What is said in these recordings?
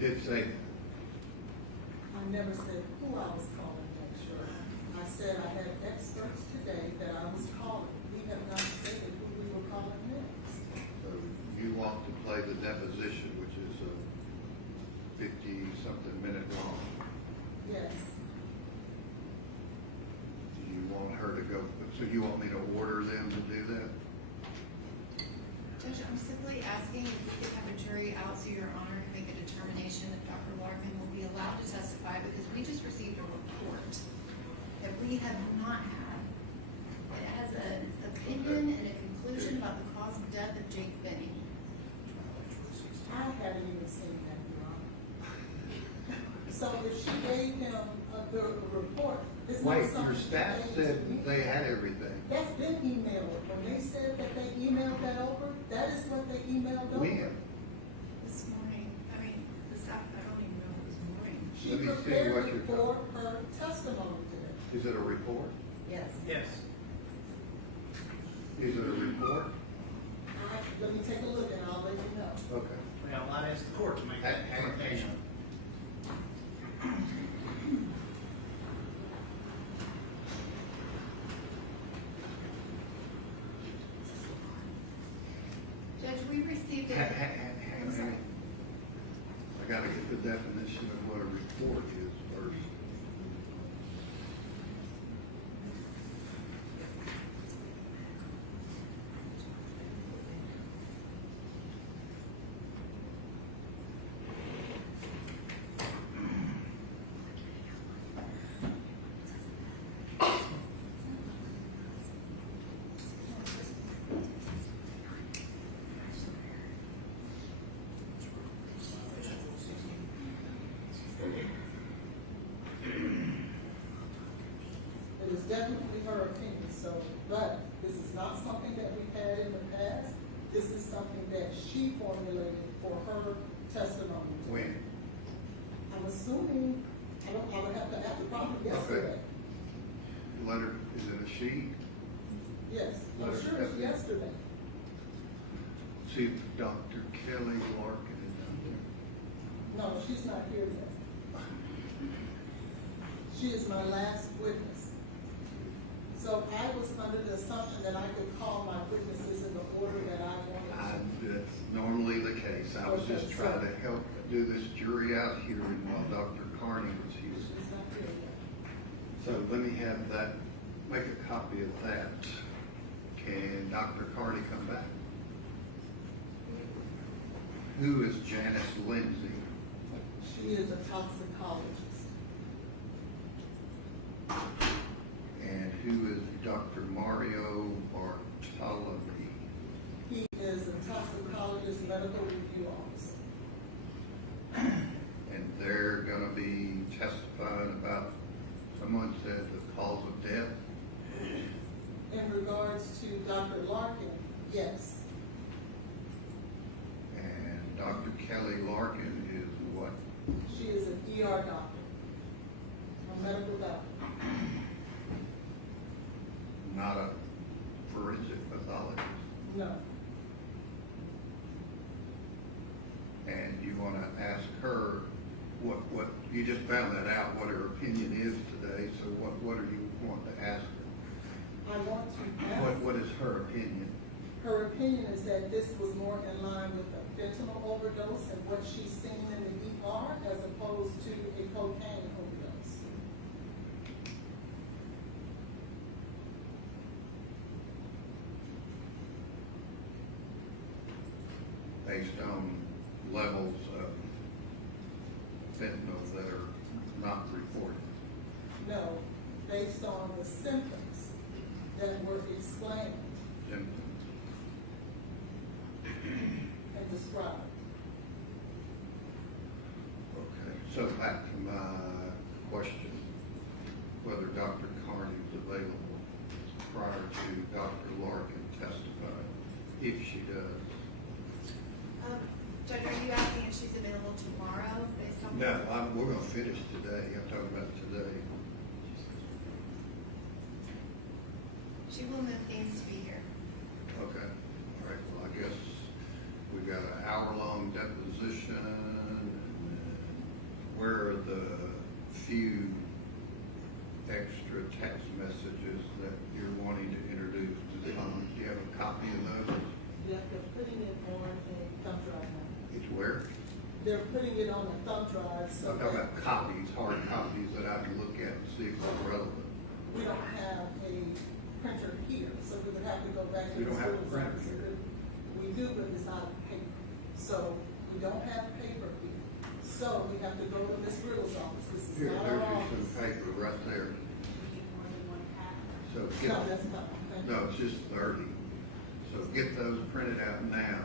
did say that. I never said who I was calling, make sure. I said I had experts today that I was calling. We have not stated who we were calling next. So you want to play the deposition, which is a 50-something minute long. Yes, Do you want her to go, so you want me to order them to do that? Judge, I'm simply asking if we could have a jury out so Your Honor can make a determination if Dr. Larkin will be allowed to testify, because we just received a report that we have not had. It has an opinion and a conclusion about the cause of death of Jake Benny. I haven't even seen that, Your Honor. So if she gave him the report, it's not Wait, something. your staff she gave to said me. they had everything. That's been emailed. When they said that they emailed that over, that is what they emailed over. When? This morning, I mean, this afternoon, I don't even know if it was morning. She Let me see what prepared you're it for her testimony today. Is it a report? Yes. Yes. Is it a report? Let me take a look and I'll let you know. Okay. Well, I'd ask the court to make that Hang determination. on. Judge, we received Hang it. on. I gotta get the definition of what a report is first. It is definitely her opinion, so, but this is not something that we've had in the past. This is something that she formulated for her testimony. When? I'm assuming, I would have to ask, probably yesterday. Letter, is it a sheet? Yes, I'm Letter. sure it's yesterday. See if Dr. Kelly Larkin is out there. No, she's not here yet. She is my last witness. So I was under the assumption that I could call my witnesses in the order that I wanted to. That's normally the case. I was just Okay, trying so- to help do this jury out here while Dr. Carney was here. She's not here yet. So let me have that, make a copy of that. Can Dr. Carney come back? Who is Janice Lindsay? She is a toxicologist. And who is Dr. Mario Bartolome? He is a toxicologist, medical review officer. And they're gonna be testifying about, someone said the cause of death? In regards to Dr. Larkin, yes. And Dr. Kelly Larkin is what? She is an ER doctor, a medical doctor. Not a forensic pathologist. No. And you wanna ask her what, you just found that out, what her opinion is today, so what do you want to ask her? I want to ask. What is her opinion? Her opinion is that this was more in line with a fentanyl overdose and what she's seen in the ER as opposed to a cocaine overdose. Based on levels of fentanyl that are not reported. No, based on the symptoms that were explained Symptoms. and described. Okay, so back to my question, whether Dr. Carney is available prior to Dr. Larkin testifying, if she does. Judge, are you asking if she's available tomorrow based on? No, we're gonna finish today, I'm talking about today. She will move things to be here. Okay, all right, well, I guess we've got an hour-long deposition, and then are the few extra text messages that you're wanting to introduce? Do you have a copy of those? Yes, they're putting it on a thumb drive now. It's where? They're putting it on a thumb drive, so I'm talking about copies, hard copies that I can look at and see if it's relevant. we don't have a printer here, so we would have to go back to We the don't have a school's printer office. here. We do, but it's not paper. So we don't have paper here. So we have to go to Ms. Riddle's office. This is Here, not there's our just office. some paper right there. So get, No, that's not. Thank you. no, it's just 30. So get those printed out now,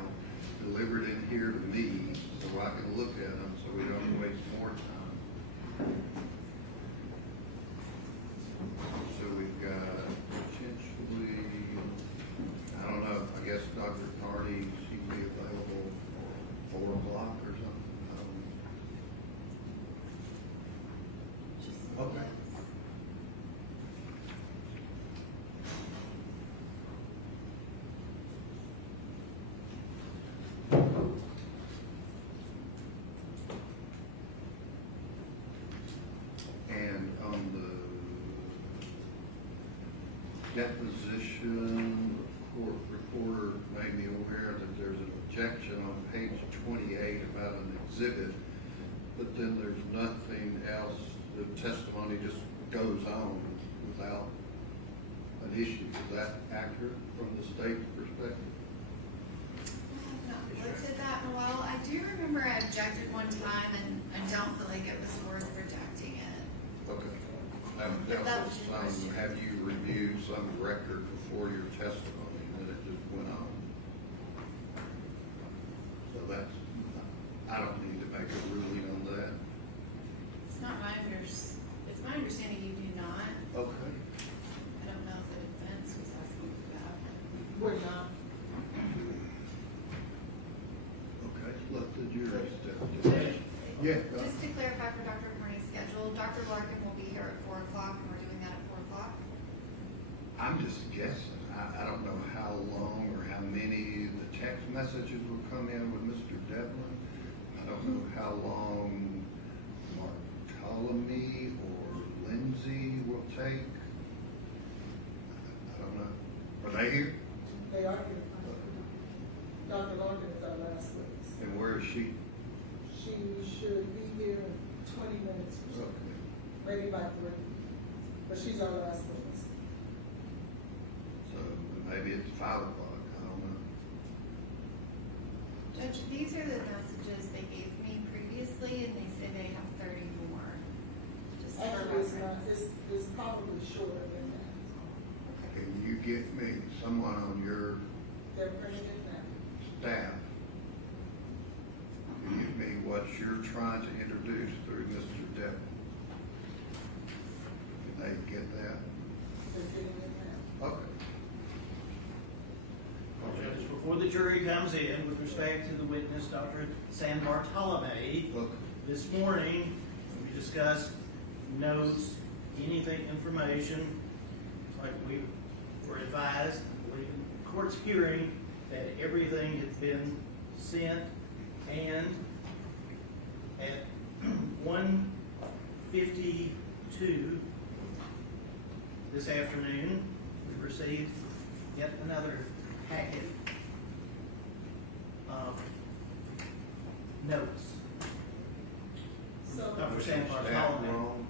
delivered in here to me, so I can look at them, so we don't waste more time. So we've got potentially, I don't know, I guess Dr. Carney, she can be available for 4 o'clock or something. Okay. And on the deposition, the court reporter made me aware that there's an objection on page 28 about an exhibit, but then there's nothing else. The testimony just goes on without an issue. Is that accurate from the state's perspective? I've not looked at that in a while. I do remember I objected one time, and I don't feel like it was worth rejecting it. Okay. That That was was your some, question. have you reviewed some record before your testimony, and it just went on? So that's, I don't need to make a ruling on that. It's not my it's my understanding you do not. Okay. I don't know if the defense was asking about it. We're not. Okay, let the jury step in. Yeah, go Just to clarify for Dr. Carney's schedule, Dr. Larkin will be here at 4 o'clock, and we're doing that at 4 o'clock. I'm just guessing. I don't know how long or how many the text messages will come in with Mr. Devlin. I don't know how long Mark Ptolemy or Lindsay will take. I don't know. Are they here? They are here. Dr. Larkin is our last witness. And where is she? She should be here in 20 minutes or so, Okay. maybe by 3. But she's our last witness. So maybe it's 5 o'clock. I don't know. Judge, these are the messages they gave me previously, and they say they have 30 more. Just for Actually, it's not, reference. it's probably shorter than that. Can you get me someone on your They're bringing it now. staff to give me what you're trying to introduce through Mr. Devlin? Can they get that? They're getting it now. Okay. Judge, before the jury comes in, with respect to the witness, Dr. San Bartolome, Look, this morning, we discussed notes, anything, information, like we were advised, I believe in the court's hearing, that everything has been sent, and at 1:52 this afternoon, we received yet another packet of notes. So, Dr. was San your staff Bartolome. wrong?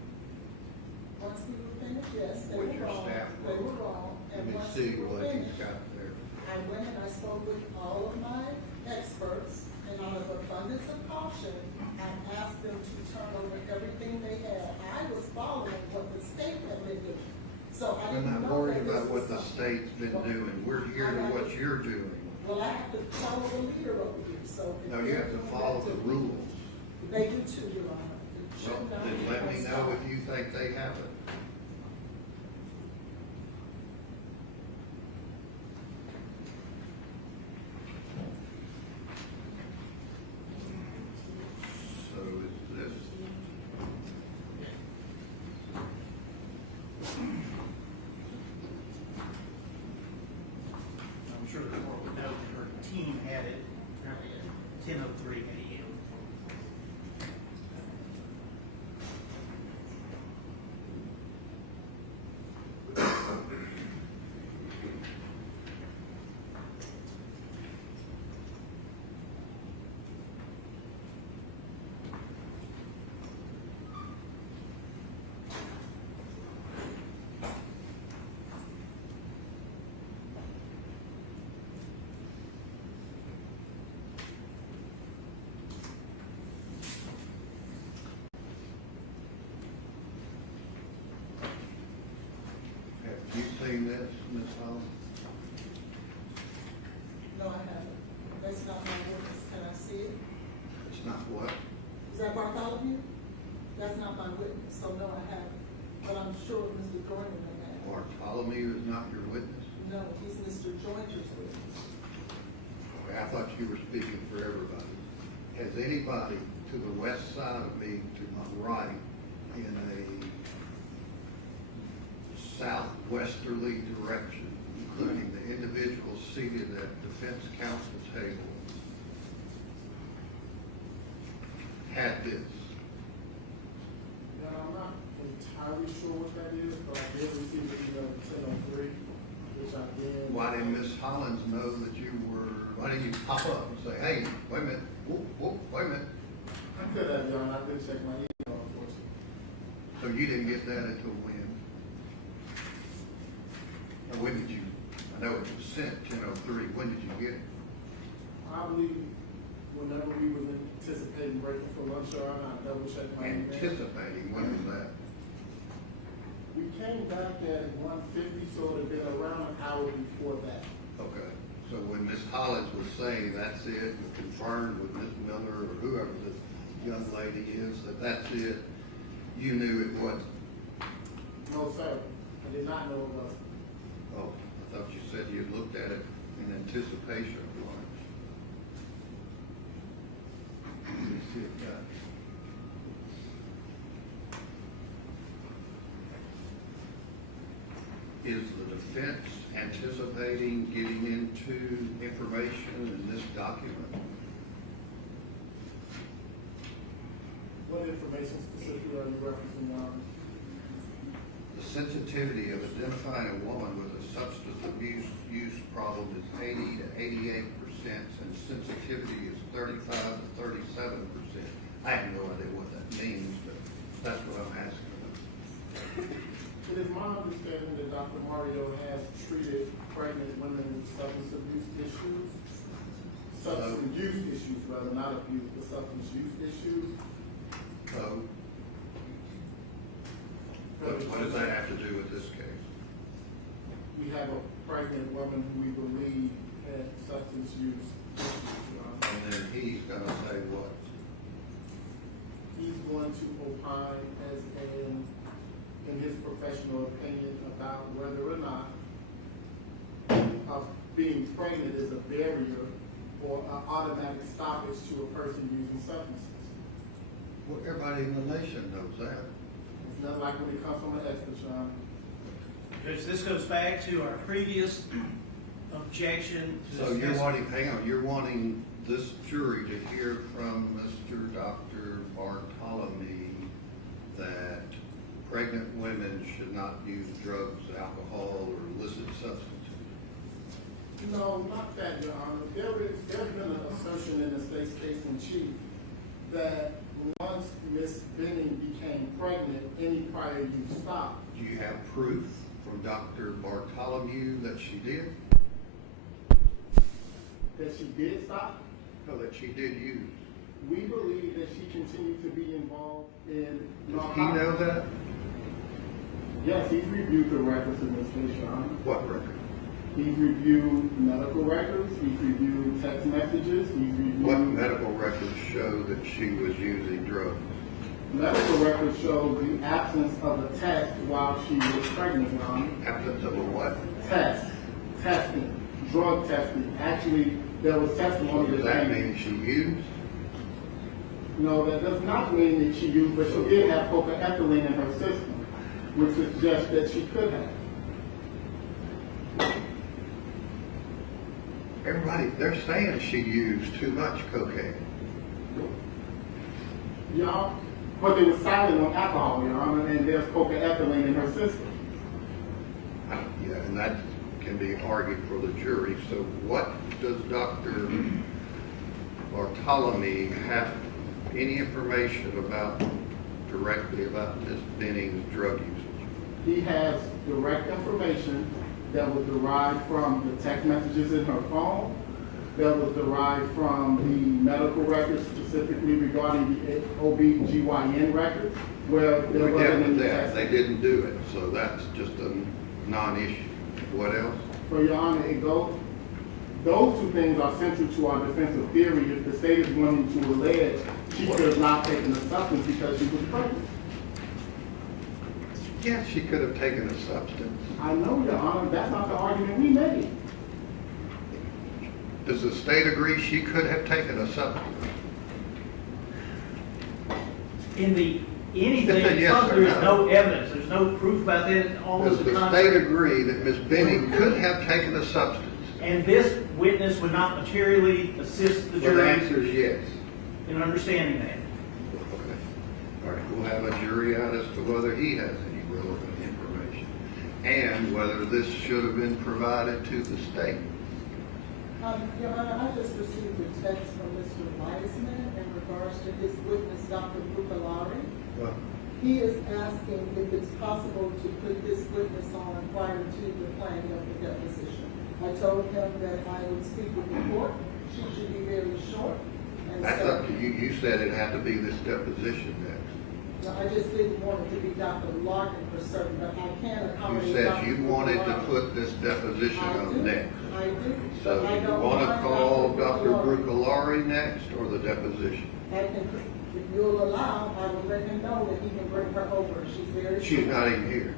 once we were finished, yes, they Was were your wrong. staff They wrong? were wrong. Let And me once see we were what he's finished, got there. I went and I spoke with all of my experts, and out of abundance of caution, I asked them to turn over everything they had. I was following what the state had been doing. So I I'm didn't not know worried that this about was what the something. state's been doing. We're here to what you're doing. Well, I have to follow the leader over here, so. if No, you they're have to doing follow that the to me, rules. They do too, Your Honor. It Well, should not then be let me my know style. if you think they haven't. So is this, I'm sure the court would know that her team had it apparently at 10:03 a.m. not my witness, can I see it? It's not what? Is that Bartholomew? That's not my witness, so no, I haven't. But I'm sure Mr. Joyner may have. Bartholomew is not your witness? No, he's Mr. Joyner's witness. Okay, I thought you were speaking for everybody. Has anybody to the west side of me, to my right, in a southwesterly direction, including the individual seated at defense counsel table, had this? Now, I'm not entirely sure what that is, but I did receive the email at 10:03, which I did. Why didn't Ms. Hollins know that you were, why didn't you pop up and say, hey, wait a minute, whoop, whoop, wait a minute? I could have, Your Honor, I didn't check my email, unfortunately. So you didn't get that until when? Or when did you, I know it was sent 10:03, when did you get it? I believe whenever we was anticipating breaking for lunch, Your Honor, I double checked my email. Anticipating, when was that? We came back at 1:50, so it had been around an hour before that. Okay, so when Ms. Hollins was saying that's it, and confirmed with Ms. Miller or whoever the young lady is, that that's it, you knew it wasn't? No, sir, I did not know it was. Oh, I thought you said you had looked at it in anticipation of lunch. Let me see if that. Is the defense anticipating getting into information in this document? What information specifically are you referencing, Your Honor? The sensitivity of identifying a woman with a substance abuse use problem is 80 to 88%, and sensitivity is 35 to 37%. I have no idea what that means, but that's what I'm asking about. It is my understanding that Dr. Mario has treated pregnant women with substance abuse issues. Substance use issues, rather, not abuse, but substance use issues. So, what does that have to do with this case? We have a pregnant woman who we believe had substance use issues, Your Honor. And then he's gonna say what? He's going to opine as in his professional opinion about whether or not being pregnant is a barrier or an automatic stoppage to a person using substances. Well, everybody in the nation knows that. It's not like when it comes from an expert, Your Honor. Because this goes back to our previous objection to So you're discuss- wanting, hang on, you're wanting this jury to hear from Mr. Dr. Bartholomew that pregnant women should not use drugs, alcohol, or illicit substances. No, not that, Your Honor. There's been an assertion in the state's case in chief that once Miss Benning became pregnant, any prior use stopped. Do you have proof from Dr. Bartholomew that she did? That she did stop? No, that she did use. We believe that she continued to be involved in Does he know that? Yes, he's reviewed the records in this case, Your Honor. What record? He's reviewed medical records, he's reviewed text messages, he's reviewed... What medical records show that she was using drugs? Medical records show the absence of a test while she was pregnant, Your Honor. Absence of a what? Testing, drug testing. Actually, there was testimony Does that mean she used? No, that does not mean that she used, but she did have cocaethylene in her system, which suggests that she could have. Everybody, they're saying she used too much cocaine. Y'all, but they were silent on alcohol, Your Honor, and there's cocaethylene in her system. Yeah, and that can be argued for the jury. So what does Dr. Bartholomew have any information about directly about Ms. Benning's drug usage? He has direct information that was derived from the text messages in her phone, that was derived from the medical records, specifically regarding the OB/GYN records, where there We wasn't any that. test. They didn't do it, so that's just a non-issue. What else? So, Your Honor, those two things are central to our defensive theory. If the state is wanting to allege she could have not taken the substance because she was pregnant. Yeah, she could have taken a substance. I know, Your Honor, that's not the argument we made. Does the state agree she could have taken a substance? In the, anything, It's a yes because or there is no. no evidence, there's no proof about that, all Does of the the state contrary. agree that Ms. Benning could have taken a substance? And this witness would not materially assist the Well, the jury answer is yes. in understanding that. Okay. All right, we'll have a jury out as to whether he has any relevant information and whether this should have been provided to the state. Your Honor, I just received a text from Mr. Weisman in regards to his witness, Dr. Bucalari. Well, He is asking if it's possible to put this witness on prior to the planning of the deposition. I told him that I would speak with the court. She should be very short. And that's so- up to you. You said it had to be this deposition next. No, I just didn't want it to be Dr. Larkin for certain, but I can accommodate. You said Dr. you wanted to Bucalari. put this deposition I on do. next. I do. So but I you don't want to mind call Dr. Bucalari. Brucolari next or the deposition? I can, if you'll allow, I will let him know that he can bring her over. She's very. She's short. not even here.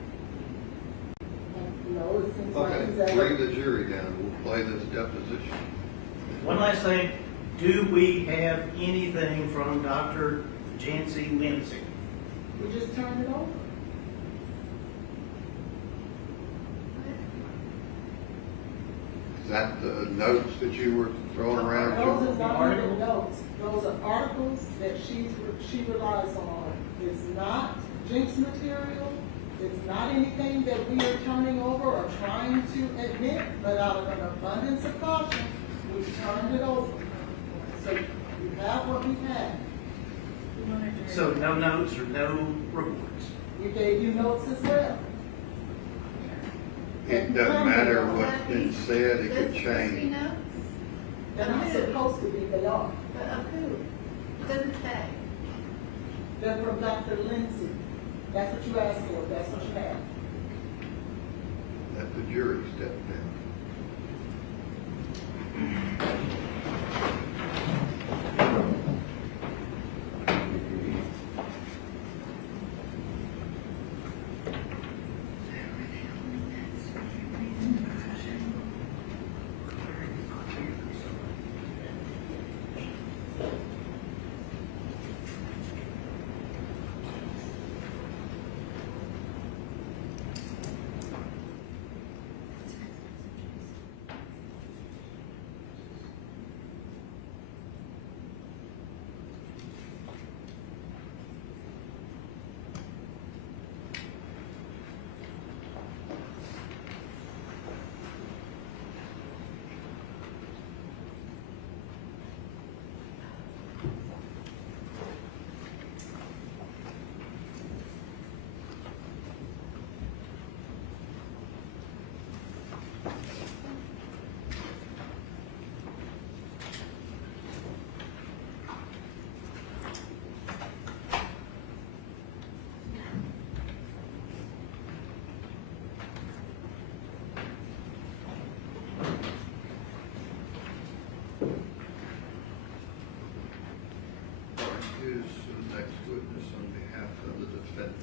No, it seems like Okay, he's at. bring the jury down. We'll play this deposition. One last thing, do we have anything from Dr. Jancy Lindsay? We just turned it over. Is that the notes that you were throwing around? Those Joe? are not even notes. Those are articles that she relies on. It's not Jinx material. It's not anything that we are turning over or trying to admit, but out of an abundance of caution, we turned it over. So you have what we had. So no notes or no reports? We gave you notes as well. It doesn't matter what's been said, it could Does change. he know? They're not supposed to be, they are. But of who? It doesn't say. They're from Dr. Lindsay. That's what you asked for, that's what you have. Let the jury step down. Who's the next witness on behalf of the defendant?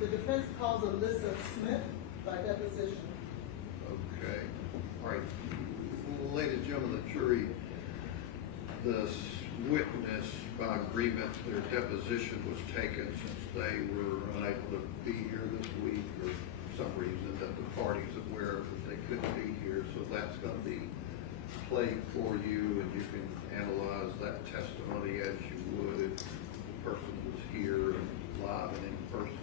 The defense calls Alyssa Smith by deposition. Okay, all right. Ladies and gentlemen of the jury, this witness, by agreement, their deposition was taken since they were unable to be here this week or some reason that the party's aware of that they couldn't be here, so that's gonna be played for you and you can analyze that testimony as you would if the person was here and live and in person.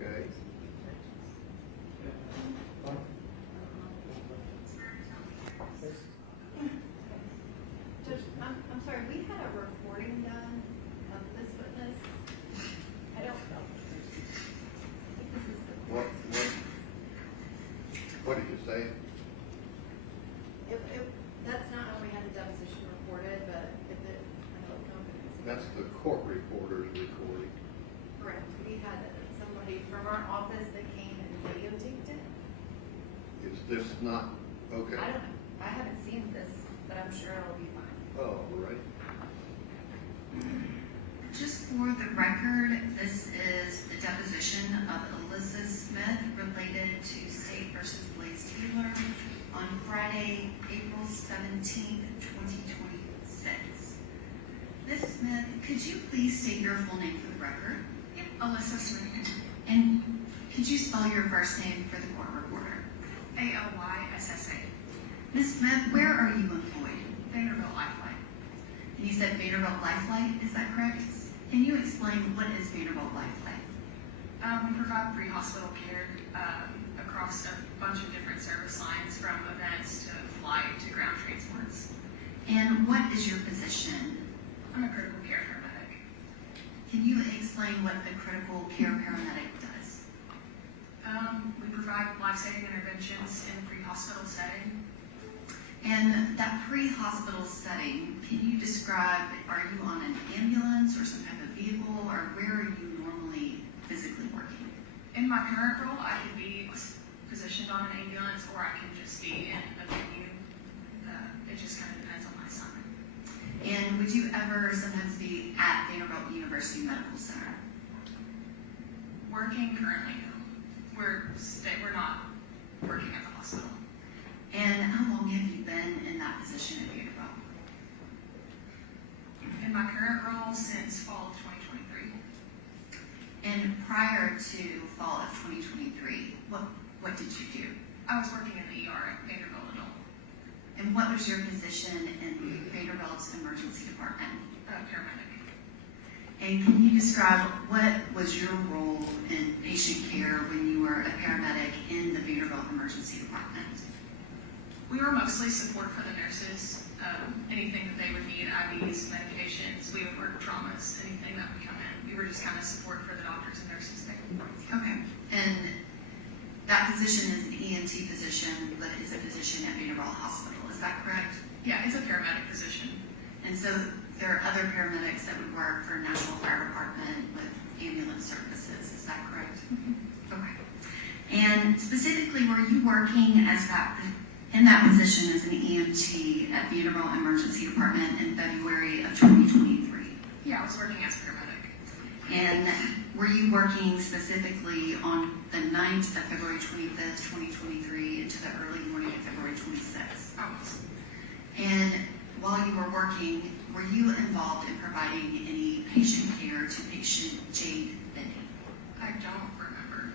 Okay. Judge, I'm sorry, we had a recording done of this witness. I don't know. I think this is the. What did you say? That's not how we had the deposition recorded, but if it, I know the company. That's the court reporter's recording. Correct. We had somebody from our office that came and videotaped it? Is this not, okay? I don't know. I haven't seen this, but I'm sure it'll be fine. Oh, all right. Just for the record, this is the deposition of Alyssa Smith related to State versus Blaze Taylor on Friday, April 17th, 2026. Ms. Smith, could you please state your full name for the record? Yep, Alyssa Smith. And could you spell your first name for the court reporter? Alyssa. Ms. Smith, where are you employed? Vanderbilt Lifeline. And you said Vanderbilt Lifeline, is that correct? Can you explain what is Vanderbilt Lifeline? We provide pre-hospital care across a bunch of different service lines, from events to flight to ground transports. And what is your position? I'm a critical care paramedic. Can you explain what the critical care paramedic does? We provide life-saving interventions in the pre-hospital setting. And that pre-hospital setting, can you describe, are you on an ambulance or some type of vehicle, or where are you normally physically working? In my current role, I can be positioned on an ambulance, or I can just be in a venue. It just kind of depends on my assignment. And would you ever sometimes be at Vanderbilt University Medical Center? Working currently, no. We're not working at the hospital. And how long have you been in that position at Vanderbilt? In my current role since fall of 2023. And prior to fall of 2023, what did you do? I was working in the ER at Vanderbilt Adult, And what was your position in Vanderbilt's emergency department? paramedic. And can you describe what was your role in patient care when you were a paramedic in the Vanderbilt emergency department? We were mostly support for the nurses. Anything that they would need, IVs, medications, we would work traumas, anything that would come in. We were just kind of support for the doctors and nurses there. Okay. And that position is an EMT position, but it's a position at Vanderbilt Hospital. Is that correct? Yeah, it's a paramedic position. And so there are other paramedics that would work for National Fire Department with ambulance services. Is that correct? Okay. And specifically, were you working in that position as an EMT at Vanderbilt Emergency Department in February of 2023? Yeah, I was working as a paramedic. And were you working specifically on the night of February 25th, 2023 into the early morning of February 26th? I was. And while you were working, were you involved in providing any patient care to patient Jade Benny? I don't remember.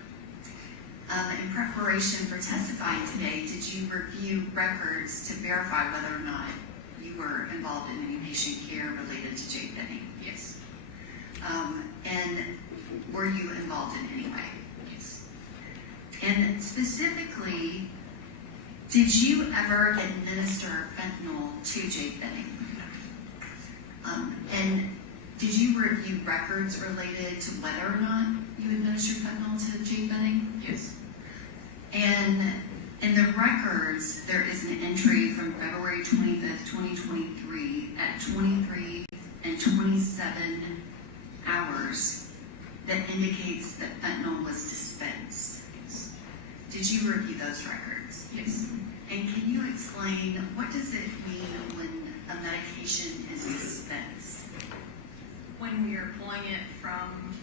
In preparation for testifying today, did you review records to verify whether or not you were involved in any patient care related to Jade Benny? Yes. And were you involved in any way? Yes. And specifically, did you ever administer fentanyl to Jade Benny? And did you review records related to whether or not you administered fentanyl to Jade Benny? Yes. And in the records, there is an entry from February 25th, 2023 at 23 and 27 hours that indicates that fentanyl was dispensed. Yes. Did you review those records? Yes. And can you explain, what does it mean when a medication is dispensed? When we are pulling it from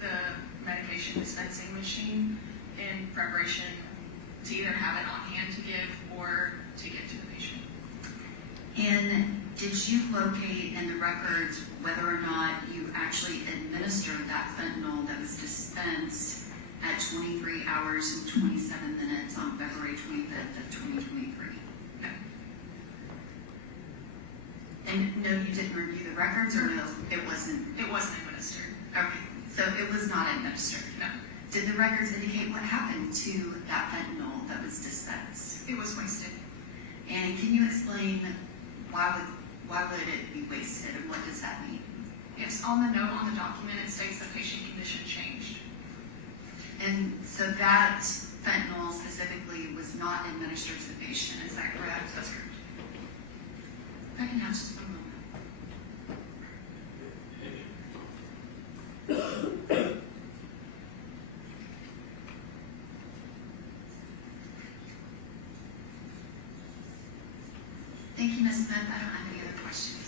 the medication dispensing machine in preparation to either have it on hand to give or to give to the patient. And did you locate in the records whether or not you actually administered that fentanyl that was dispensed at 23 hours and 27 minutes on February 25th of 2023? No. And no, you didn't review the records, or no, it wasn't? It wasn't administered. Okay, so it was not administered. No. Did the records indicate what happened to that fentanyl that was dispensed? It was wasted. And can you explain why would it be wasted, and what does that mean? Yes, on the note on the document, it states that patient condition changed. And so that fentanyl specifically was not administered to the patient, is that correct? That's correct. If I can have just a moment. Thank you, Ms. Smith. I don't have any other questions.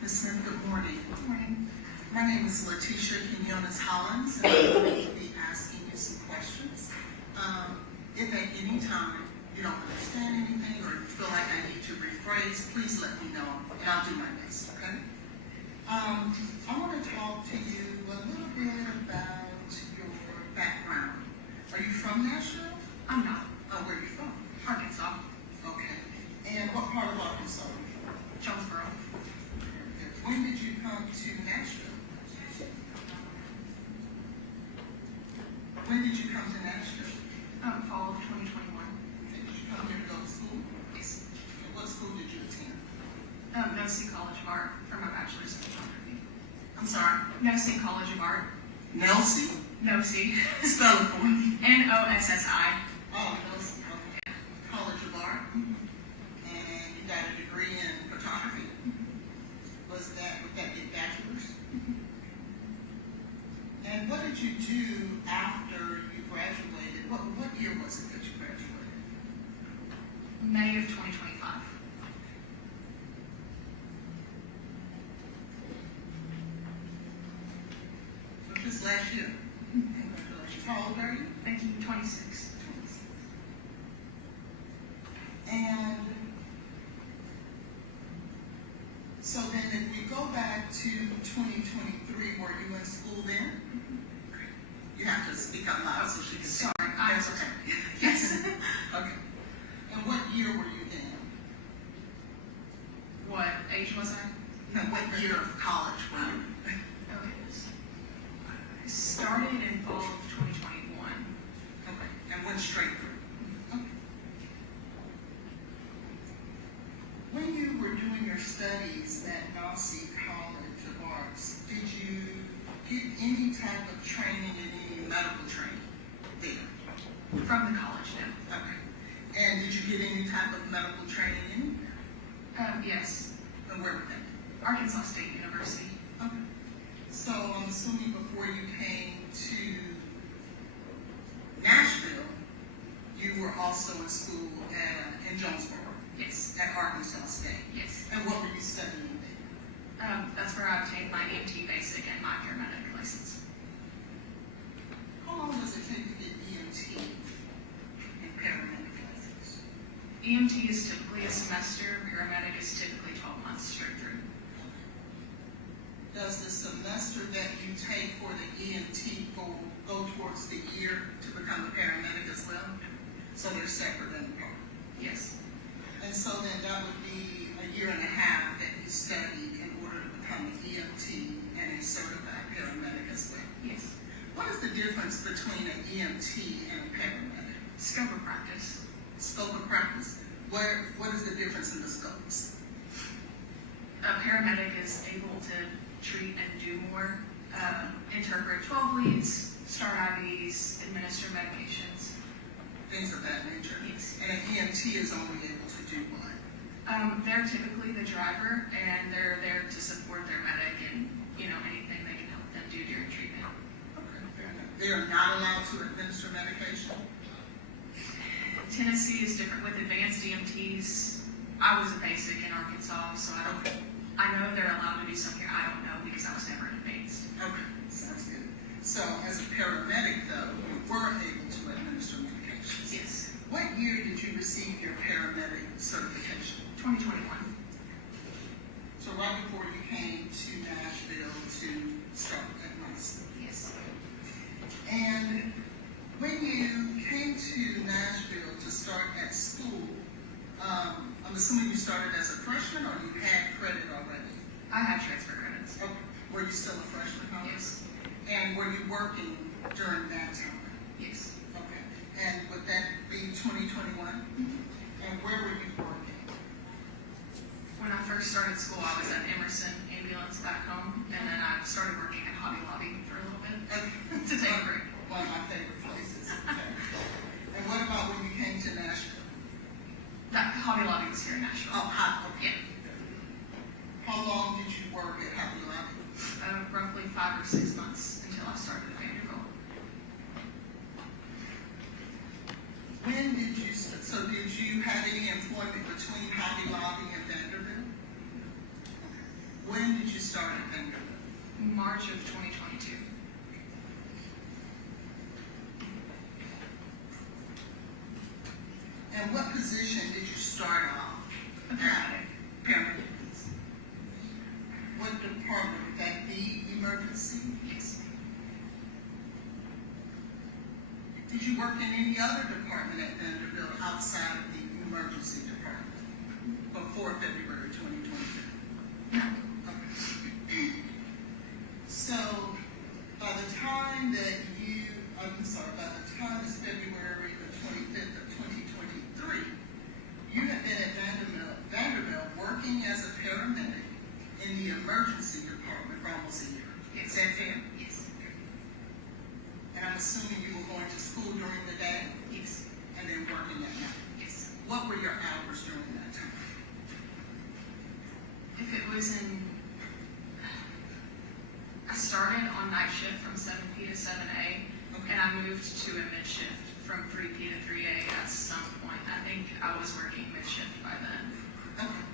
Ms. Smith, good morning. Good morning. My name is Letitia Quinones Hollins, and I'm going to be asking you some questions. If at any time you don't understand anything or you feel like I need to rephrase, please let me know, and I'll do my best, okay? I want to talk to you a little bit about your background. Are you from Nashville? I'm not. Oh, where are you from? Arkansas. Okay. And what part of Arkansas are you from? Jonesboro. When did you come to Nashville? When did you come to Nashville? Fall of 2021. Did you come here to go to school? Yes. And what school did you attend? Nosy College of Art for my bachelor's in photography. I'm sorry, Nosy College of Art. Nelsie? Nosy. Spell it for me. N-O-S-S-I. Oh, Nelsie, okay. College of Art. And you got a degree in photography? Would that be a bachelor's? And what did you do after you graduated? What year was it that you graduated? May of 2025. So just last year? Congratulations. How old are you? Thank you. 26. And so then if we go back to 2023, were you in school then? You have to speak out loud so she can see. Sorry, That's okay. Yes. Okay. And what year were you then? What age was I? No, what year of college were you? Okay. I started in fall of 2021. Okay. And went straight through. Okay. When you were doing your studies at Nosy College of Arts, did you get any type of training in any medical training there? From the college, no. Okay. And did you get any type of medical training anywhere? Yes. And where was that? Arkansas State University. Okay. So I'm assuming before you came to Nashville, you were also in school in Jonesboro, Yes. at Arkansas State. Yes. And what were you studying there? That's where I obtained my EMT basic and my paramedic license. How long does it take to get EMT and paramedic license? EMT is typically a semester, paramedic is typically 12 months straight through. Does the semester that you take for the EMT go towards the year to become a paramedic as well? So they're separate and apart. Yes. And so then that would be a year and a half that you studied in order to become an EMT and a certified paramedic as well. Yes. What is the difference between an EMT and a paramedic? Scope of practice. Scope of practice. What is the difference in the scopes? A paramedic is able to treat and do more, interpret 12 leads, start IVs, administer medications. Things of that nature. Yes. And an EMT is only able to do what? They're typically the driver, and they're there to support their medic and, anything they can help them do during treatment. Okay, fair enough. They are not allowed to administer medication? Tennessee is different with advanced EMTs. I was a basic in Arkansas, so I know they're allowed to do some here. I don't know because I was never an advanced. Okay, sounds good. So as a paramedic, though, you were able to administer medications. Yes. What year did you receive your paramedic certification? 2021. So right before you came to Nashville to start at Nosy. Yes. And when you came to Nashville to start at school, I'm assuming you started as a freshman or you had credit already? I had transfer credits. Okay. Were you still a freshman? Huh? Yes. And were you working during that time? Yes. Okay. And would that be 2021? And where were you working? When I first started school, I was at Emerson Ambulance back home, and then I started working at Hobby Lobby for a little bit to take a break. One of my favorite places. Okay. And what about when you came to Nashville? That Hobby Lobby was here in Nashville. Oh, hi, okay. Yeah. How long did you work at Hobby Lobby? Roughly 5 or 6 months until I started at Vanderbilt. When did you, so did you have any employment between Hobby Lobby and Vanderbilt? When did you start at Vanderbilt? March of 2022. And what position did you start off? A paramedic. Paramedic. What department? Would that be emergency? Yes. Did you work in any other department at Vanderbilt outside of the emergency department before February 2022? No. Okay. So, by the time that you, I'm sorry, by the time it's February the 25th of 2023, you have been at Vanderbilt working as a paramedic in the emergency department for almost a year. Is that fair? Yes. And I'm assuming you were going to school during the day Yes. and then working at night. Yes. What were your hours during that time? If it was I started on night shift from 7P to 7A, and I moved to a mid shift from 3P to 3A at some point. I think I was working mid shift by then. Okay.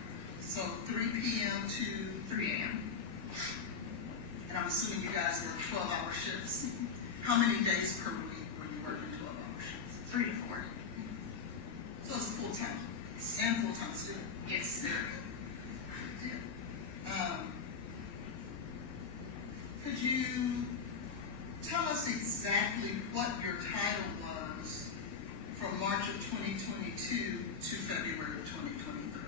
So 3 p.m. to 3 a.m. And I'm assuming you guys work 12-hour shifts. How many days per week were you working 12-hour shifts? 3 to 4. So it's full-time and full-time student. Yes. Could you tell us exactly what your title was from March of 2022 to February of 2023?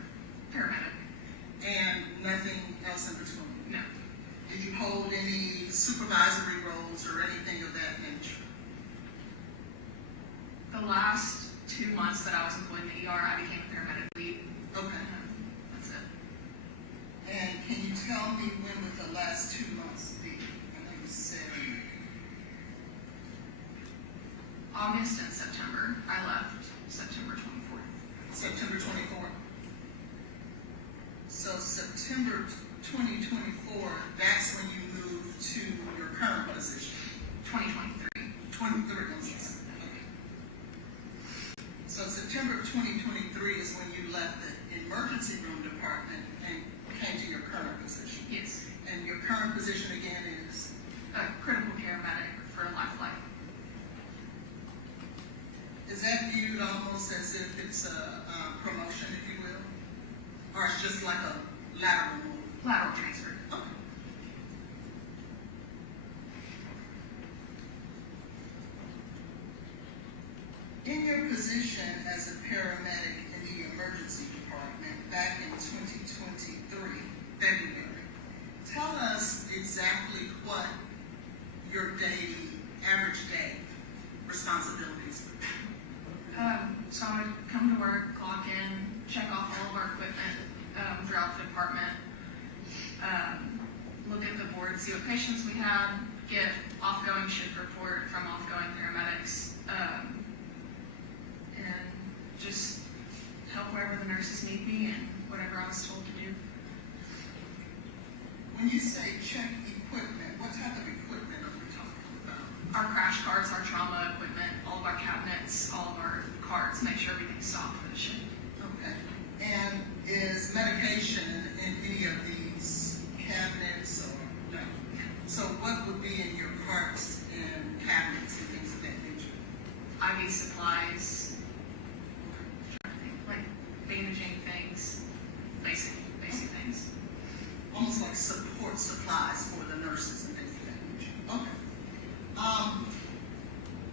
Paramedic. And nothing else in between? No. Did you hold any supervisory roles or anything of that nature? The last 2 months that I was employed in the ER, I became a paramedic lead. Okay. That's it. And can you tell me when would the last 2 months be? I know you said August and September. I left September 24th. September 24th. So September 2024, that's when you moved to your current position. 2023. 23, yes. Okay. So September of 2023 is when you left the emergency room department and came to your current position. Yes. And your current position again is? A critical care medic for Lifeline. Is that viewed almost as if it's a promotion, if you will? Or it's just like a lateral move? Lateral transfer. Okay. In your position as a paramedic in the emergency department back in 2023, February, tell us exactly what your average day responsibilities would be. So I would come to work, clock in, check off all of our equipment throughout the department, look at the board, see what patients we had, get off-going shift report from off-going paramedics, and just help wherever the nurses need me and whatever I was told to do. When you say check equipment, what type of equipment are we talking about? Our crash carts, our trauma equipment, all of our cabinets, all of our carts, make sure everything's stocked for the shift. Okay. And is medication in any of these cabinets or no? So what would be in your carts and cabinets and things of that nature? IV supplies, like bandaging things, basic things. Almost like support supplies for the nurses and things of that nature. Okay.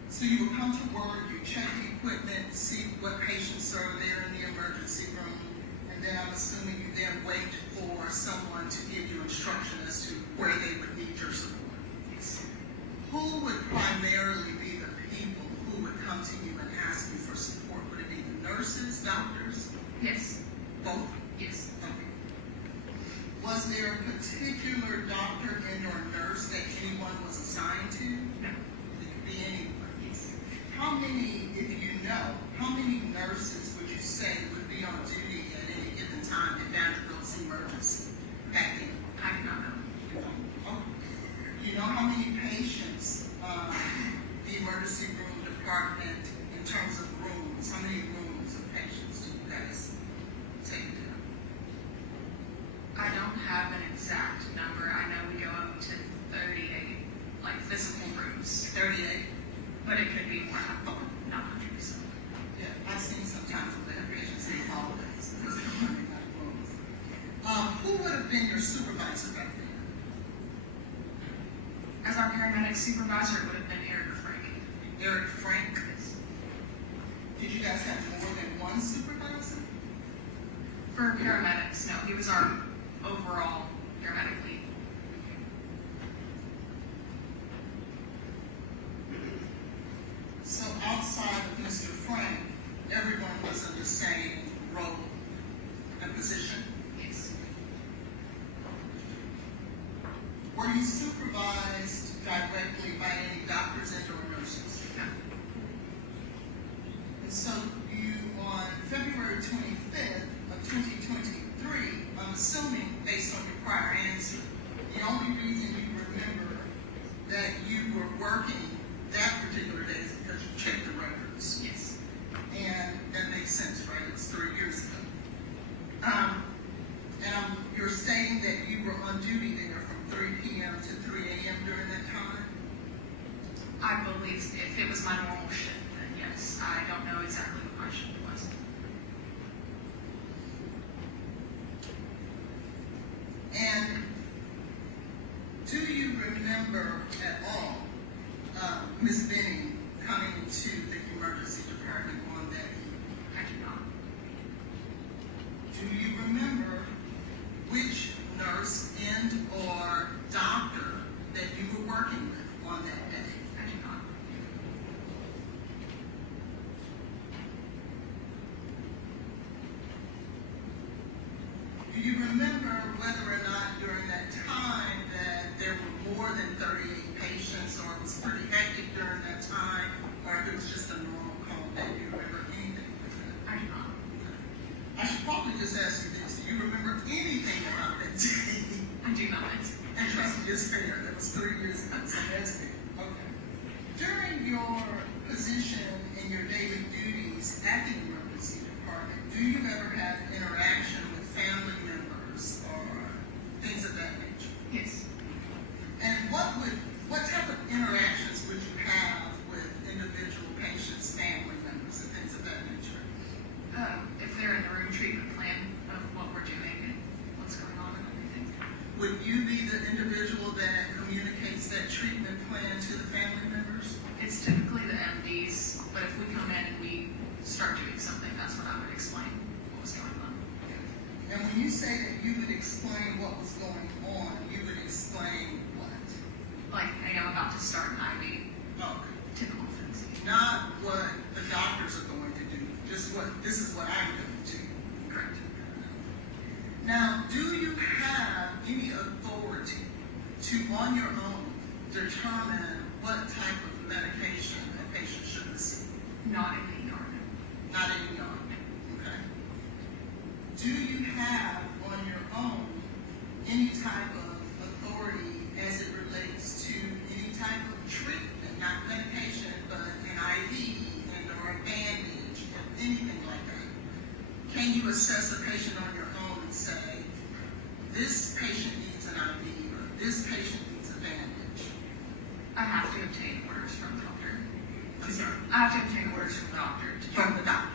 So you would come to work, you check the equipment, see what patients are there in the emergency room, and then I'm assuming you then wait for someone to give you instruction as to where they would need your support. Yes. Who would primarily be the people who would come to you and ask you for support? Would it be the nurses, doctors, Yes. both? Yes. Okay. Was there a particular doctor and or nurse that anyone was assigned to? No. It could be anyone. Yes. How many, if you know, how many nurses would you say would be on duty supervisor back then? As our paramedic supervisor, it would have been Eric Frank. Eric Frank? Did you guys have more than one supervisor? For paramedics, no, he was our overall paramedic lead. So outside of Mr. Frank, everyone was in the same role and position? Yes. Were you supervised directly by any doctors and or nurses? No. And so you, on February 25th of 2023, I'm assuming based on your prior answer, the only reason you remember that you were working that particular day is because you checked the records. Yes. And that makes sense, right? It was 3 years ago. You're stating that you were on duty there from 3 p.m. to 3 a.m. during that time? I believe if it was my normal shift, then yes. I don't know exactly what my shift was. And do you remember at all Ms. Benning coming to the emergency department on that evening? I do not. Do you remember which nurse and or doctor that you were working with on that day? I do not. Do you remember whether or not during that time that there were more than 38 patients, or it was pretty hectic during that time, or if it was just a normal call day? Do you remember anything like that? I do not. I should probably just ask you this. Do you remember anything about that day? I do not. And trust me, it's fair. That was 3 years ago, so that's fair. Okay. During your position and your daily duties at the emergency department, do you ever have interaction with family members or things of that nature? Yes. And what type of interactions would you have with individual patients, family members, and things of that nature? If they're in the room, treatment plan of what we're doing and what's going on and everything. Would you be the individual that communicates that treatment plan to the family members? It's typically the MDs, but if we come in and we start doing something, that's when I would explain what was going on. And when you say that you would explain what was going on, you would explain what? Like, hey, I'm about to start an IV. Okay. Typical things. Not what the doctors are going to do, just this is what I'm going to do. Correct. Now, do you have any authority to, on your own, determine what type of medication a patient should receive? Not in the ER. Not in the ER. Okay. Do you have on your own any type of authority as it relates to any type of treatment, not medication, but an IV and or a bandage or anything like that? Can you assess a patient on your own and say, this patient needs an IV or this patient needs a bandage? I have to obtain orders from the doctor. I'm sorry. I have to obtain orders from the doctor. From the doctor.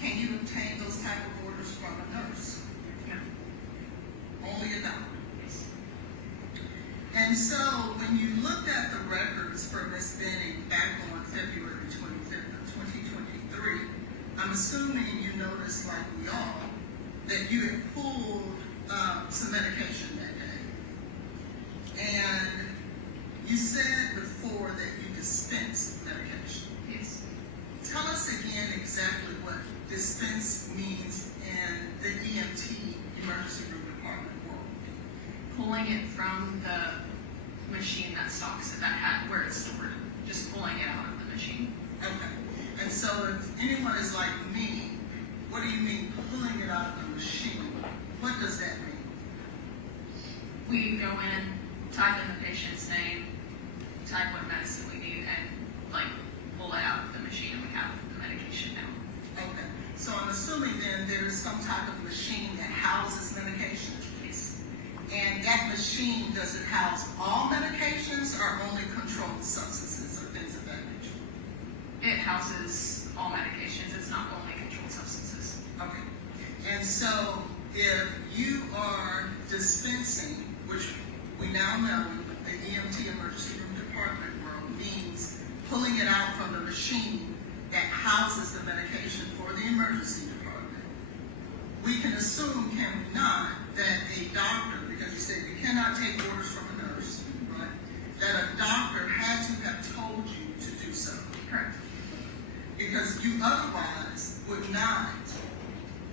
Can you obtain those type of orders from a nurse? Yeah. Only a doctor. Yes. And so when you looked at the records for Ms. Benning back on February 25th of 2023, I'm assuming you noticed, like we all, that you had pulled some medication that day. And you said before that you dispensed medication. Yes. Tell us again exactly what dispense means in the EMT emergency room department world. Pulling it from the machine that stocks it, that hat where it's stored. Just pulling it out of the machine. Okay. And so if anyone is like me, what do you mean pulling it out of the machine? What does that mean? We go in, type in the patient's name, type what medicine we need, and like pull it out of the machine, and we have the medication now. Okay. So I'm assuming then there's some type of machine that houses medication. Yes. And that machine, does it house all medications or only controlled substances or things of that nature? It houses all medications. It's not only controlled substances. Okay. And so if you are dispensing knowing the EMT emergency room department world means pulling it out from the machine that houses the medication for the emergency department. We can assume, can we not, that a doctor, because you said you cannot take orders from a nurse, right? That a doctor had to have told you to do so. Correct. Because you otherwise would not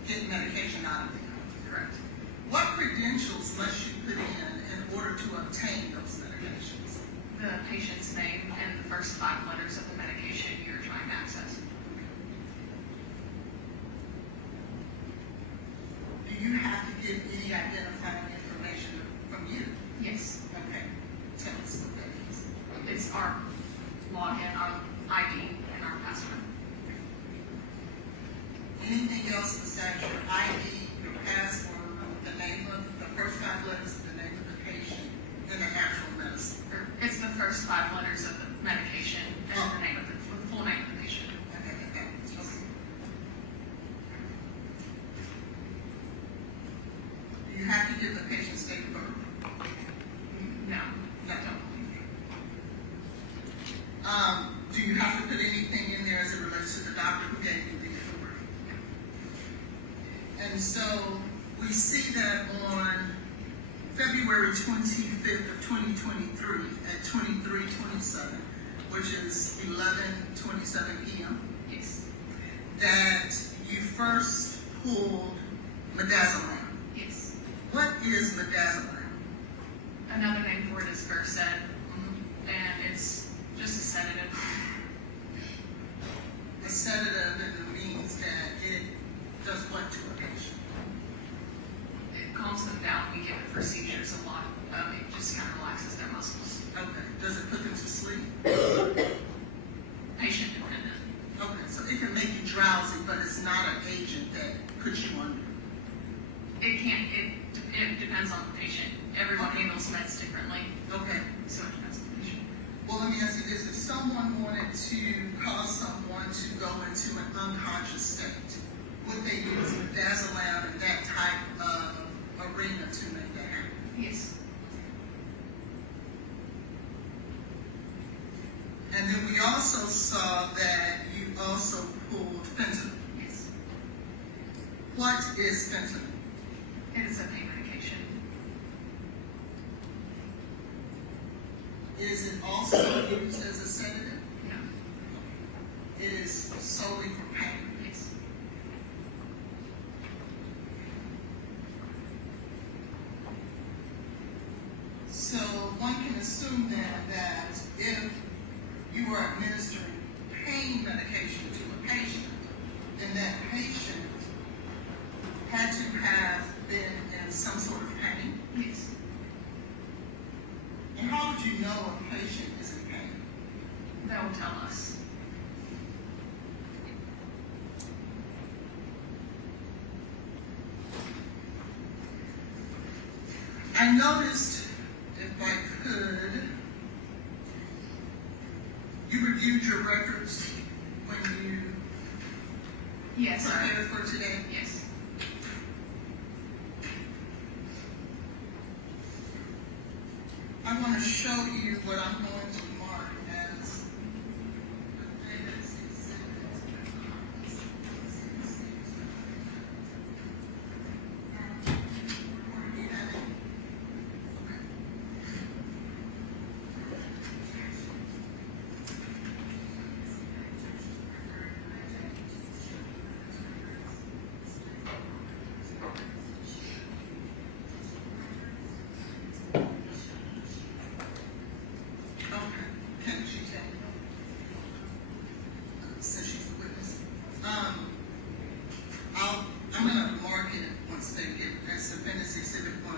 get medication out of them. Correct. What credentials must you put in order to obtain those medications? The patient's name and the first 5 letters of the medication you're trying to access. Do you have to give any identifying information from you? Yes. Okay, tell us what that is. It's our login, our ID, and our password. Anything else besides your ID, your password, the name of, the first 5 letters of the name of the patient, and the actual medicine? It's the first 5 letters of the medication and the name of the full name of the patient. Okay. Do you have to give the patient's date of birth? No. No. Do you have to put anything in there as it relates to the doctor who gave you the authority? And so we see that on February 25th of 2023 at 23:27, which is 11:27 p.m., Yes. that you first pulled midazolam. Yes. What is midazolam? Another name for it is Versed, and it's just a sedative. A sedative, and it means that it does what to a patient? It calms them down. We give it for seizures a lot. It just kind of relaxes their muscles. Okay. Does it put them to sleep? Patient dependent. Okay, so it can make you drowsy, but it's not an agent that puts you under. It can't. It depends on the patient. Everyone handles meds differently, Okay. so it depends on the patient. Well, let me ask you this. If someone wanted to cause someone to go into an unconscious state, would they use midazolam in that type of arena to make that happen? Yes. And then we also saw that you also pulled fentanyl. Yes. What is fentanyl? It is a pain medication. Is it also used as a sedative? No. It is solely for pain. Yes. So one can assume then that if you are administering pain medication to a patient, then that patient had to have been in some sort of pain. Yes. And how would you know a patient is in pain? That will tell us. I noticed, if I could, you reviewed your records when you Yes. prepared for today. Yes. I want to show you what I'm going to mark as Okay, can she tell me? Since she's a witness. I'm gonna mark it once they get, that's Appendix Exhibit 1.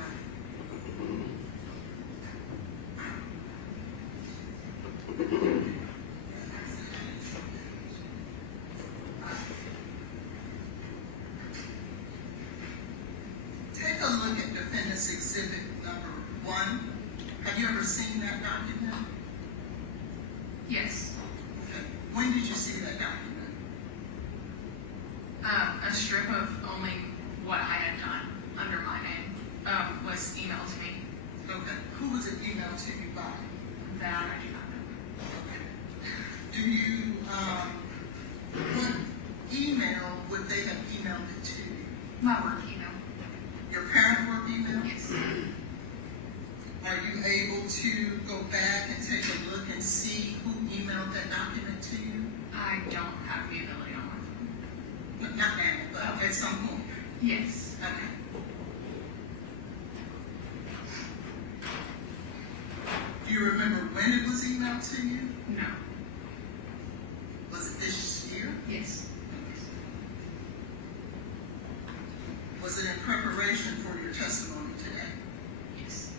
Take a look at Appendix Exhibit number 1. Have you ever seen that document? Yes. Okay. When did you see that document? A strip of only what I had done under my name was emailed to me. Okay. Who was it emailed to you by? That I do not know. Do you, what email would they have emailed it to you? My work email. Your parent work email? Yes. Are you able to go back and take a look and see who emailed that document to you? I don't have the ability on my phone. Not now, but at some point. Yes. Okay. Do you remember when it was emailed to you? No. Was it this year? Yes. Was it in preparation for your testimony today? Yes.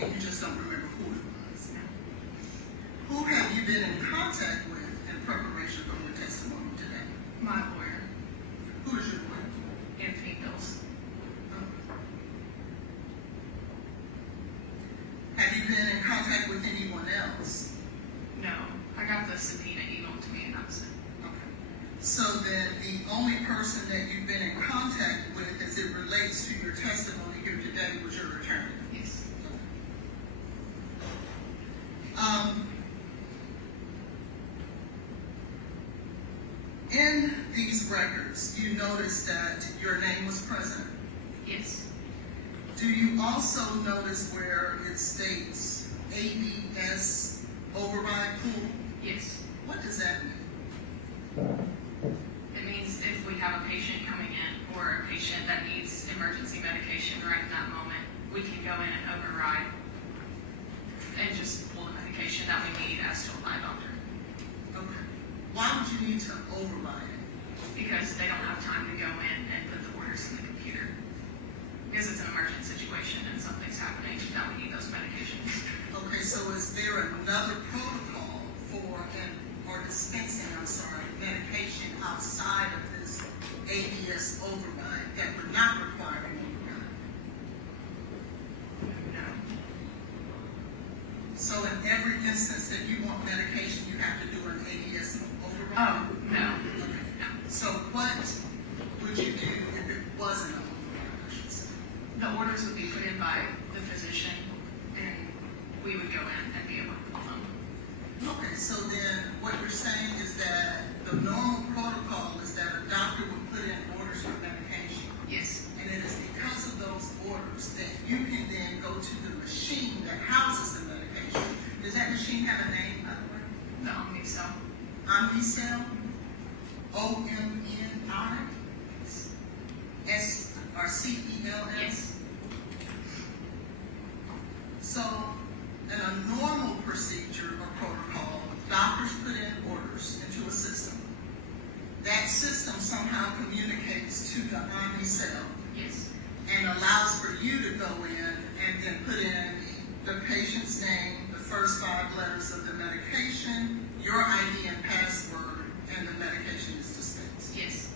And you just don't remember who it was? No. Who have you been in contact with in preparation for your testimony today? My lawyer, Who is your lawyer? Anthony Bills. Have you been in contact with anyone else? No. I got the subpoena emailed to me and that was it. Okay. So then the only person that you've been in contact with as it relates to your testimony here today was your attorney? Yes. In these records, you notice that your name was present. Yes. Do you also notice where it states ABS override pool? Yes. What does that mean? It means if we have a patient coming in or a patient that needs emergency medication right in that moment, we can go in and override and just pull the medication that we need as told by a doctor. Okay. Why would you need to override it? Because they don't have time to go in and put the orders in the computer. Because it's an emergent situation and something's happening that we need those medications. Okay, so is there another protocol for or dispensing, medication outside of this ABS override that would not require an override? No. So in every instance that you want medication, you have to do an ABS override? Oh, no. Okay. So what would you do if it wasn't an override, I should say? The orders would be put in by the physician and we would go in and be able to pull them. Okay, so then what you're saying is that the normal protocol is that a doctor would put in orders for medication. Yes. And it is because of those orders that you can then go to the machine that houses the medication. Does that machine have a name, by the way? The Omnicell. Omnicell? O-M-N-I? S or C-E-L-S? Yes. So, in a normal procedure or protocol, doctors put in orders into a system. That system somehow communicates to the Omnicell Yes. and allows for you to go in and then put in the patient's name, the first 5 letters of the medication, your ID and password, and the medication is dispensed. Yes.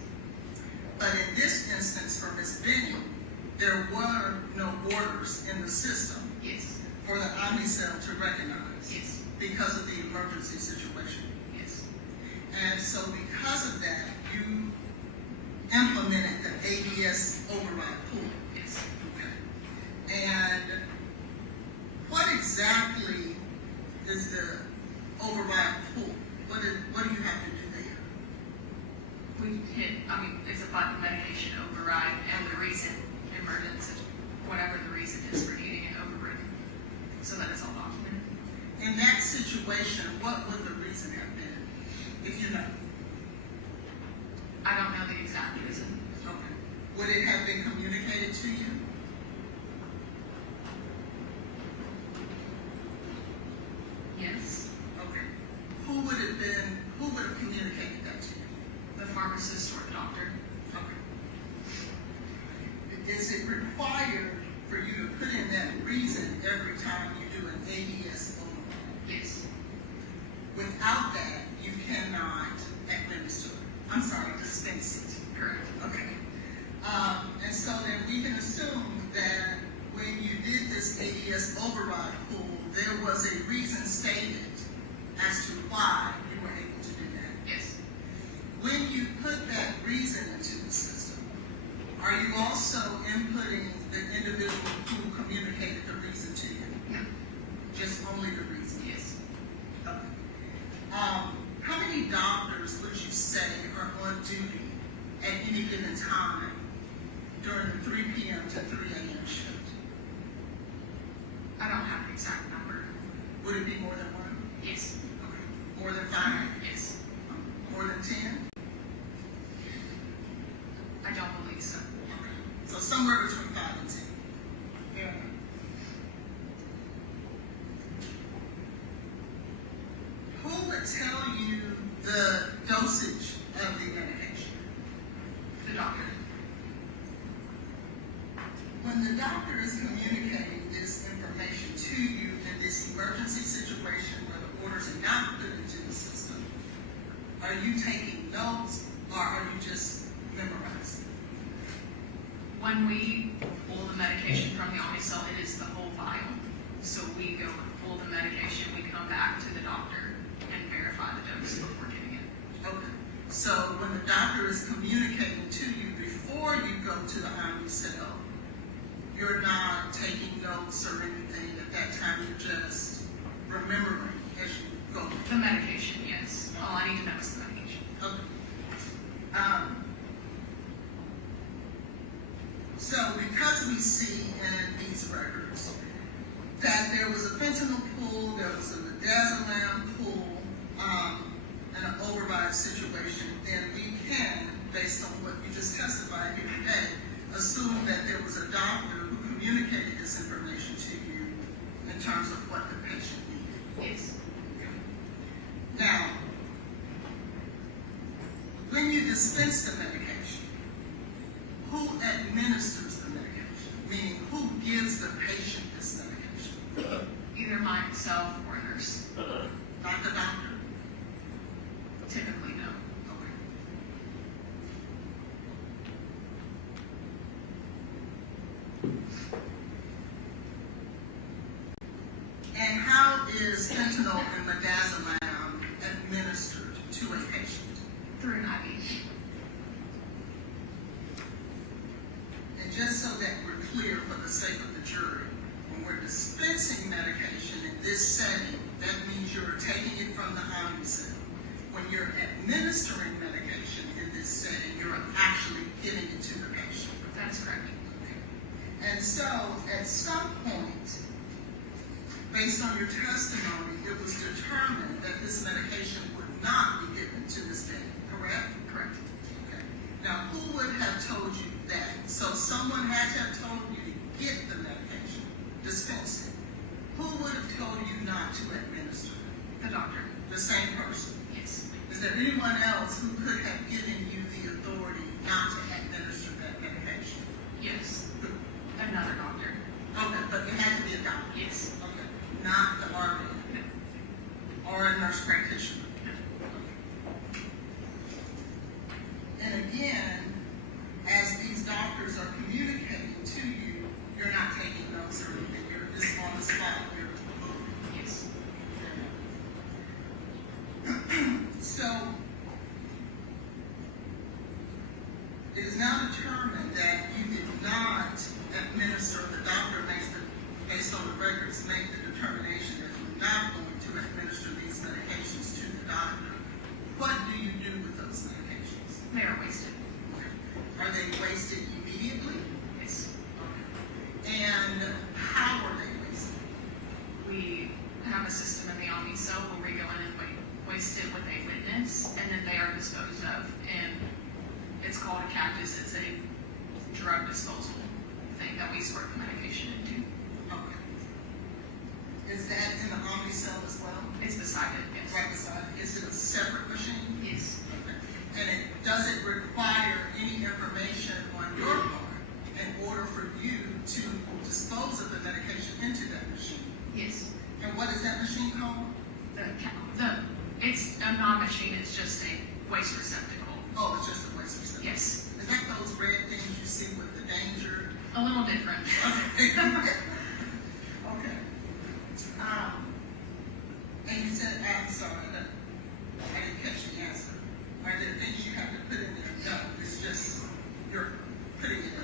But in this instance for Ms. Benny, there were no orders in the system Yes. for the Omnicell to recognize Yes. because of the emergency situation. Yes. And so because of that, you implemented the ABS override pool. Yes. Okay. And what exactly is the override pool? What do you have to do there? We hit, it's a button medication override and the reason emergency, whatever the reason is for needing it overridden, so that it's all documented. In that situation, what would the reason have been, if you know? I don't know the exact reason. Okay. Would it have been communicated to you? Yes. Okay. Who would have communicated that to you? The pharmacist or the doctor. Okay. Is it required for you to put in that reason every time you do an ABS override? Yes. Without that, you cannot administer it. I'm sorry, dispense it. Correct. Okay. And so then we can assume that when you did this ABS override pool, there was a reason stated as to why you were able to do that. Yes. When you put that reason into the system, Are you also inputting the individual who communicated the reason to you? No. Just only the reason? Yes. Okay. How many doctors would you say are on duty at any given time during the 3 p.m. to 3 a.m. shift? I don't have an exact number. Would it be more than one? Yes. Okay. More than 5? Yes. More than 10? I don't believe so. Okay. So somewhere between 5 and 10. Yeah. Who would tell you the dosage of the medication? The doctor. When the doctor is communicating this information to you in this emergency situation where the orders are not put into the system, are you taking notes or are you just memorizing? When we pull the medication from the Omnicell, it is the whole vial. So we go and pull the medication, we come back to the doctor and verify the dose before giving it. Okay. So when the doctor is communicating to you before you go to the Omnicell, you're not taking notes or anything at that time, you're just remembering as you go. The medication, yes. All I need to know is the medication. Okay. So because we see in these records that there was a fentanyl pool, there was a midazolam pool, and an override situation, then we can, based on what you just testified here today, assume that there was a doctor who communicated this information to you in terms of what the patient needed. Yes. Now, when you dispense the medication, who administers the medication? Meaning, who gives the patient this medication? Either myself or a nurse. Not the doctor? Typically, no. Okay. And how is fentanyl and midazolam administered to a patient? Through an IV. And just so that we're clear for the sake of the jury, when we're dispensing medication in this setting, that means you're taking it from the Omnicell. When you're administering medication in this setting, you're actually giving it to the patient. That's correct. And so, at some point, based on your testimony, it was determined that this medication would not be given to this baby, correct? Correct. Okay. Now, who would have told you that? So someone had to have told you to get the medication, dispense it. Who would have told you not to administer it? The doctor. The same person. Yes. Is there anyone else who could have given you the authority not to administer that medication? Yes. Who? Another doctor. Okay, but it had to be a doctor. Yes. Okay. Not the RN. No. Or a nurse practitioner. And again, as these doctors are communicating to you, you're not taking notes or anything. You're just on the spot. Yes. So, it is now determined that you did not administer, the doctor makes the, based on the records, make the determination that you're not going to administer these medications to the doctor. What do you do with those medications? They are wasted. Are they wasted immediately? Yes. And how are they wasted? We have a system in the Omnicell where we go in and waste it with a witness, and then they are disposed of. And it's called a cactus. It's a drug disposal thing that we squirt the medication into. Okay. Is that in the Omnicell as well? It's beside it. Yes. Right beside it? Is it a separate machine? Yes. Okay. And does it require any information on your part in order for you to dispose of the medication into that machine? Yes. And what is that machine called? It's a non-machine. It's just a waste receptacle. Oh, it's just a waste receptacle. Yes. Is that those red things you see with the danger? A little different. Okay. Okay. And you said, I'm sorry, I didn't catch the answer. Are there things you have to put in there? No, it's just you're putting it in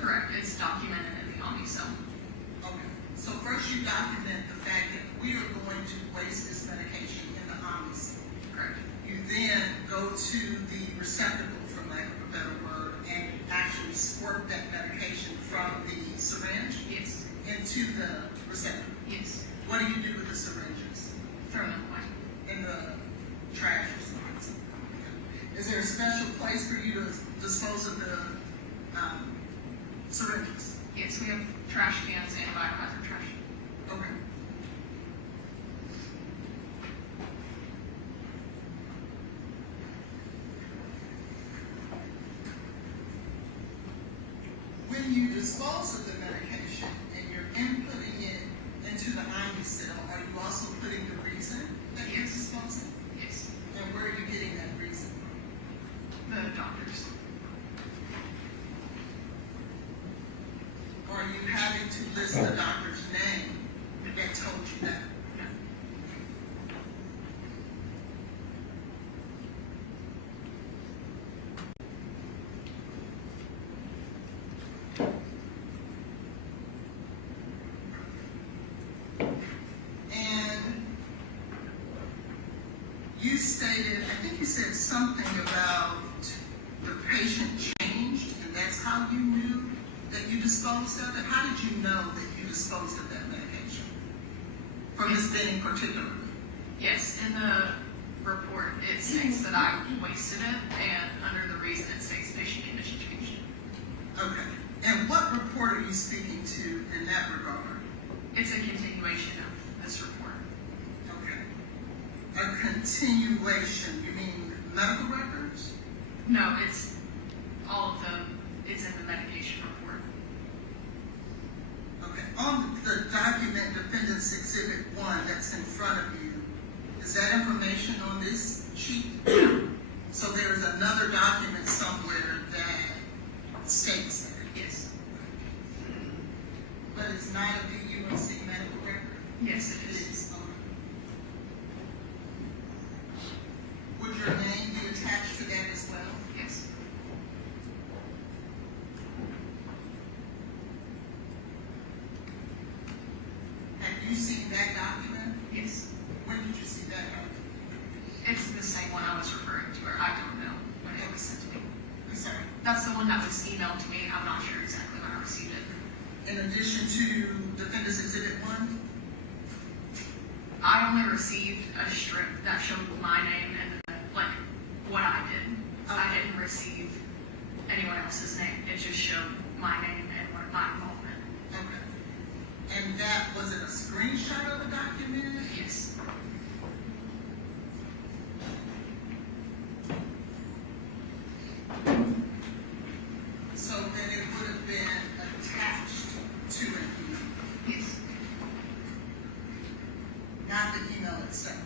receptacle, for lack of a better word, and actually squirt that medication from the syringe Yes. into the receptacle? Yes. What do you do with the syringes? Throw them away. In the trash or something? Is there a special place for you to dispose of the syringes? Yes, we have trash cans and biohazard trash. Okay. When you dispose of the medication and you're inputting it into the IV cell, are you also putting the reason that you're Yes. disposing? Yes. And where are you getting that reason from? The doctors. Are you having to list the doctor's name that told you that? No. And you stated, I think you said something about the patient changed, and that's how you knew that you disposed of it? How did you know that you disposed of that medication? For Ms. Benning particularly? Yes, in the report, it states that I wasted it, and under the reason it states patient condition changed. Okay. And what report are you speaking to in that regard? It's a continuation of this report. Okay. A continuation, you mean medical records? No, it's all of the, it's in the medication report. Okay. On the document Defendant's Exhibit 1 that's in front of you, is that information on this sheet? So there's another document somewhere that states that? Yes. But it's not a UNC medical record? Yes, it is. Okay. Would your name be attached to that as well? Yes. Have you seen that document? Yes. When did you see that document? It's the same one I was referring to, or I don't know when it was sent to me. I'm sorry. That's the one that was emailed to me. I'm not sure exactly when I received it. In addition to Defendant's Exhibit 1? I only received a strip that showed my name and like what I did. I didn't receive anyone else's name. It just showed my name and my involvement. Okay. And that, was it a screenshot of a document? Yes. So then it would have been attached to an email, Yes. not the email itself.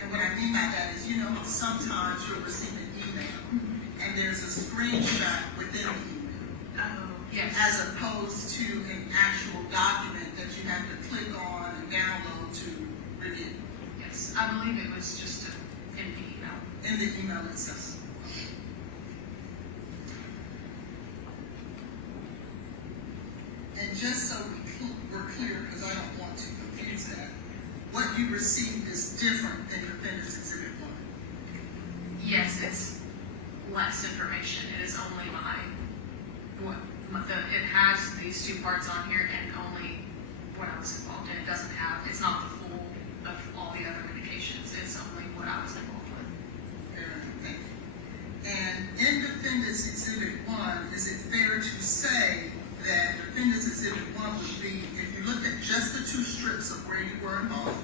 And what I mean by that is, you know, sometimes you'll receive an email and there's a screenshot within the email, Oh, yes. as opposed to an actual document that you have to click on and download to review Yes. I believe it was just in the email. in the email itself. And just so we're clear, because I don't want to confuse that, what you received is different than Defendant's Exhibit 1. Yes, it's less information. It is only it has these two parts on here and only what I was involved in. It doesn't have, it's not the full of all the other medications. It's only what I was involved with. Fair enough, thank you. And in Defendant's Exhibit 1, is it fair to say that Defendant's Exhibit 1 would be, if you looked at just the two strips of where you were involved,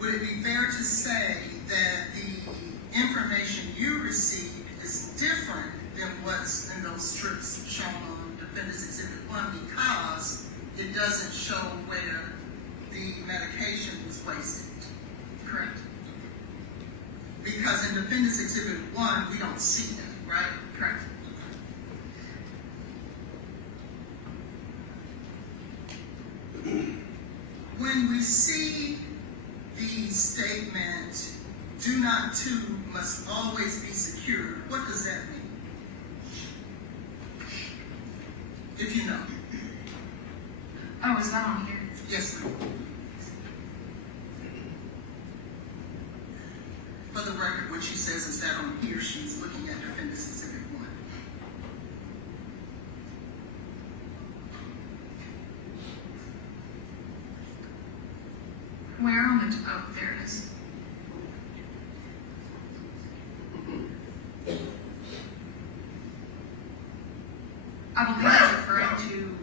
would it be fair to say that the information you received is different than what's in those strips shown on Defendant's Exhibit 1 because it doesn't show where the medication was wasted? Correct. Because in Defendant's Exhibit 1, we don't see that, right? Correct. When we see the statement, "do not tube must always be secured," what does that mean? If you know. Oh, is that on here? Yes, ma'am. For the record, what she says is that on here, medications, looking at Defendant's Exhibit 1. Where on the, oh, there it is. I believe it's referring to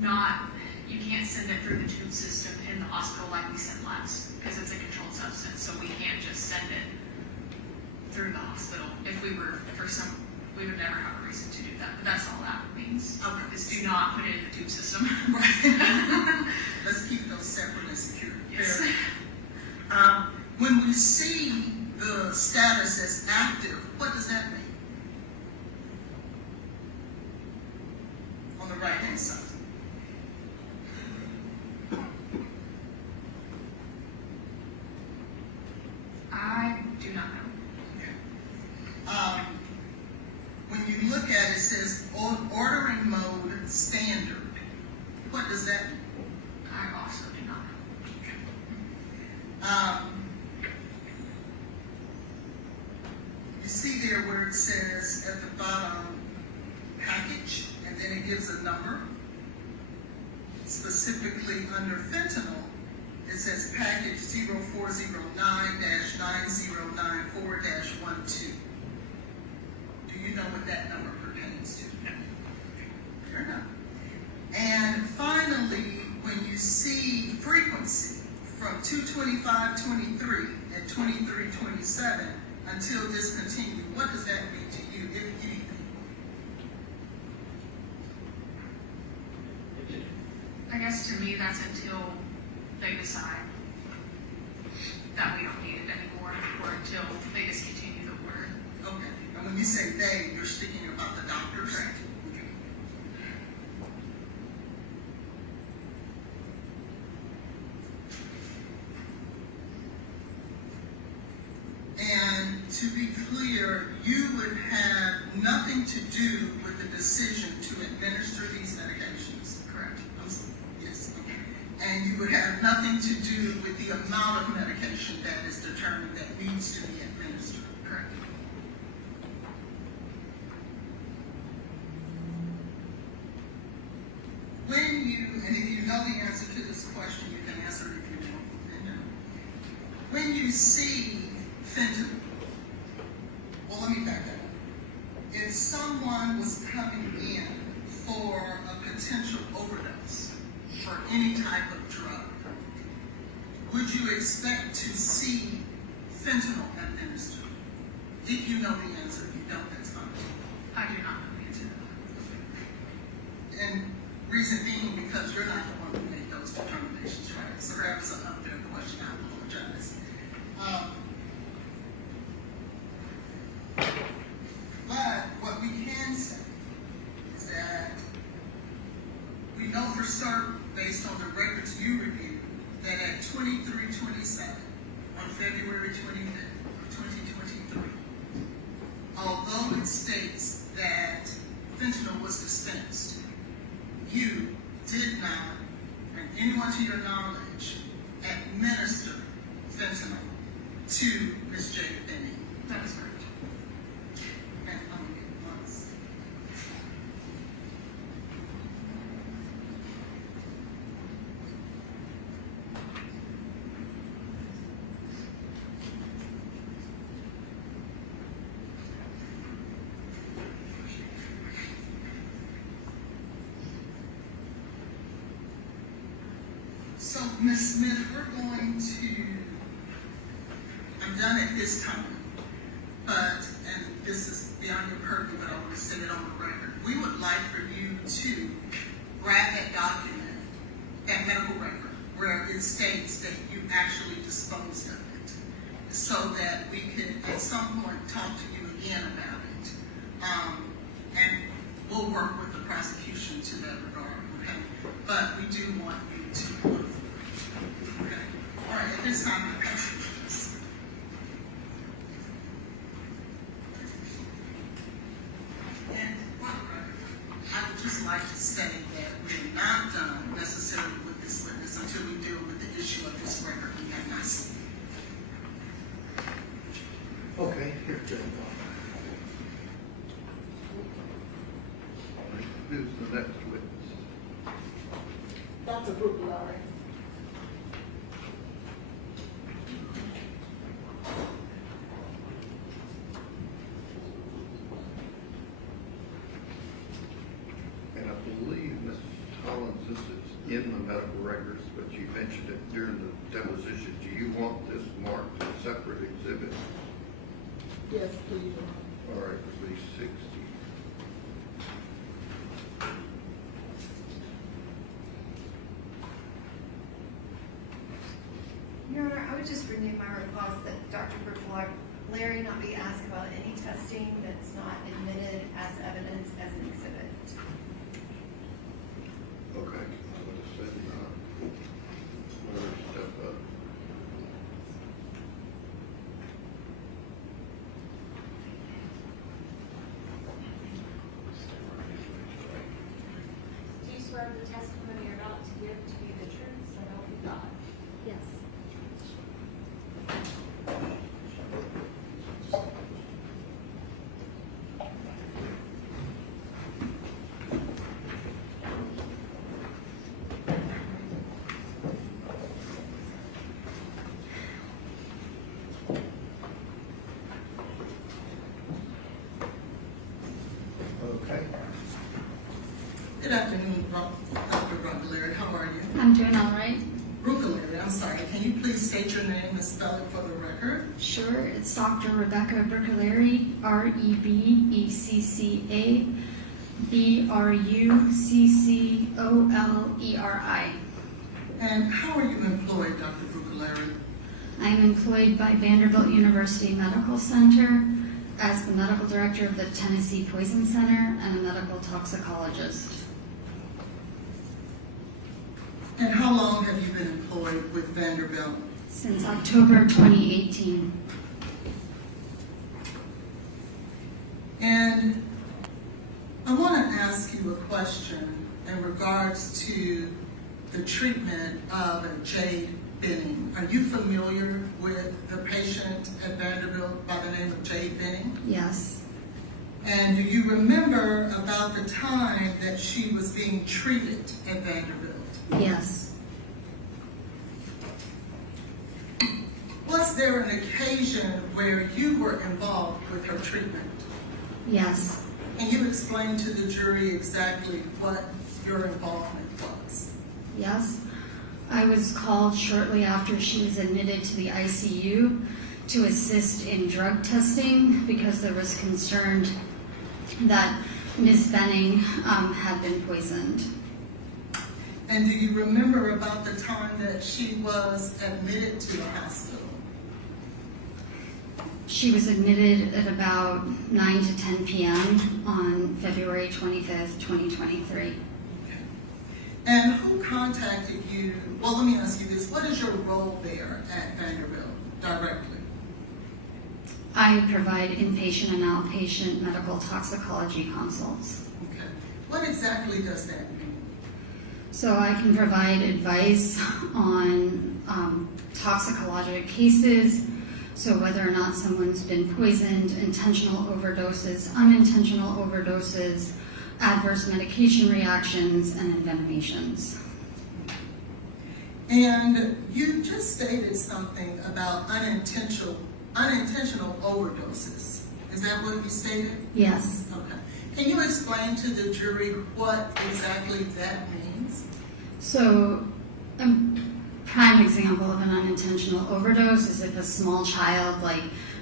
not, you can't send it through the tube system in the hospital like we send labs, because it's a controlled substance, so we can't just send it through the hospital. If we were, for some, we would never have a reason to do that, but that's all that means. Okay. Is do not put it in the tube system. Let's keep those separate and secure. Yes. When we see the status as active, what does that mean? On the right-hand side. I do not know. When you look at it, it says ordering mode standard. What does that mean? I also do not know. You see there where it says at the bottom, package, and then it gives a number. Specifically under fentanyl, it says package 0409-9094-12. Do you know what that number pertains to? Fair enough. And finally, when you see frequency from 225.23 and 23.27 until discontinued, what does that mean to you, if anything? I guess to me that's until they decide that we don't need it anymore, or until they discontinue the order. Okay, and when you say they, you're speaking about the doctors? Correct. Okay. And to be clear, you would have nothing to do with the decision to administer these medications? Correct. Yes, okay. And you would have nothing to do with the amount of medication that is determined that needs to be administered? Correct. When you, and if you know the answer to this question, you can answer it if you don't. When you see fentanyl, well, let me back that up. If someone was coming in for a potential overdose for any type of drug, would you expect to see fentanyl administered? If you know the answer, if you don't, that's fine. I do not know the answer to that. And reason being, because you're not the one who made those determinations, right? So that was an unfair question, I apologize. But what we can say is that we know for certain, based on the records you reviewed, that at 23:27 on February 25th, 2023, although it states that fentanyl was dispensed, you did not, and anyone to your knowledge, administer fentanyl to Ms. Jade Benny. That is correct. And I'm gonna get once. So, Ms. Smith, we're going to, I'm done at this time, but, and this is beyond your purview, but I want to say it on the record. We would like for you to grab that document, that medical record, where it states that you actually disposed of it, so that we could at some point talk to you again about it. And we'll work with the prosecution to that regard, okay? But we do want you to look. Okay. All right, at this time, the pass it, please. And for the record, I would just like to say that we are not done necessarily with this witness until we deal with the issue of this record we have not seen. Okay, here Who's the next witness? Dr. Brucolari. And I believe, Ms. Collins, this is in the medical records, but you mentioned it during the deposition. Do you want this marked as a separate exhibit? Yes, please. All right, release 60. Your Honor, I would just renew my request that Dr. Larry not be asked about any testing that's not admitted as evidence as an exhibit. Okay, I would have said, another step up. Do you swear the testimony you're about to give to be the truth, so help you God? Yes. Okay. Good afternoon, Dr. Brucolari. How are you? I'm doing all right. Brucolari, I'm sorry. Can you please state your name and spell it for the record? Sure, it's Dr. Rebecca Brucolari, R-E-B-E-C-C-A, B-R-U-C-C-O-L-E-R-I. And how are you employed, Dr. Brucolari? I am employed by Vanderbilt University Medical Center as the medical director of the Tennessee Poison Center and a medical toxicologist. And how long have you been employed with Vanderbilt? Since October 2018. And I want to ask you a question in regards to the treatment of Jade Benning. Are you familiar with the patient at Vanderbilt by the name of Jade Benning? Yes, And do you remember about the time that she was being treated at Vanderbilt? yes, Was there an occasion where you were involved with her treatment? yes, Can you explain to the jury exactly what your involvement was? yes. I was called shortly after she was admitted to the ICU to assist in drug testing because there was concern that Ms. Benning had been poisoned. And do you remember about the time that she was admitted to the hospital? She was admitted at about 9 to 10 p.m. on February 25th, 2023. And who contacted you? Well, let me ask you this. What is your role there at Vanderbilt directly? I provide inpatient and outpatient medical toxicology consults. Okay. What exactly does that mean? So I can provide advice on toxicologic cases, so whether or not someone's been poisoned, intentional overdoses, unintentional overdoses, adverse medication reactions, and envenomations. And you just stated something about unintentional overdoses. Is that what you stated? Yes. Okay. Can you explain to the jury what exactly that means? So a prime example of an unintentional overdose is if a small child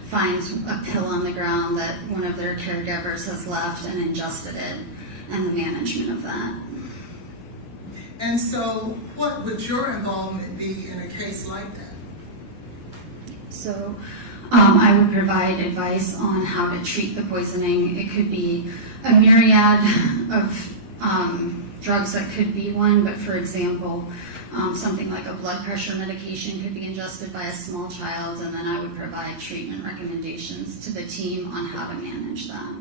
finds a pill on the ground that one of their caregivers has left and ingested it, and the management of that. And so what would your involvement be in a case like that? So I would provide advice on how to treat the poisoning. It could be a myriad of drugs that could be one, but for example, something like a blood pressure medication could be ingested by a small child, and then I would provide treatment recommendations to the team on how to manage that.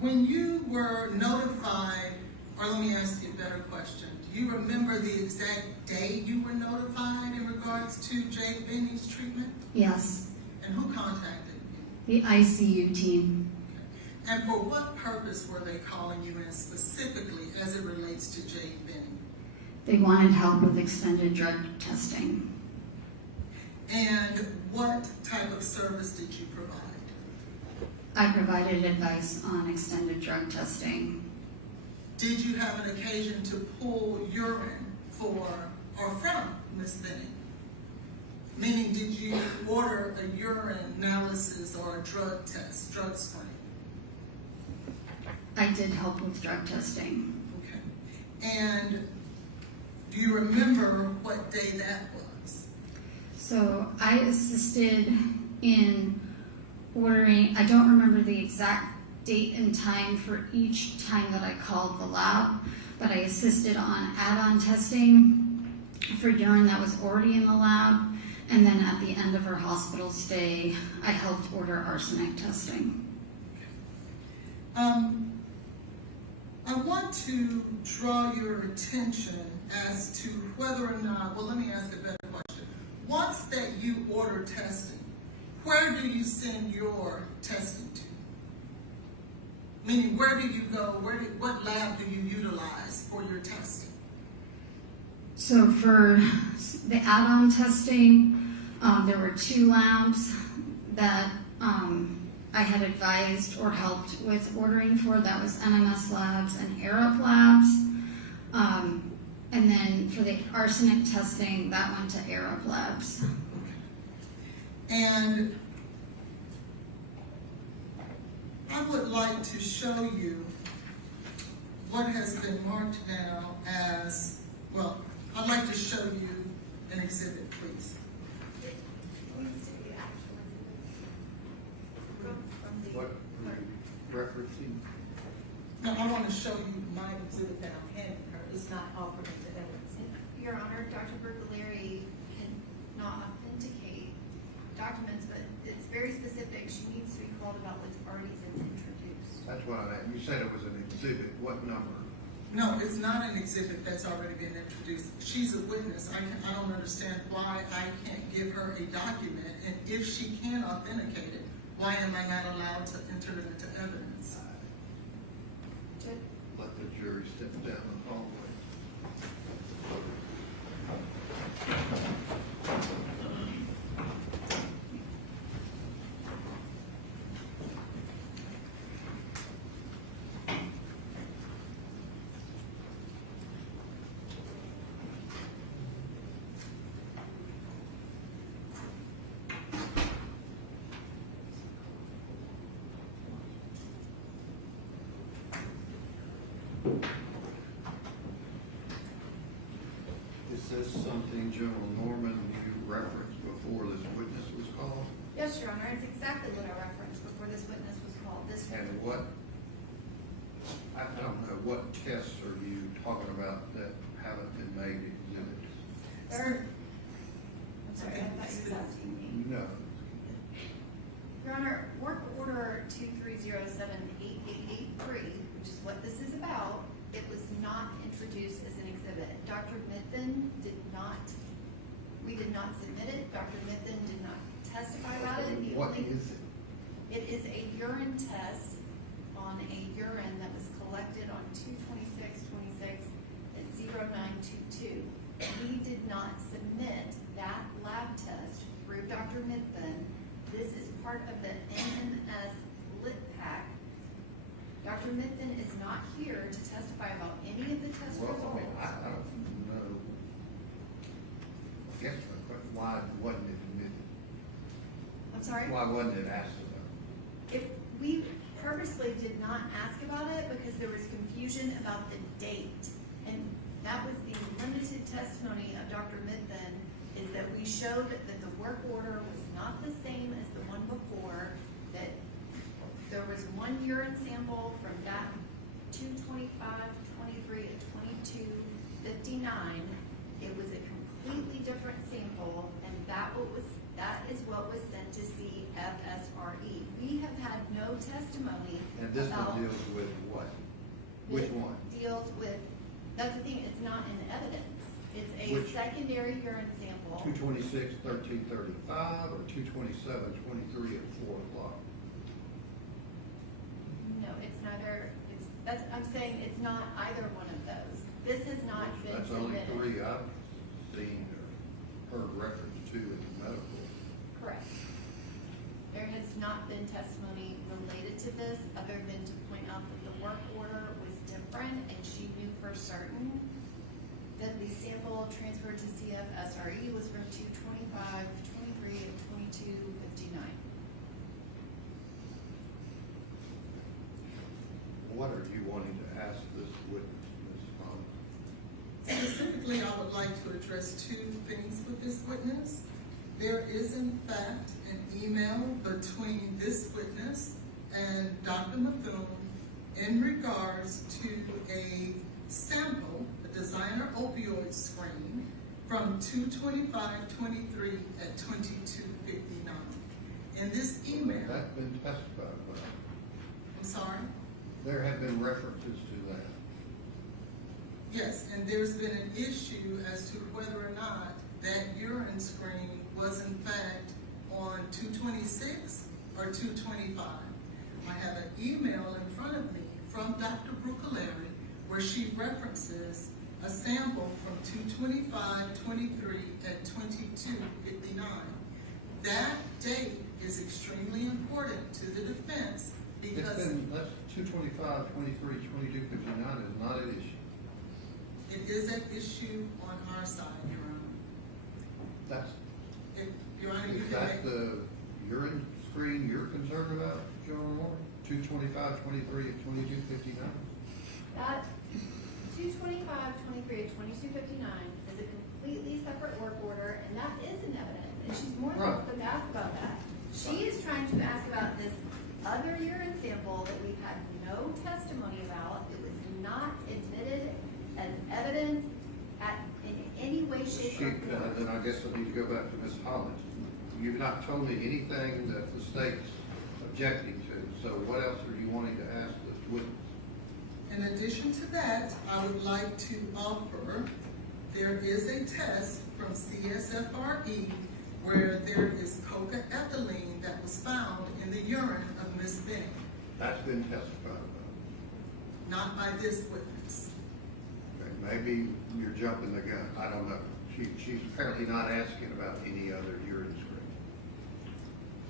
When you were notified, or let me ask you a better question, do you remember the exact day you were notified in regards to Jade Benning's treatment? Yes, And who contacted you? the ICU team. And for what purpose were they calling you in specifically as it relates to Jade Benning? They wanted help with extended drug testing. And what type of service did you provide? I provided advice on extended drug testing. Did you have an occasion to pull urine for or from Ms. Benning? Meaning, did you order a urine analysis or a drug test, drug screen? I did help with drug testing. Okay. And do you remember what day that was? So I assisted in ordering, I don't remember the exact date and time for each time that I called the lab, but I assisted on add-on testing for urine that was already in the lab. And then at the end of her hospital stay, I helped order arsenic testing. I want to draw your attention as to whether or not, well, let me ask a better question. Once that you order testing, where do you send your testing to? Meaning, where do you go? What lab do you utilize for your testing? So for the add-on testing, there were 2 labs that I had advised or helped with ordering for. That was NMS Labs and Arup Labs. And then for the arsenic testing, that went to Arup Labs. And I would like to show you what has been marked now as, well, I'd like to show you an exhibit, please. What are you referencing? No, I want to show you my exhibit that I'm handing her. It's not offering to evidence. Your Honor, Dr. Bergaleri cannot authenticate documents, but it's very specific. She needs to be called about what's already been introduced. That's what I meant. You said it was an exhibit. What number? No, it's not an exhibit that's already been introduced. She's a witness. I don't understand why I can't give her a document, and if she can authenticate it, why am I not allowed to enter it into evidence? Let the jury step down the hallway. Is this something General Norman you referenced before this witness was called? Yes, Your Honor, it's exactly what I referenced before this witness was called. And what, I don't know, what tests are you talking about that haven't been made exhibits? I'm sorry, I thought you were asking me. No. Your Honor, work order 23078883, which is what this is about, it was not introduced as an exhibit. Dr. Mithun we did not submit it. Dr. Mithun did not testify about it. What is it? It is a urine test on a urine that was collected on 2/26/26 at 0922. We did not submit that lab test through Dr. Mithun. This is part of the NMS lit pack. Dr. Mithun is not here to testify about any of the test Well, results. I don't know. I guess my question, why wasn't it admitted? I'm sorry? Why wasn't it asked about? We purposely did not ask about it because there was confusion about the date. And that was the limited testimony of Dr. Mithun, is that we showed that the work order was not the same as the one before, that there was one urine sample from that 2/25/23 at 22:59. It was a completely different sample, and that is what was sent to CFSRE. We have had no testimony And this about. one deals with what? Which This one? deals with, that's the thing, it's not in evidence. It's a Which? secondary urine sample. 2/26/1335 or 2/27/23 at 4 o'clock? No, it's neither, I'm saying it's not either one of those. This has not been That's only submitted. 3 I've seen or heard reference to in the medical. Correct. There has not been testimony related to this, other than to point out that the work order was different, and she knew for certain that the sample transferred to CFSRE was from 225, 23, and 2259. What are you wanting to ask this witness, Ms. Collins? Specifically, I would like to address 2 things with this witness. There is in fact an email between this witness and Dr. Bethune in regards to a sample, a designer opioid screen from 225-23 at 2259. In this email, That's been testified about. I'm sorry? There have been references to that. Yes, and there's been an issue as to whether or not that urine screen was in fact on 226 or 225. I have an email in front of me from Dr. Brucaleri where she references a sample from 225-23 at 2259. That date is extremely important to the defense It's because been, that's 225, 23, 2259 is not an issue. it is an issue on our side, Your Honor. That's, If, Your Honor, you is can that make, the urine screen you're concerned about, John Moore? 225, 23, and 2259? That 225, 23, and 2259 is a completely separate work order, and that is in evidence, and she's more than Right. welcome to ask about that. She is trying to ask about this other urine sample that we've had no testimony about. It was not admitted as evidence in any way, shape, or form. Then I guess I need to go back to Ms. Holland. You've not told me anything that the state's objecting to, so what else are you wanting to ask this witness? in addition to that, I would like to offer, there is a test from CSFRE where there is cocaethylene that was found in the urine of Ms. Benning, That's been testified about. not by this witness. Okay, maybe you're jumping the gun, I don't know. She's apparently not asking about any other urine screen.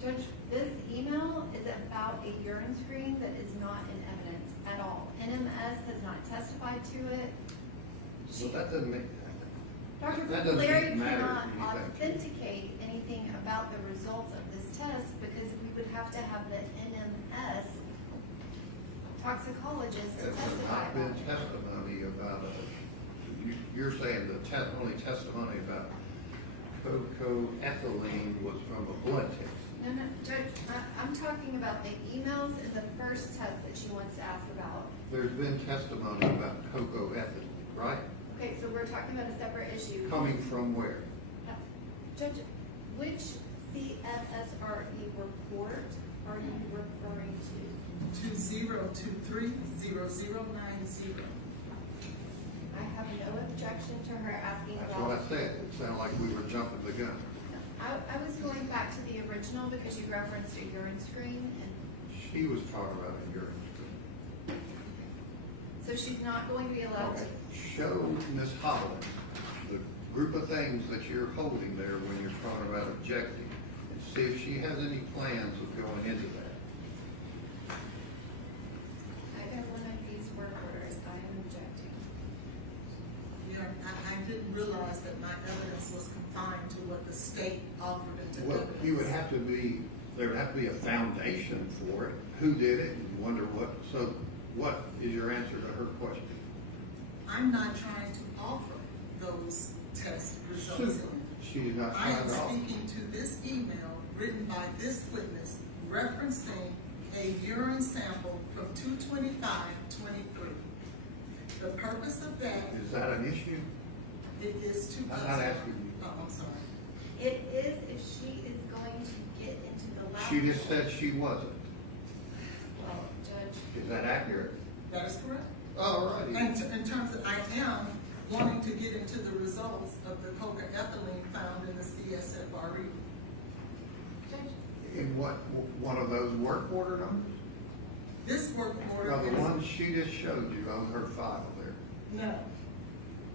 Judge, this email is about a urine screen that is not in evidence at all. NMS has not testified to it. So that doesn't make, Dr. that doesn't Larry matter cannot anything. authenticate anything about the results of this test because we would have to have the NMS toxicologist to There's testify not been about it. testimony about you're saying the only testimony about cocaethylene was from a blood test. No, Judge, I'm talking about the emails and the first test that she wants to ask about. There's been testimony about cocaethylene, right? Okay, so we're talking about a separate issue. Coming from where? Judge, which CFSRE report are you referring to? 2023-0090. I have no objection to her asking That's about. what I said. It sounded like we were jumping the gun. I was going back to the original because you referenced a urine screen, and She was talking about a urine screen. so she's not going to be allowed to. Okay. Show Ms. Holland the group of things that you're holding there when you're talking about objecting, and see if she has any plans of going into that. I got one of these work orders, I am objecting. Yeah, I didn't realize that my evidence was confined to what the state offered into Well, evidence. you would have to be, there would have to be a foundation for it. Who did it, and wonder what, so what is your answer to her question? I'm not trying to offer those test results. Super. She's not I trying am to offer. speaking to this email written by this witness referencing a urine sample from 225-23. The purpose of that, Is that an issue? it is to. I'm not asking you. Oh, I'm sorry. It is if she is going to get into the lab. She just said she wasn't. Well, Judge, Is that accurate? That is correct. All righty. And in terms of, I am wanting to get into the results of the cocaethylene found in the This work order Now, the is, one she just showed you on her file there, no,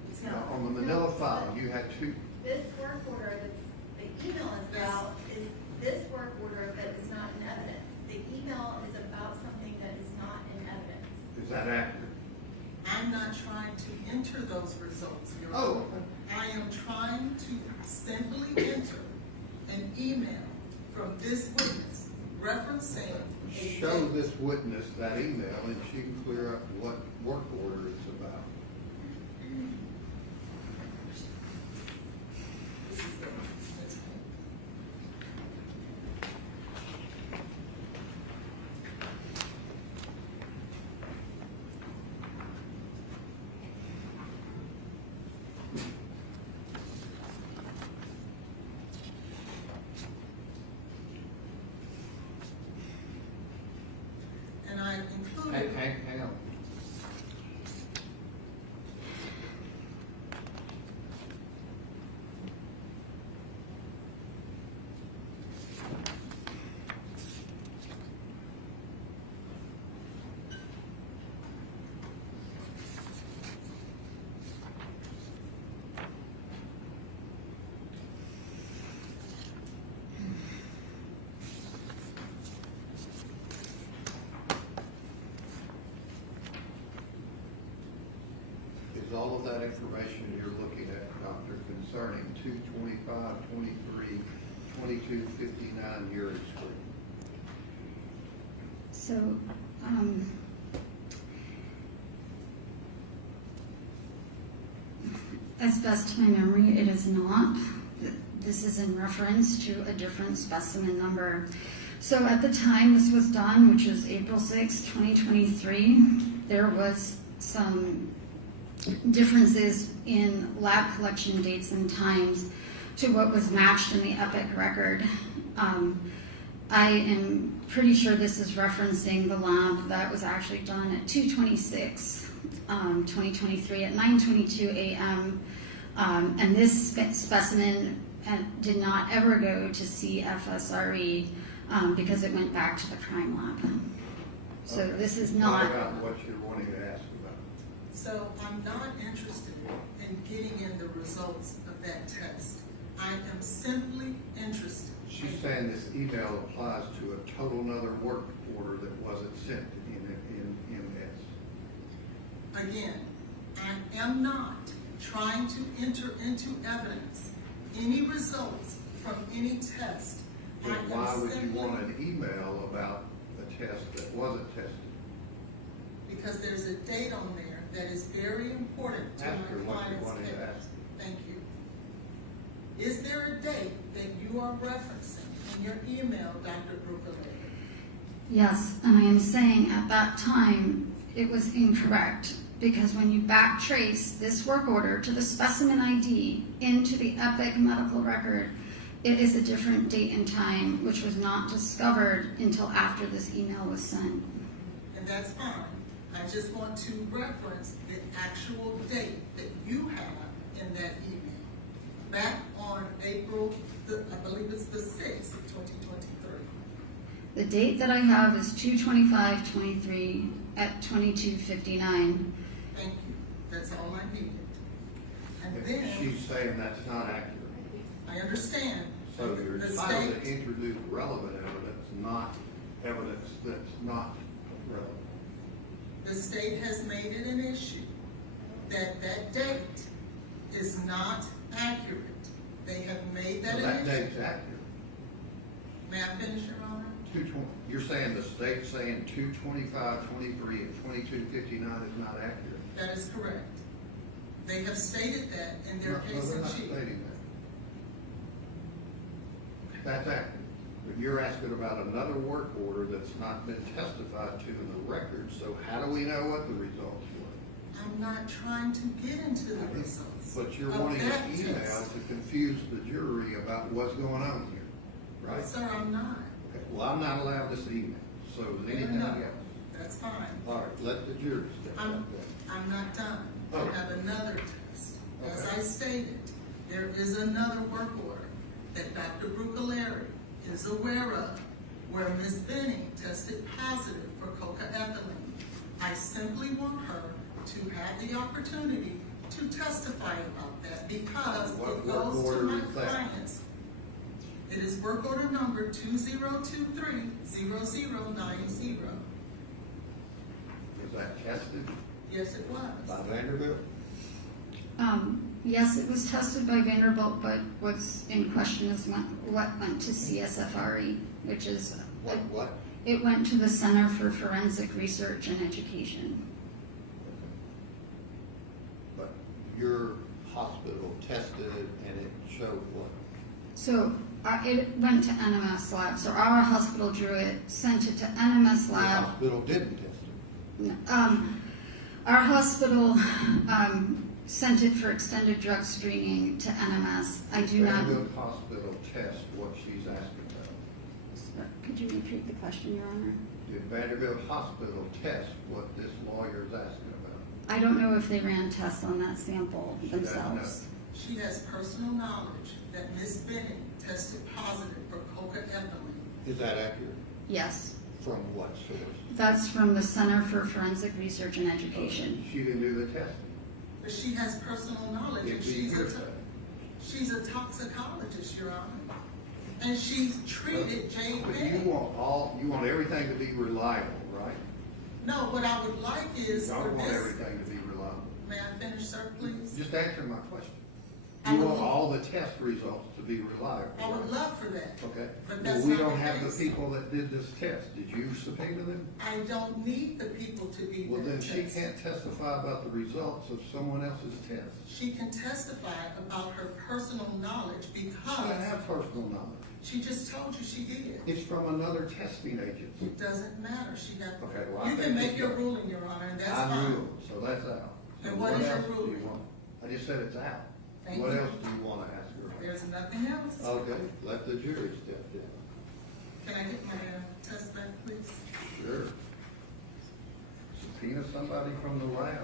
it's not. on the manila file, you had two, This work order that's, the email is about, is this work order that is not in evidence. The email is about something that is not in evidence. is that accurate? I'm not trying to enter those results, Your Oh, Honor. I am trying to simply enter an email from this witness referencing a show date. this witness that email and she can clear up what work order it's about. This is the- this one. And I included. Hang on. Is all of that information you're looking at, Doctor, concerning 225-23-2259 Uri Street? So, as best to my memory, it is not. This is in reference to a different specimen number. So at the time this was done, which was April 6, 2023, there was some differences in lab collection dates and times to what was matched in the EPIC record. I am pretty sure this is referencing the lab that was actually done at 2/26, 2023 at 9:22 a.m. And this specimen did not ever go to CFSRE because it went back to the crime lab. So Okay. this is What not. about what you're wanting to ask about? So I'm not interested in getting in the results of that test. I am simply interested. She's saying this email applies to a total another work order that wasn't sent in MS. Again, I am not trying to enter into evidence any results from any test. I Then am why would you simply- want an email about a test that wasn't tested? Because there's a date on there that is very important to Ask her my what you client's wanted to case. ask. Thank you. Is there a date that you are referencing in your email, Dr. Bruckheimer? Yes, and I am saying at that time it was incorrect because when you backtrace this work order to the specimen ID into the EPIC medical record, it is a different date and time, which was not discovered until after this email was sent. And that's fine. I just want to reference the actual date that you have in that email. Back on April, I believe it's the 6th of 2023. The date that I have is 2/25/23 at 22:59. Thank you. That's all I needed. And If then, she's saying that's not accurate. I understand. So you're The entitled to state, introduce relevant evidence, not evidence that's not relevant. the state has made it an issue that that date is not accurate. They have made that So an that issue. date's accurate. May I finish, Your Honor? You're saying the state's saying 2/25/23 and 22:59 is not accurate? That is correct. They have stated that in their No, case they're in not chief. stating that. That's accurate. But you're asking about another work order that's not been testified to in the record, so how do we know what the results were? I'm not trying to get into the results. But you're of wanting that an email test. to confuse the jury about what's going on here, right? Sir, I'm not. Okay, well, I'm not allowed this email, so is Fair anything enough. else? That's fine. All right, let the jury step I'm up there. not done. I Okay. have another test. As Okay. I stated, there is another work order that Dr. Bruckheimer is aware of where Ms. Benning tested positive for cocaethylene. I simply want her to have the opportunity to testify about that because What it goes to order my is that? clients. It is work order number 2023-0090. Was that tested Yes, it was. by Vanderbilt? Yes, it was tested by Vanderbilt, but what's in question is what went to CSFRE, which is, What? it went to the Center for Forensic Research and Education. But your hospital tested it and it showed what? So it went to NMS Lab. So our hospital drew it, sent it to NMS The Lab. hospital didn't test it. Our hospital sent it for extended drug screening to NMS. I do not. Vanderbilt Hospital test what she's asking about. Could you repeat the question, Your Honor? Did Vanderbilt Hospital test what this lawyer is asking about? I don't know if they ran tests on that sample She doesn't themselves. She has personal knowledge that Ms. Bennett tested positive for cocaethylene. Is that accurate? Yes, From what source? that's from the Center for Forensic Research and Education. She didn't do the testing. But she has personal knowledge and It'd be hearsay. she's a toxicologist, Your Honor. And she's treated Jane But Bennett. you want everything to be reliable, right? No, what I would like is Y'all for want this, everything to be reliable. may I finish, sir, please? Just answer my question. I You would want love- all the test results to be reliable. I would right? love for that. Okay. But Well, that's we not don't the have the case. people that did this test. Did you subpoena them? I don't need the people to be Well, there then she test. can't testify about the results of someone else's test. She can testify about her personal knowledge She doesn't because have personal knowledge. she just told you she did. It's from another testing agency. It doesn't matter, she got, Okay, well, I you think can make it's your got- ruling, Your Honor, and that's I fine. ruled, so that's out. So And what is your else do you ruling? want? I just said it's out. Thank What you. else do you want to ask her? There's nothing else. Okay, let the jury step in. Can I get my test back, please? Sure. Subpoena somebody from the lab.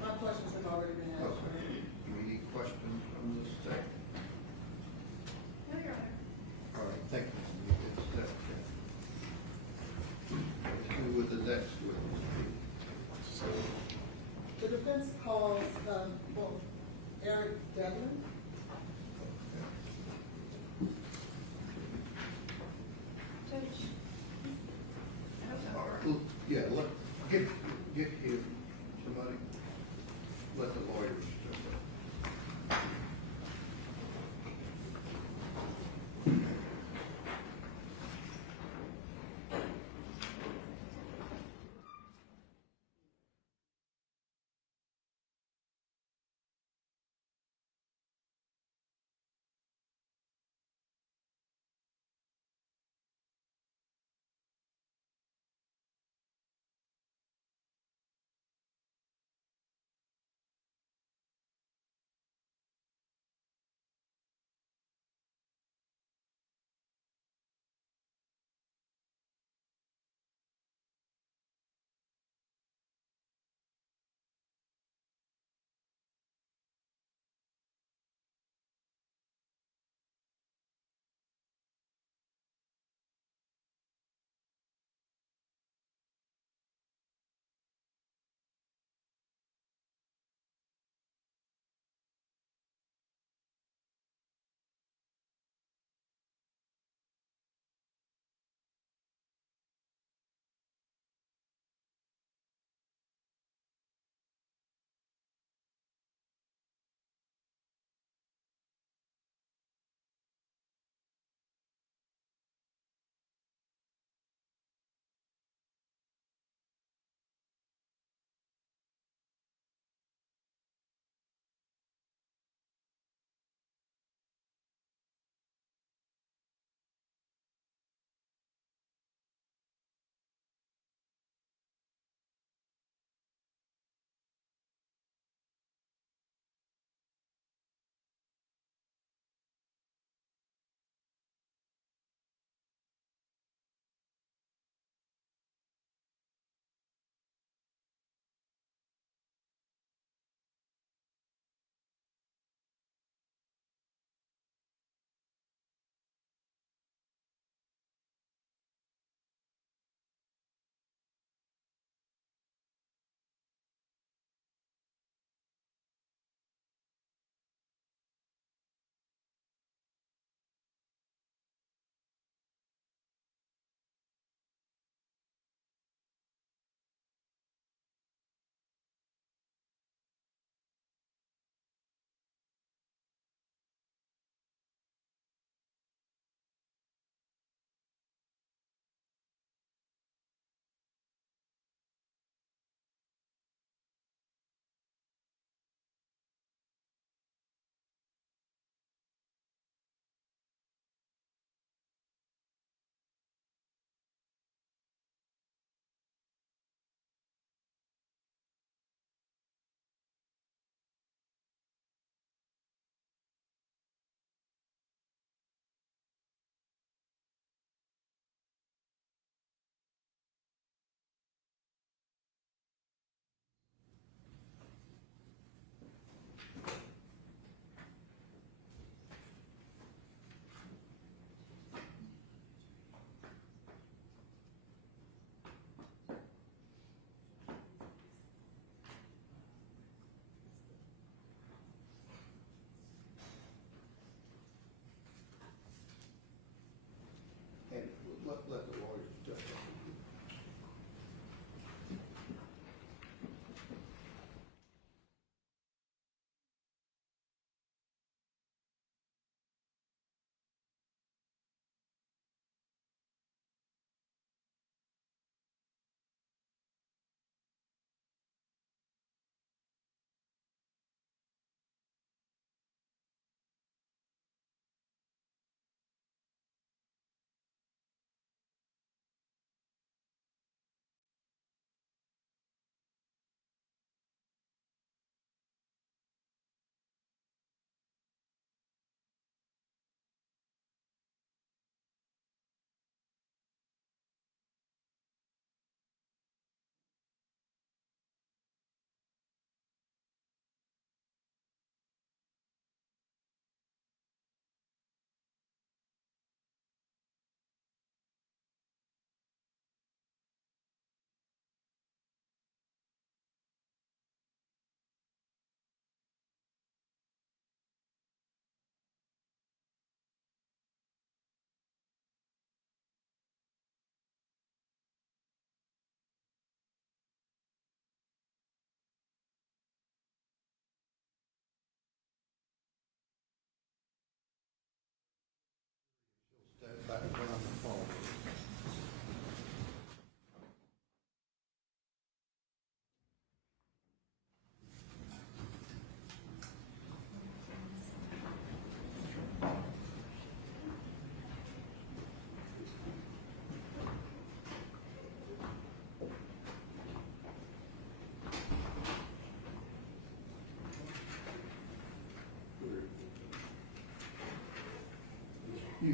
My questions have already been answered. Okay. Do we need questions from the state? No, Your Honor. All right, thank you. You did step in. Let's do with the next witness. The defense calls, Eric Devlin. Judge. All right, well, yeah, get here, somebody, let the lawyers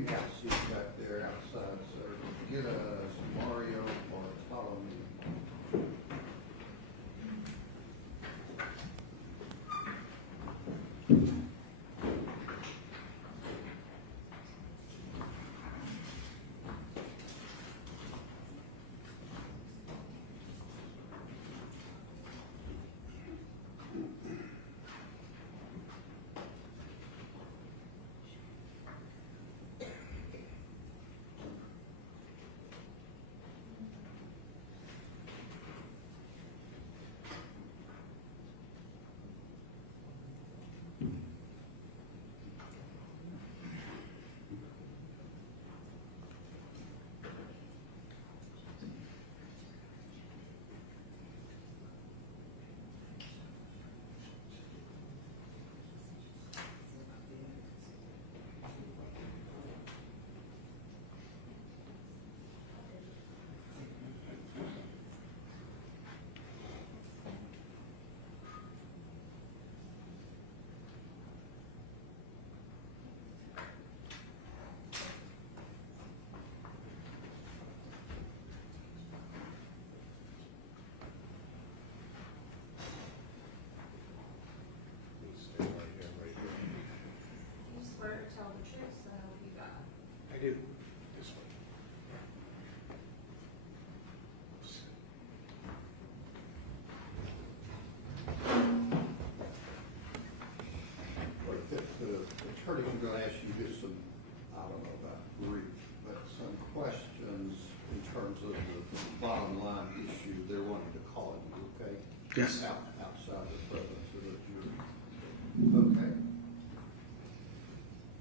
Yes, he's got there outside, sir. Get us Mario Bartolome. You swear to tell the truth, so help you God. I do. This one. The attorney's going to ask you just some, I don't know about brief, but some questions in terms of the bottom line issue they're wanting to call you, okay? Yes. Outside the presence of the jury. Okay.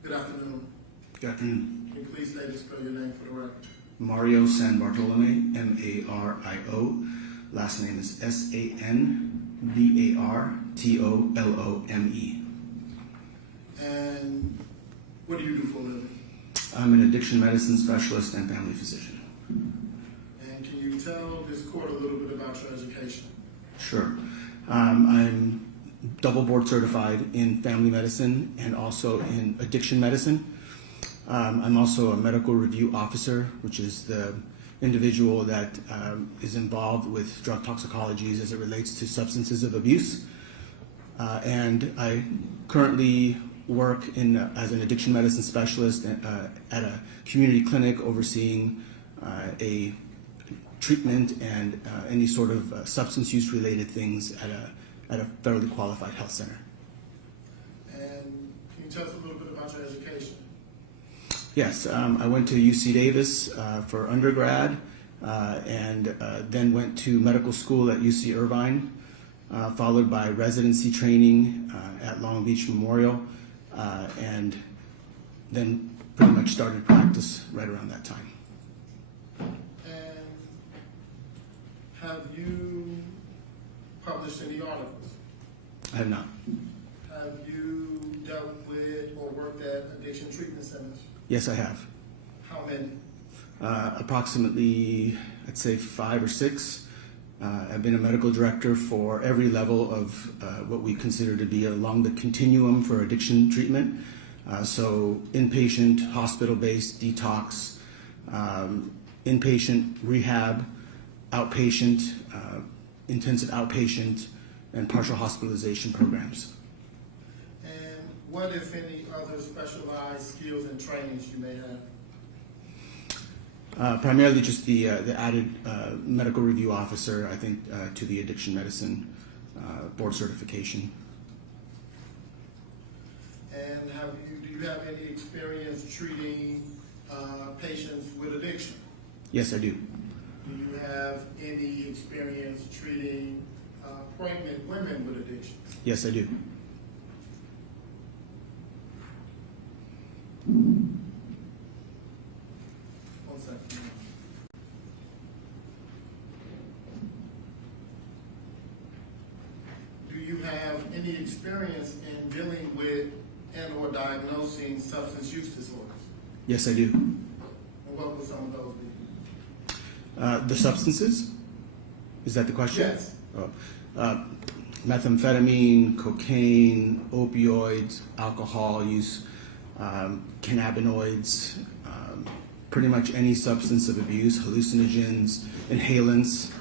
Good afternoon. Good afternoon. Can you please state and spell your name for the record? Mario San Bartolome, Mario. Last name is Sanbartolome. And what do you do for a living? I'm an addiction medicine specialist and family physician. And can you tell this court a little bit about your education? Sure. I'm double board certified in family medicine and also in addiction medicine. I'm also a medical review officer, which is the individual that is involved with drug toxicologies as it relates to substances of abuse. And I currently work as an addiction medicine specialist at a community clinic overseeing a treatment and any sort of substance use related things at a fairly qualified health center. And can you tell us a little bit about your education? Yes, I went to UC Davis for undergrad and then went to medical school at UC Irvine, followed by residency training at Long Beach Memorial, and then pretty much started practice right around that time. And have you published any articles? I have not. Have you dealt with or worked at addiction treatment centers? Yes, I have. How many? Approximately, I'd say 5 or 6. I've been a medical director for every level of what we consider to be along the continuum for addiction treatment. So inpatient, hospital-based detox, inpatient rehab, outpatient, intensive outpatient, and partial hospitalization programs. And what, if any, other specialized skills and trainings you may have? Primarily just the added medical review officer, I think, to the addiction medicine board certification. And do you have any experience treating patients with addiction? Yes, I do. Do you have any experience treating pregnant women with addictions? Yes, I do. One second. Do you have any experience in dealing with and or diagnosing substance use disorders? Yes, I do. And what would some of those be? The substances? Is that the question? Yes. Oh. Methamphetamine, cocaine, opioids, alcohol use, cannabinoids, pretty much any substance of abuse, hallucinogens, inhalants.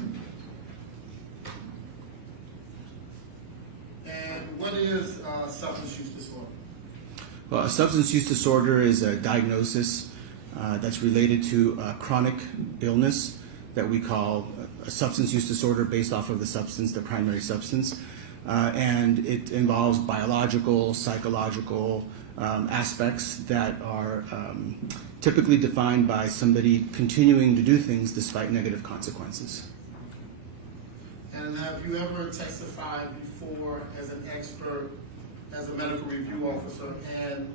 And what is substance use disorder? Well, a substance use disorder is a diagnosis that's related to a chronic illness that we call a substance use disorder based off of the substance, the primary substance. And it involves biological, psychological aspects that are typically defined by somebody continuing to do things despite negative consequences. And have you ever testified before as an expert, as a medical review officer and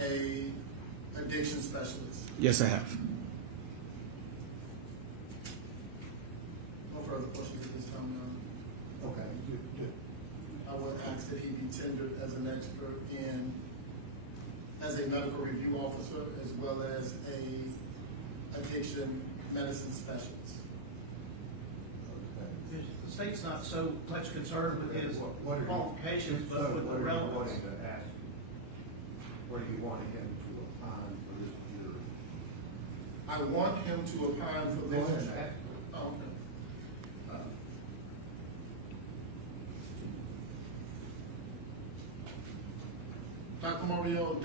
a addiction specialist? Yes, I have. No further questions at this time, Your Honor. Okay. I would ask that he be tendered as an expert in, as a medical review officer, as well as a addiction medicine specialist. The state's not so much concerned with his What are you- qualifications, So but with the what are you relevance. wanting to ask? What are you wanting him to opine for this jury? I want him to opine for Go ahead this. and ask. Oh, okay. Dr. Mario,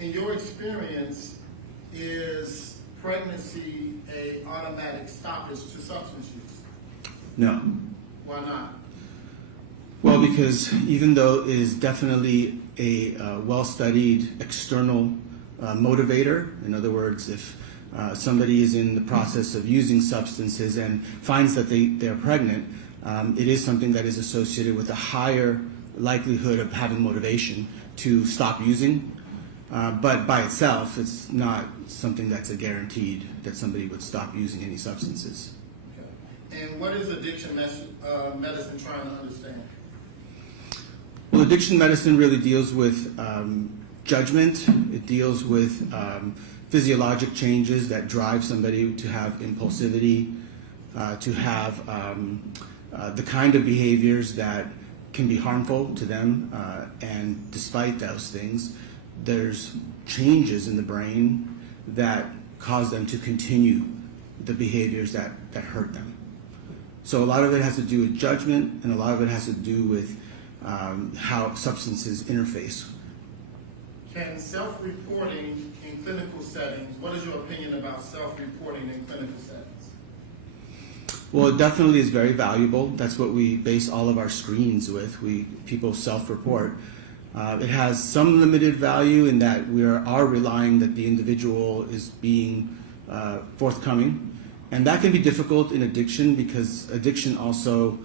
in your experience, is pregnancy a automatic stoppage to substance use? No. Why not? Well, because even though it is definitely a well-studied external motivator, in other words, if somebody is in the process of using substances and finds that they're pregnant, it is something that is associated with a higher likelihood of having motivation to stop using. But by itself, it's not something that's a guaranteed that somebody would stop using any substances. Okay. And what is addiction medicine trying to understand? Well, addiction medicine really deals with judgment. It deals with physiologic changes that drive somebody to have impulsivity, to have the kind of behaviors that can be harmful to them. And despite those things, there's changes in the brain that cause them to continue the behaviors that hurt them. So a lot of it has to do with judgment, and a lot of it has to do with how substances interface. Can self-reporting in clinical settings, what is your opinion about self-reporting in clinical settings? Well, it definitely is very valuable. That's what we base all of our screens with. People self-report. It has some limited value in that we are relying that the individual is being forthcoming. And that can be difficult in addiction because addiction also,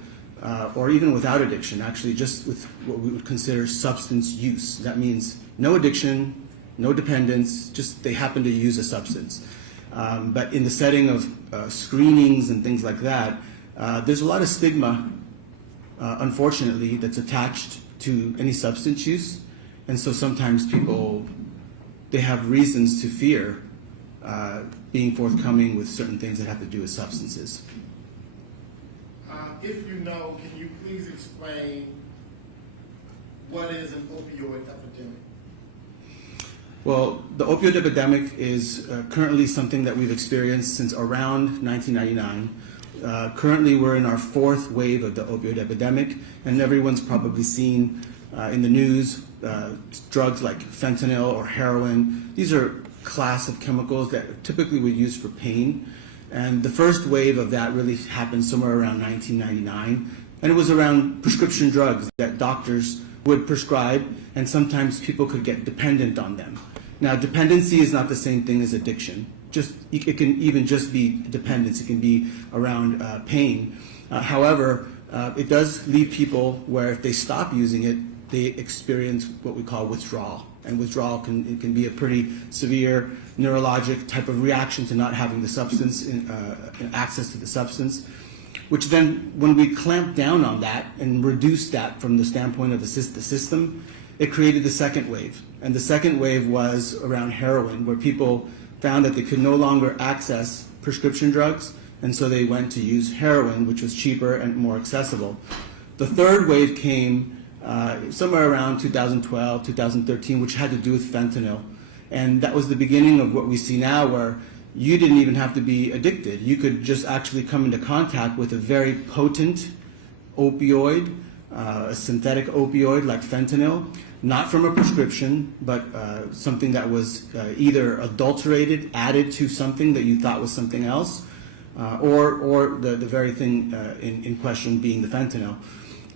or even without addiction, actually just with what we would consider substance use. That means no addiction, no dependence, just they happen to use a substance. But in the setting of screenings and things like that, there's a lot of stigma, unfortunately, that's attached to any substance use. And so sometimes people, they have reasons to fear being forthcoming with certain things that have to do with substances. If you know, can you please explain what is an opioid epidemic? Well, the opioid epidemic is currently something that we've experienced since around 1999. Currently, we're in our fourth wave of the opioid epidemic, and everyone's probably seen in the news drugs like fentanyl or heroin. These are class of chemicals that typically we use for pain. And the first wave of that really happened somewhere around 1999. And it was around prescription drugs that doctors would prescribe, and sometimes people could get dependent on them. Now, dependency is not the same thing as addiction. It can even just be dependence. It can be around pain. However, it does leave people where if they stop using it, they experience what we call withdrawal. And withdrawal can be a pretty severe neurologic type of reaction to not having the substance, access to the substance, which then, when we clamp down on that and reduce that from the standpoint of the system, it created the second wave. And the second wave was around heroin, where people found that they could no longer access prescription drugs, and so they went to use heroin, which was cheaper and more accessible. The third wave came somewhere around 2012, 2013, which had to do with fentanyl. And that was the beginning of what we see now, where you didn't even have to be addicted. You could just actually come into contact with a very potent opioid, a synthetic opioid like fentanyl, not from a prescription, but something that was either adulterated, added to something that you thought was something else, or the very thing in question being the fentanyl.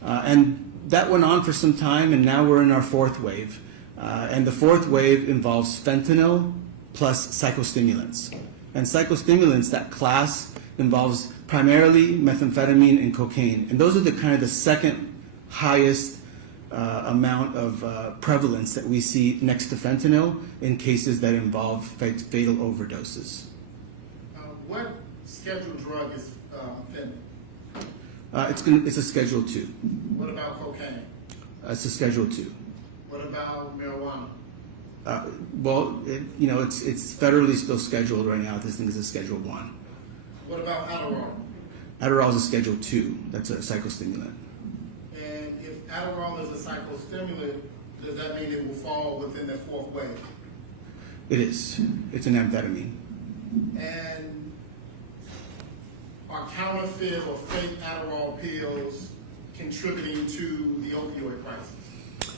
And that went on for some time, and now we're in our fourth wave. And the fourth wave involves fentanyl plus psychostimulants. And psychostimulants, that class, involves primarily methamphetamine and cocaine. And those are the kind of the second highest amount of prevalence that we see next to fentanyl in cases that involve fatal overdoses. What scheduled drug is fentanyl? It's a Schedule 2. What about cocaine? It's a Schedule 2. What about marijuana? It's federally still scheduled right now. This thing is a Schedule 1. What about Adderall? Adderall is a Schedule 2. That's a psychostimulant. And if Adderall is a psychostimulant, does that mean it will fall within the fourth wave? It is. It's an amphetamine. And are counterfeit or fake Adderall pills contributing to the opioid crisis?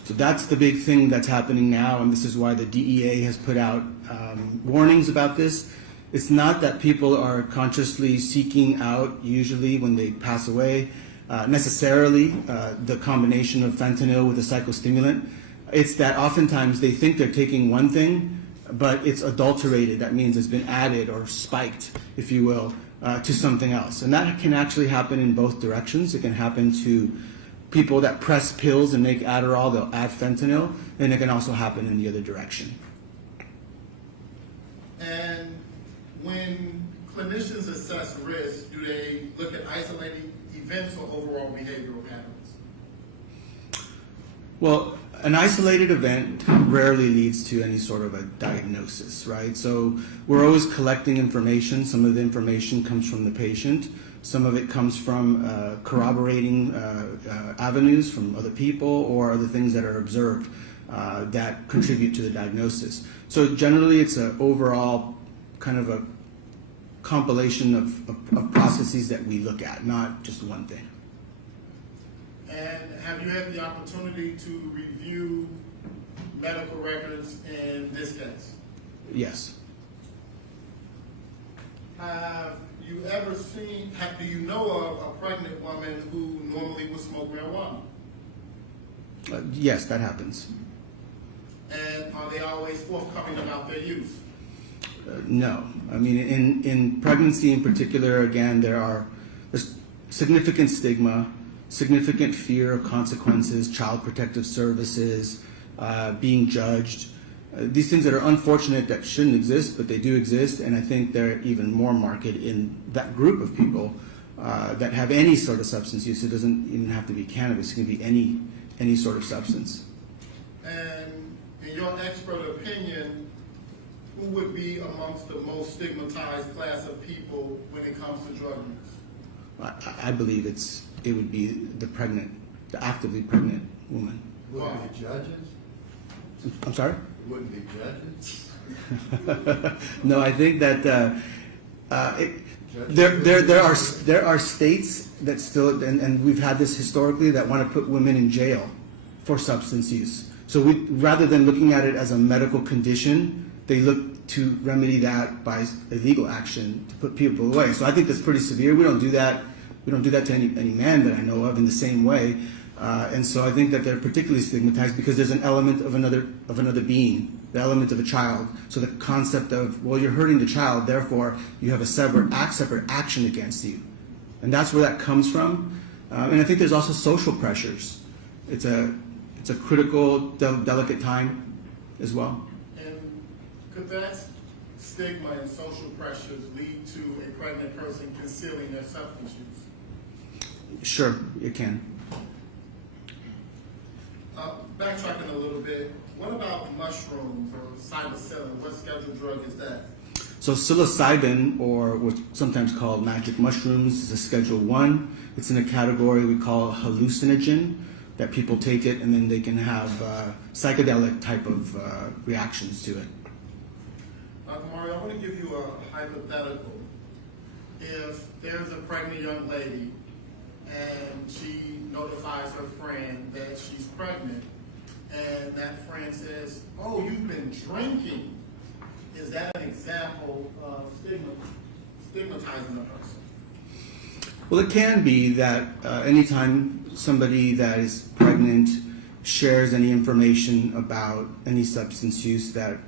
So that's the big thing that's happening now, and this is why the DEA has put out warnings about this. It's not that people are consciously seeking out, usually when they pass away, necessarily the combination of fentanyl with a psychostimulant. It's that oftentimes they think they're taking one thing, but it's adulterated. That means it's been added or spiked, if you will, to something else. And that can actually happen in both directions. It can happen to people that press pills and make Adderall, they'll add fentanyl, and it can also happen in the other direction. And when clinicians assess risk, do they look at isolated events or overall behavioral patterns? Well, an isolated event rarely leads to any sort of a diagnosis, right? So we're always collecting information. Some of the information comes from the patient. Some of it comes from corroborating avenues from other people or other things that are observed that contribute to the diagnosis. So generally it's an overall kind of a compilation of processes that we look at, not just one thing. And have you had the opportunity to review medical records in this case? Yes. Have you ever seen, do you know of a pregnant woman who normally would smoke marijuana? Yes, that happens. And are they always forthcoming about their use? No. I mean, in pregnancy in particular, again, there's significant stigma, significant fear of consequences, child protective services, being judged. These things that are unfortunate that shouldn't exist, but they do exist, and I think they're even more marked in that group of people that have any sort of substance use. It doesn't even have to be cannabis. It can be any sort of substance. And in your expert opinion, who would be amongst the most stigmatized class of people when it comes to drug use? I believe it would be the actively pregnant woman. Would it be judges? I'm sorry? It wouldn't be judges? No, I think that there are states that still, and we've had this historically, that want to put women in jail for substance use. So rather than looking at it as a medical condition, they look to remedy that by illegal action to put people away. So I think that's pretty severe. We don't do that. We don't do that to any man that I know of in the same way. And so I think that they're particularly stigmatized because there's an element of another being, the element of a child. So the concept of, well, you're hurting the child, therefore you have a separate action against you. And that's where that comes from. And I think there's also social pressures. It's a critical, delicate time as well. And could that stigma and social pressures lead to a pregnant person concealing their substance use? Sure, it can. Backtracking a little bit, what about mushrooms or psilocybin? What scheduled drug is that? So psilocybin, or what's sometimes called magic mushrooms, is a Schedule 1. It's in a category we call hallucinogen, that people take it and then they can have psychedelic type of reactions to it. Mario, I want to give you a hypothetical. If there's a pregnant young lady and she notifies her friend that she's pregnant, and that friend says, "Oh, you've been drinking," is that an example of stigmatizing a person? Well, it can be that anytime somebody that is pregnant shares any information about any substance use, that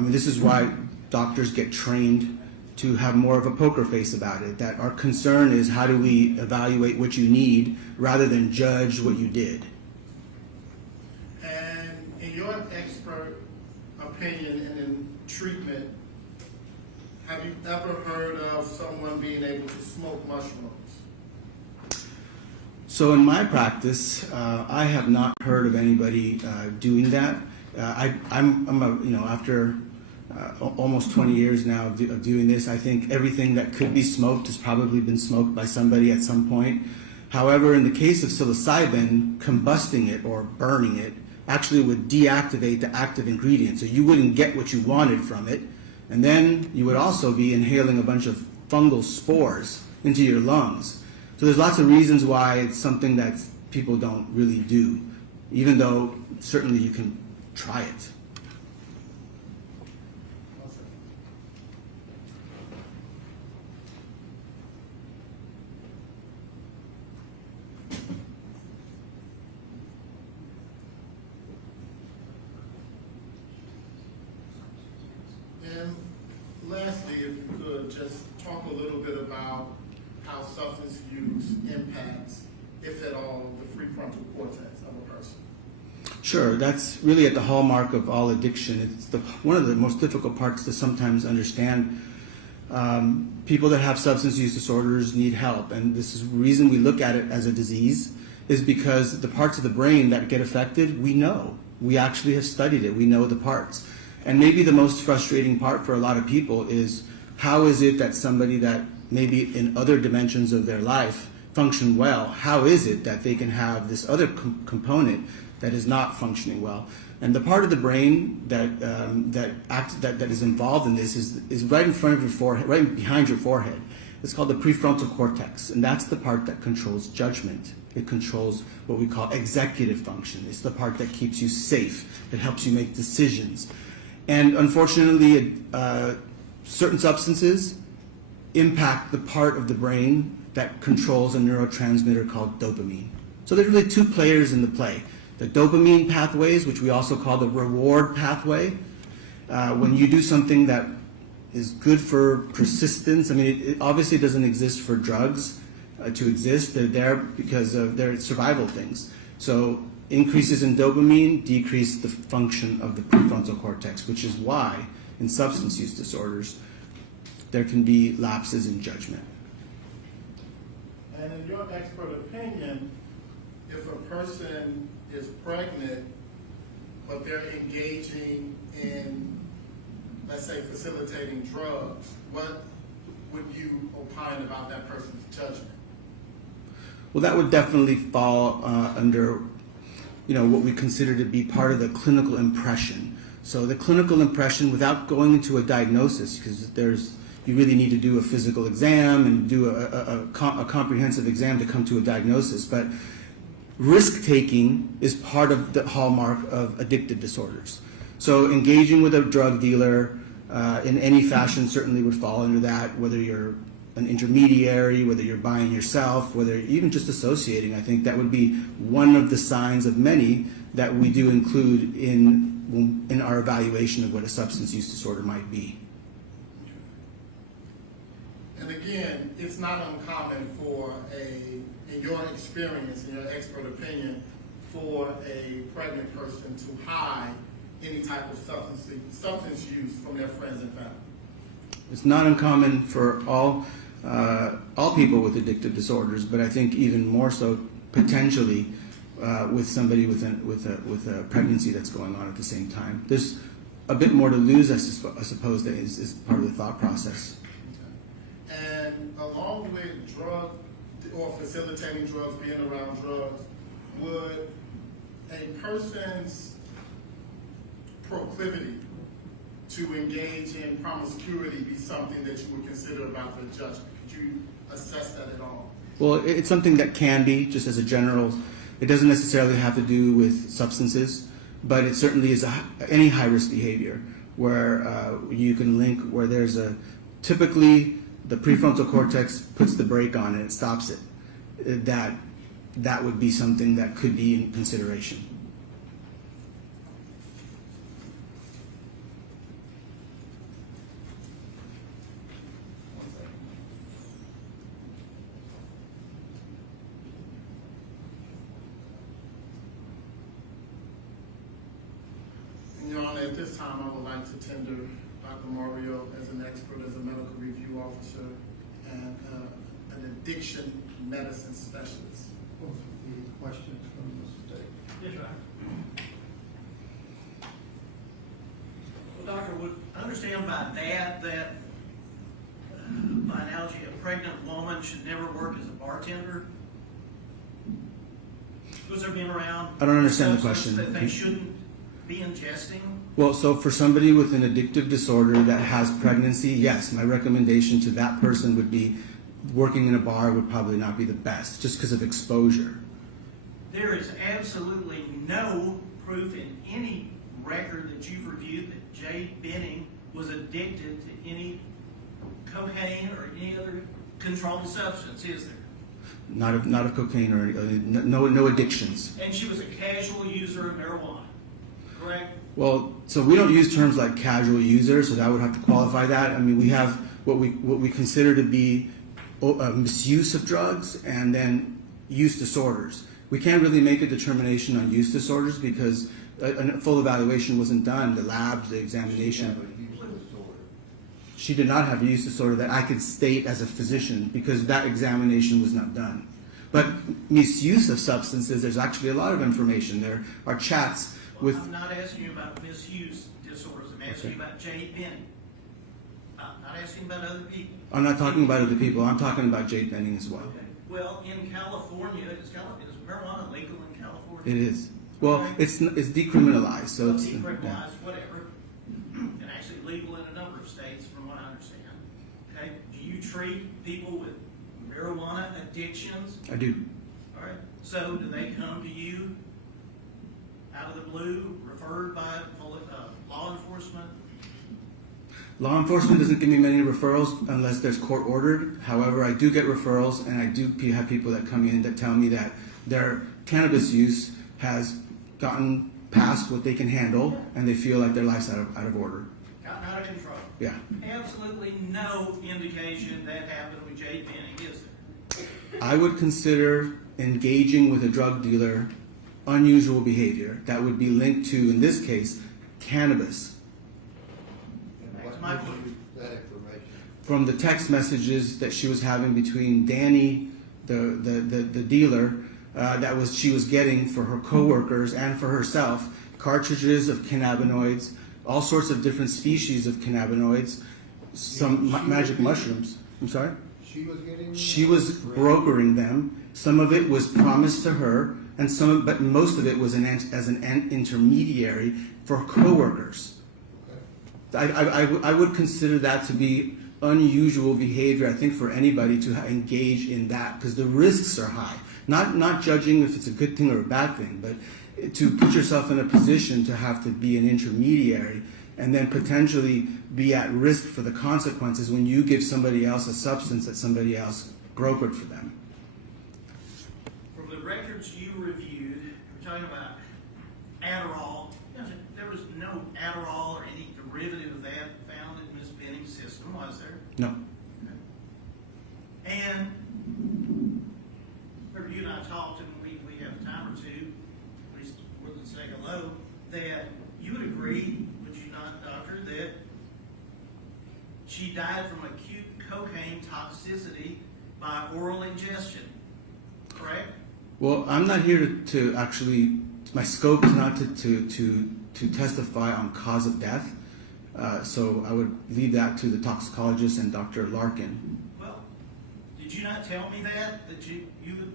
this is why doctors get trained to have more of a poker face about it. That our concern is how do we evaluate what you need rather than judge what you did. And in your expert opinion and in treatment, have you ever heard of someone being able to smoke mushrooms? So in my practice, I have not heard of anybody doing that. After almost 20 years now of doing this, I think everything that could be smoked has probably been smoked by somebody at some point. However, in the case of psilocybin, combusting it or burning it actually would deactivate the active ingredient, so you wouldn't get what you wanted from it, and then you would also be inhaling a bunch of fungal spores into your lungs. So there's lots of reasons why it's something that people don't really do, even though certainly you can try it. And lastly, if you could just talk a little bit about how substance use impacts, if at all, the prefrontal cortex of a person. Sure, that's really at the hallmark of all addiction. It's one of the most difficult parts to sometimes understand. People that have substance use disorders need help, and this is the reason we look at it as a disease, is because the parts of the brain that get affected, we know. We actually have studied it. We know the parts. And maybe the most frustrating part for a lot of people is how is it that somebody that maybe in other dimensions of their life function well, how is it that they can have this other component that is not functioning well? And the part of the brain that is involved in this is right in front of your forehead, right behind your forehead. It's called the prefrontal cortex, and that's the part that controls judgment. It controls what we call executive function. It's the part that keeps you safe, that helps you make decisions. And unfortunately, certain substances impact the part of the brain that controls a neurotransmitter called dopamine. So there's really two players in the play. The dopamine pathways, which we also call the reward pathway. When you do something that is good for persistence, it obviously doesn't exist for drugs to exist. They're there because of their survival things. So increases in dopamine decrease the function of the prefrontal cortex, which is why in substance use disorders there can be lapses in judgment. And in your expert opinion, if a person is pregnant, but they're engaging in, let's say, facilitating drugs, what would you opine about that person's judgment? Well, that would definitely fall under what we consider to be part of the clinical impression. So the clinical impression, without going into a diagnosis, because you really need to do a physical exam and do a comprehensive exam to come to a diagnosis. But risk-taking is part of the hallmark of addictive disorders. So engaging with a drug dealer in any fashion certainly would fall under that, whether you're an intermediary, whether you're buying yourself, whether even just associating. I think that would be one of the signs of many that we do include in our evaluation of what a substance use disorder might be. And again, it's not uncommon in your experience, in your expert opinion, for a pregnant person to hide any type of substance use from their friends and family. It's not uncommon for all people with addictive disorders, but I think even more so potentially with somebody with a pregnancy that's going on at the same time. There's a bit more to lose, I suppose, that is part of the thought process. Okay. And along with drug or facilitating drugs, being around drugs, would a person's proclivity to engage in promiscuity be something that you would consider about the judgment? Could you assess that at all? Well, it's something that can be, just as a general, it doesn't necessarily have to do with substances, but it certainly is any high-risk behavior where you can link, where there's typically the prefrontal cortex puts the brake on it, it stops it. That would be something that could be in consideration. Your Honor, at this time, I would like to tender Dr. Mario as an expert, as a medical review officer, and an addiction medicine specialist. Any questions from the state? Yes, Your Honor. Well, Doctor, would I understand by that by analogy, a pregnant woman should never work as a bartender? Because they're being around. I don't understand the substances question. That they shouldn't be ingesting? Well, so for somebody with an addictive disorder that has pregnancy, yes, my recommendation to that person would be working in a bar would probably not be the best, just because of exposure. There is absolutely no proof in any record that you've reviewed that Jay Benning was addicted to any cocaine or any other controlled substance, is there? Not of cocaine or no addictions. And she was a casual user of marijuana, correct? Well, so we don't use terms like casual user, so that would have to qualify that. I mean, we have what we consider to be misuse of drugs and then use disorders. We can't really make a determination on use disorders because a full evaluation wasn't done. The labs, the examination. She did not have a use disorder that I could state as a physician because that examination was not done. But misuse of substances, there's actually a lot of information. There are chats with... I'm not asking you about misuse disorders. I'm asking you about Jay Benning. I'm not asking about other people. I'm not talking about other people. I'm talking about Jay Benning as well. Okay. Well, in California, is marijuana legal in California? It is. Well, it's decriminalized, so it's... Decriminalized, whatever. And actually legal in a number of states, from what I understand. Okay? Do you treat people with marijuana addictions? I do. All right. So do they come to you out of the blue, referred by law enforcement? Law enforcement doesn't give me many referrals unless there's court ordered. However, I do get referrals, and I do have people that come in that tell me that their cannabis use has gotten past what they can handle, and they feel like their life's out of order. Gotten out of control. Yeah. Absolutely no indication that happened with Jay Benning, is there? I would consider engaging with a drug dealer unusual behavior that would be linked to, in this case, cannabis. Back to my point. That information. From the text messages that she was having between Danny, the dealer, she was getting for her coworkers and for herself, cartridges of cannabinoids, all sorts of different species of cannabinoids, some magic mushrooms. I'm sorry? She was getting them? She was brokering them. Some of it was promised to her, and but most of it was as an intermediary for coworkers. I would consider that to be unusual behavior, I think, for anybody to engage in that, because the risks are high. Not judging if it's a good thing or a bad thing, but to put yourself in a position to have to be an intermediary and then potentially be at risk for the consequences when you give somebody else a substance that somebody else brokered for them. From the records you reviewed, we're talking about Adderall. There was no Adderall or any derivative of that found in Ms. Benning's system, was there? No. And you and I talked, and we have a time or two, at least for the say hello, that you would agree, would you not, doctor, that she died from acute cocaine toxicity by oral ingestion, correct? Well, I'm not here to actually, my scope is not to testify on cause of death, so I would leave that to the toxicologist and Dr. Larkin. Well, did you not tell me that you would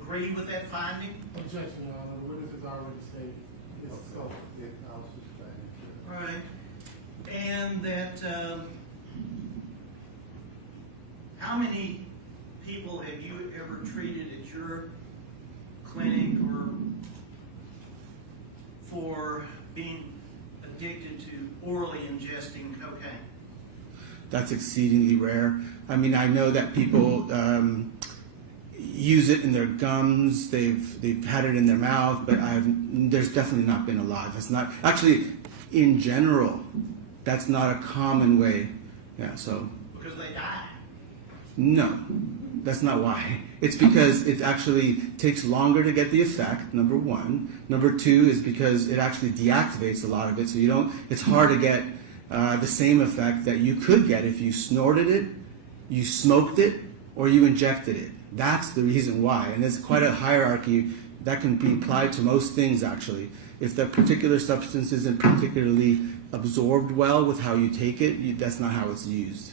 agree with that finding? Objection, Your Honor. The witness has already stated it's so. The analysis All right. And that, how many people have you ever treated at your clinic or for being addicted to orally ingesting cocaine? That's exceedingly rare. I mean, I know that people use it in their gums. They've had it in their mouth, but there's definitely not been a lot. That's not actually, in general, that's not a common way. Yeah. So. Because they die. No, that's not why. It's because it actually takes longer to get the effect, number one. Number two is because it actually deactivates a lot of it, so you don't. It's hard to get the same effect that you could get if you snorted it, you smoked it, or you injected it. That's the reason why, and there's quite a hierarchy that can be applied to most things actually. If the particular substance isn't particularly absorbed well with how you take it, that's not how it's used.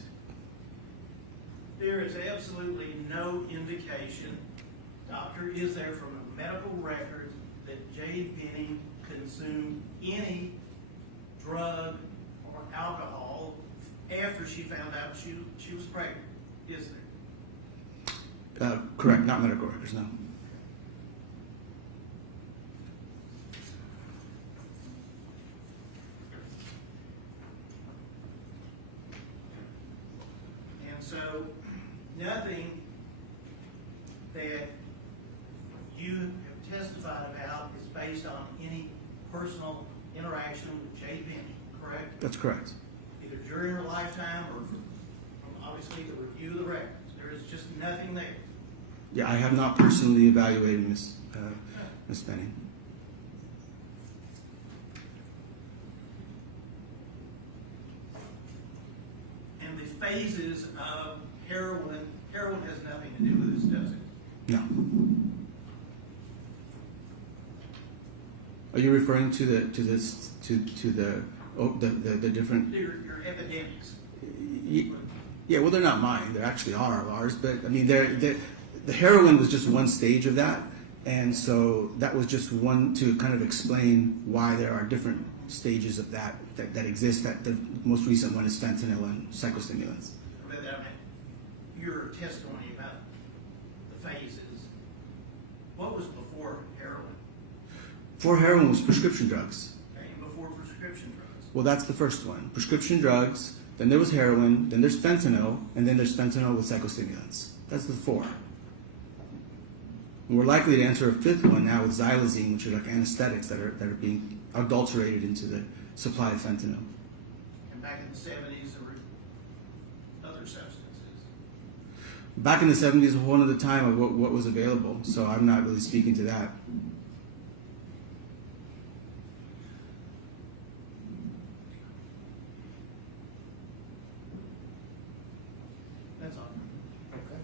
There is absolutely no indication, doctor, is there from the medical records that Jade Benny consumed any drug or alcohol after she found out she was pregnant, is there? Correct, not medical records, no. And so, nothing that you have testified about is based on any personal interaction with Jade Benny, correct? That's correct. Either during her lifetime or from obviously the review of the records. There is just nothing there. Yeah, I have not personally evaluated Miss Benny. And the phases of heroin has nothing to do with this, does it? No. Are you referring to the different? Your epidemics. Yeah, well, they're not mine. They actually are of ours. But I mean, the heroin was just one stage of that, and so that was just one to kind of explain why there are different stages of that exist. That the most recent one is fentanyl and psychostimulants. But I mean, your testimony about the phases. What was before heroin? Before heroin was prescription drugs. Okay, before prescription drugs. Well, that's the first one. Prescription drugs. Then there was heroin, then there's fentanyl, and then there's fentanyl with psychostimulants. That's the four. And we're likely to enter a fifth one now with xylazine, which are like anesthetics that are being adulterated into the supply of fentanyl. And back in the 70s, there were other substances. Back in the 70s, a whole other time of what was available, so I'm not really speaking to that. That's all. Okay.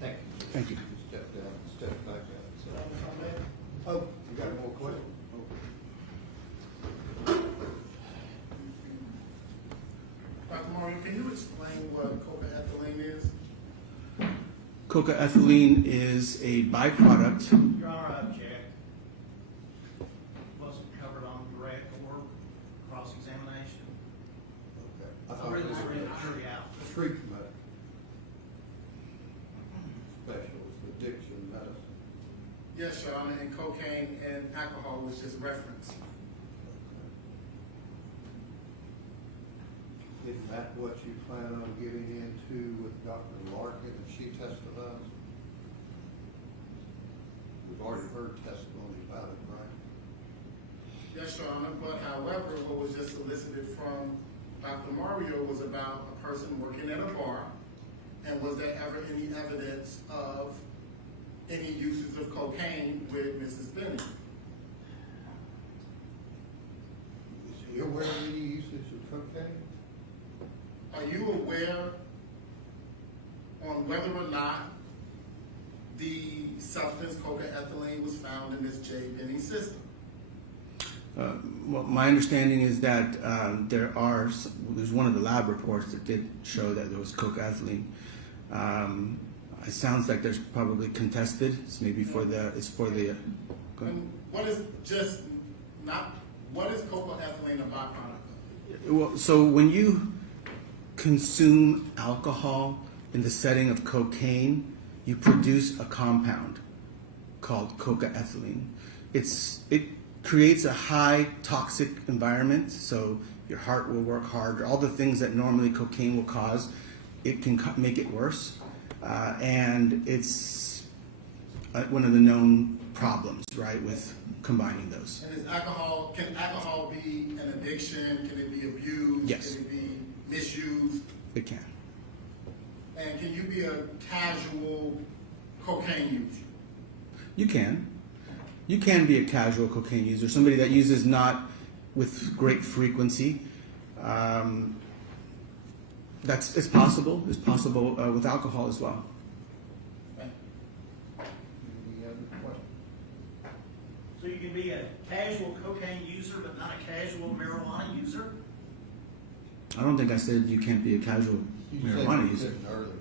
Thank you. Thank you. Step down, step back out. So, oh, you got more questions? Dr. Mario, can you explain what cocaethylene is? Cocaethylene is a byproduct. Your Honor, I object. Wasn't covered on direct or cross-examination. Okay. I Or thought it it was was jury out. treatment specialist, addiction medicine. Yes, Your Honor, and cocaine and alcohol was just referenced. Isn't that what you plan on getting into with Dr. Larkin if she testifies? We've already heard testimony about it, right? Yes, Your Honor, but however, what was just solicited from Dr. Mario was about a person working at a bar, and was there ever any evidence of any uses of cocaine with Mrs. Benny? Is he aware of any usage of cocaine? Are you aware on whether or not the substance cocaethylene was found in Ms. Jade Benny's system? Well, my understanding is that there's one of the lab reports that did show that there was cocaethylene. It sounds like there's probably contested. It's maybe for the. And what is cocaethylene a byproduct of? Well, so when you consume alcohol in the setting of cocaine, you produce a compound called cocaethylene. It creates a high toxic environment, so your heart will work harder. All the things that normally cocaine will cause, it can make it worse, and it's one of the known problems, right, with combining those. And can alcohol be an addiction? Can it be abused? Yes. Can it be misused? It can. And can you be a casual cocaine user? You can. You can be a casual cocaine user, somebody that uses not with great frequency. It's possible. It's possible with alcohol as well. Any other questions? So you can be a casual cocaine user, but not a casual marijuana user? I don't think I said you can't be a casual marijuana user. said earlier.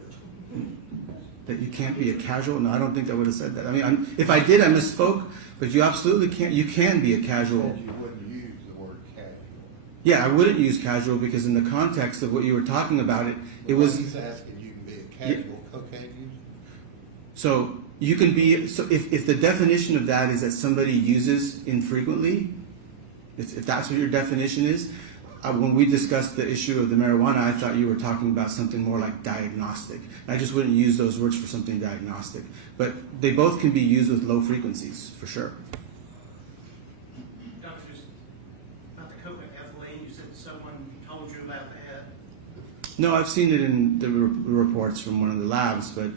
That you can't be a casual? No, I don't think I would have said that. I mean, if I did, I misspoke. But you absolutely can't. You can be a casual. Said you wouldn't use the word casual. Yeah, I wouldn't use casual because in the context of what you were talking about, it was. He's asking you can be a casual cocaine user. So you can be. So if the definition of that is that somebody uses infrequently, if that's what your definition is, when we discussed the issue of the marijuana, I thought you were talking about something more like diagnostic. I just wouldn't use those words for something diagnostic. But they both can be used with low frequencies, for sure. Doctor, just about the cocaethylene, you said someone told you about that. No, I've seen it in the reports from one of the labs. But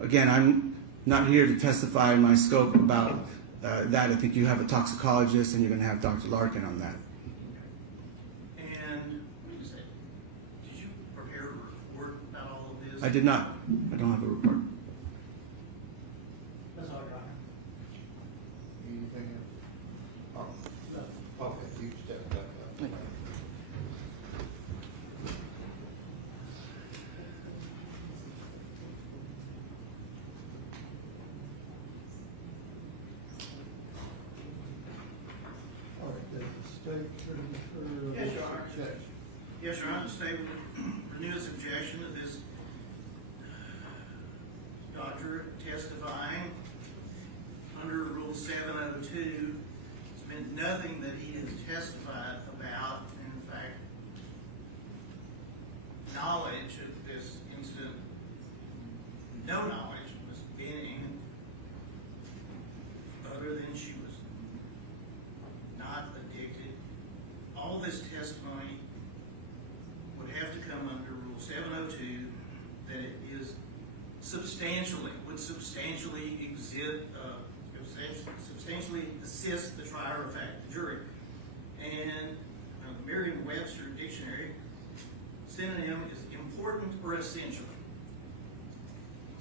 again, I'm not here to testify in my scope about that. I think you have a toxicologist and you're going to have Dr. Larkin on that. Did you prepare a report about all of this? I did not. I don't have a report. That's all I got. Anything else? Oh, okay, you step back up. All right, does the state treasurer? Yes, Your Honor. Objection. Yes, Your Honor, the state would renew its objection to this doctor testifying under Rule 702. It's been nothing that he has testified about. In fact, knowledge of this incident, no knowledge was being other than she was not addicted. All this testimony would have to come under Rule 702, that it is would substantially assist the trier of fact, the jury. And the Merriam-Webster dictionary synonym is important or essential.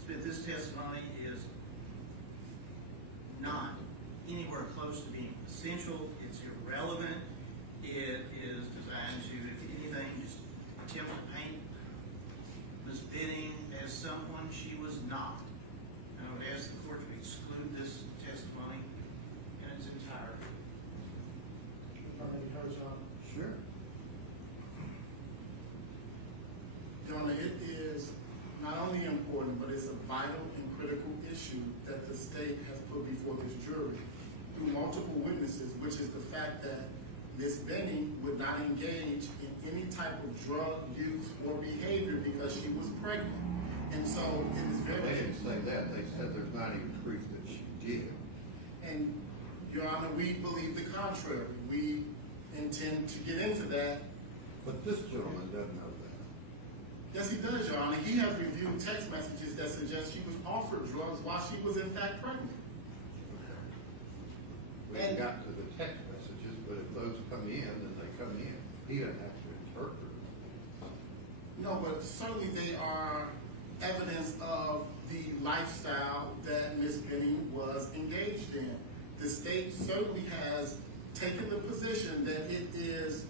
This testimony is not anywhere close to being essential. It's irrelevant. It is designed to, if anything, just attempt to paint Ms. Benning as someone she was not. I would ask the court to exclude this testimony in its entirety. Sure. Donna, it is not only important, but it's a vital and critical issue that the state has put before this jury through multiple witnesses, which is the fact that Ms. Benning would not engage in any type of drug use or behavior because she was pregnant. And so it is They very, didn't say that. They said there's not even proof that she did. and Your Honor, we believe the contrary. We intend to get into that. But this gentleman doesn't know that. Yes, he does, Your Honor. He has reviewed text messages that suggest she was offered drugs while she was in fact pregnant. We haven't gotten to the text messages, but if those come in, then they come in. He doesn't have to interpret them. No, but certainly they are evidence of the lifestyle that Ms. Benning was engaged in. The state certainly has taken the position that it is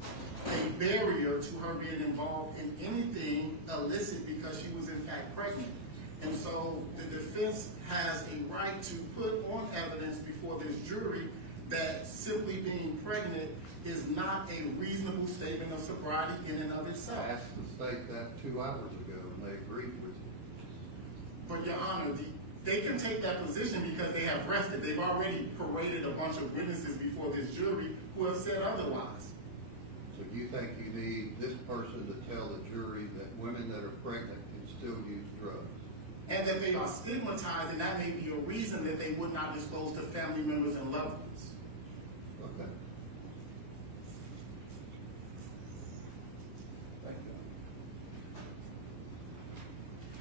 a barrier to her being involved in anything illicit because she was in fact pregnant. And so the defense has a right to put on evidence before this jury that simply being pregnant is not a reasonable statement of sobriety in and of I itself. asked the state that 2 hours ago, and they agreed with you. But Your Honor, they can take that position because they have rested. They've already paraded a bunch of witnesses before this jury who have said otherwise. So you think you need this person to tell the jury that women that are pregnant can still use drugs? And that they are stigmatized, and that may be a reason that they would not disclose to family members and loved ones. Okay. Thank you.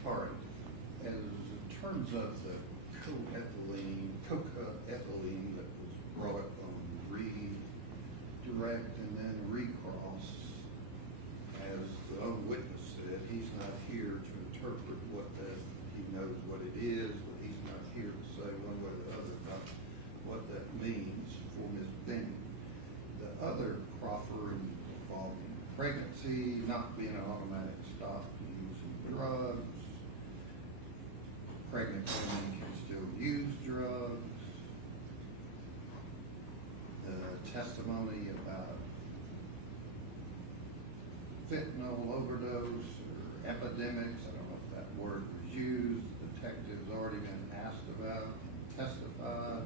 All right. As in terms of the cocaethylene that was brought on redirect and then recross, as the own witness said, he's not here to interpret what that, he knows what it is, but he's not here to say one way or the other about what that means for Ms. Benning. The other proffer involving pregnancy, not being an automatic stop to using drugs, pregnant women can still use drugs, the testimony about fentanyl overdose or epidemics, I don't know if that word was used, the detective's already been asked about and testified.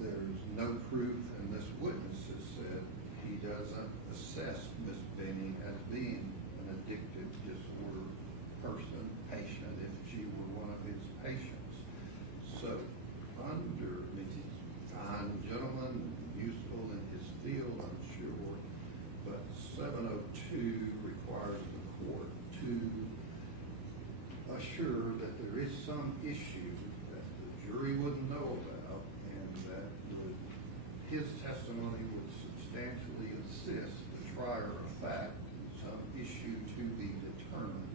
There's no proof, and this witness has said he doesn't assess Ms. Benning as being an addictive disorder person, patient, if she were one of his patients. So under, I mean, he's a fine gentleman, useful in his field, I'm sure, but 702 requires the court to assure that there is some issue that the jury wouldn't know about, and that his testimony would substantially assist the trier of fact in some issue to be determined.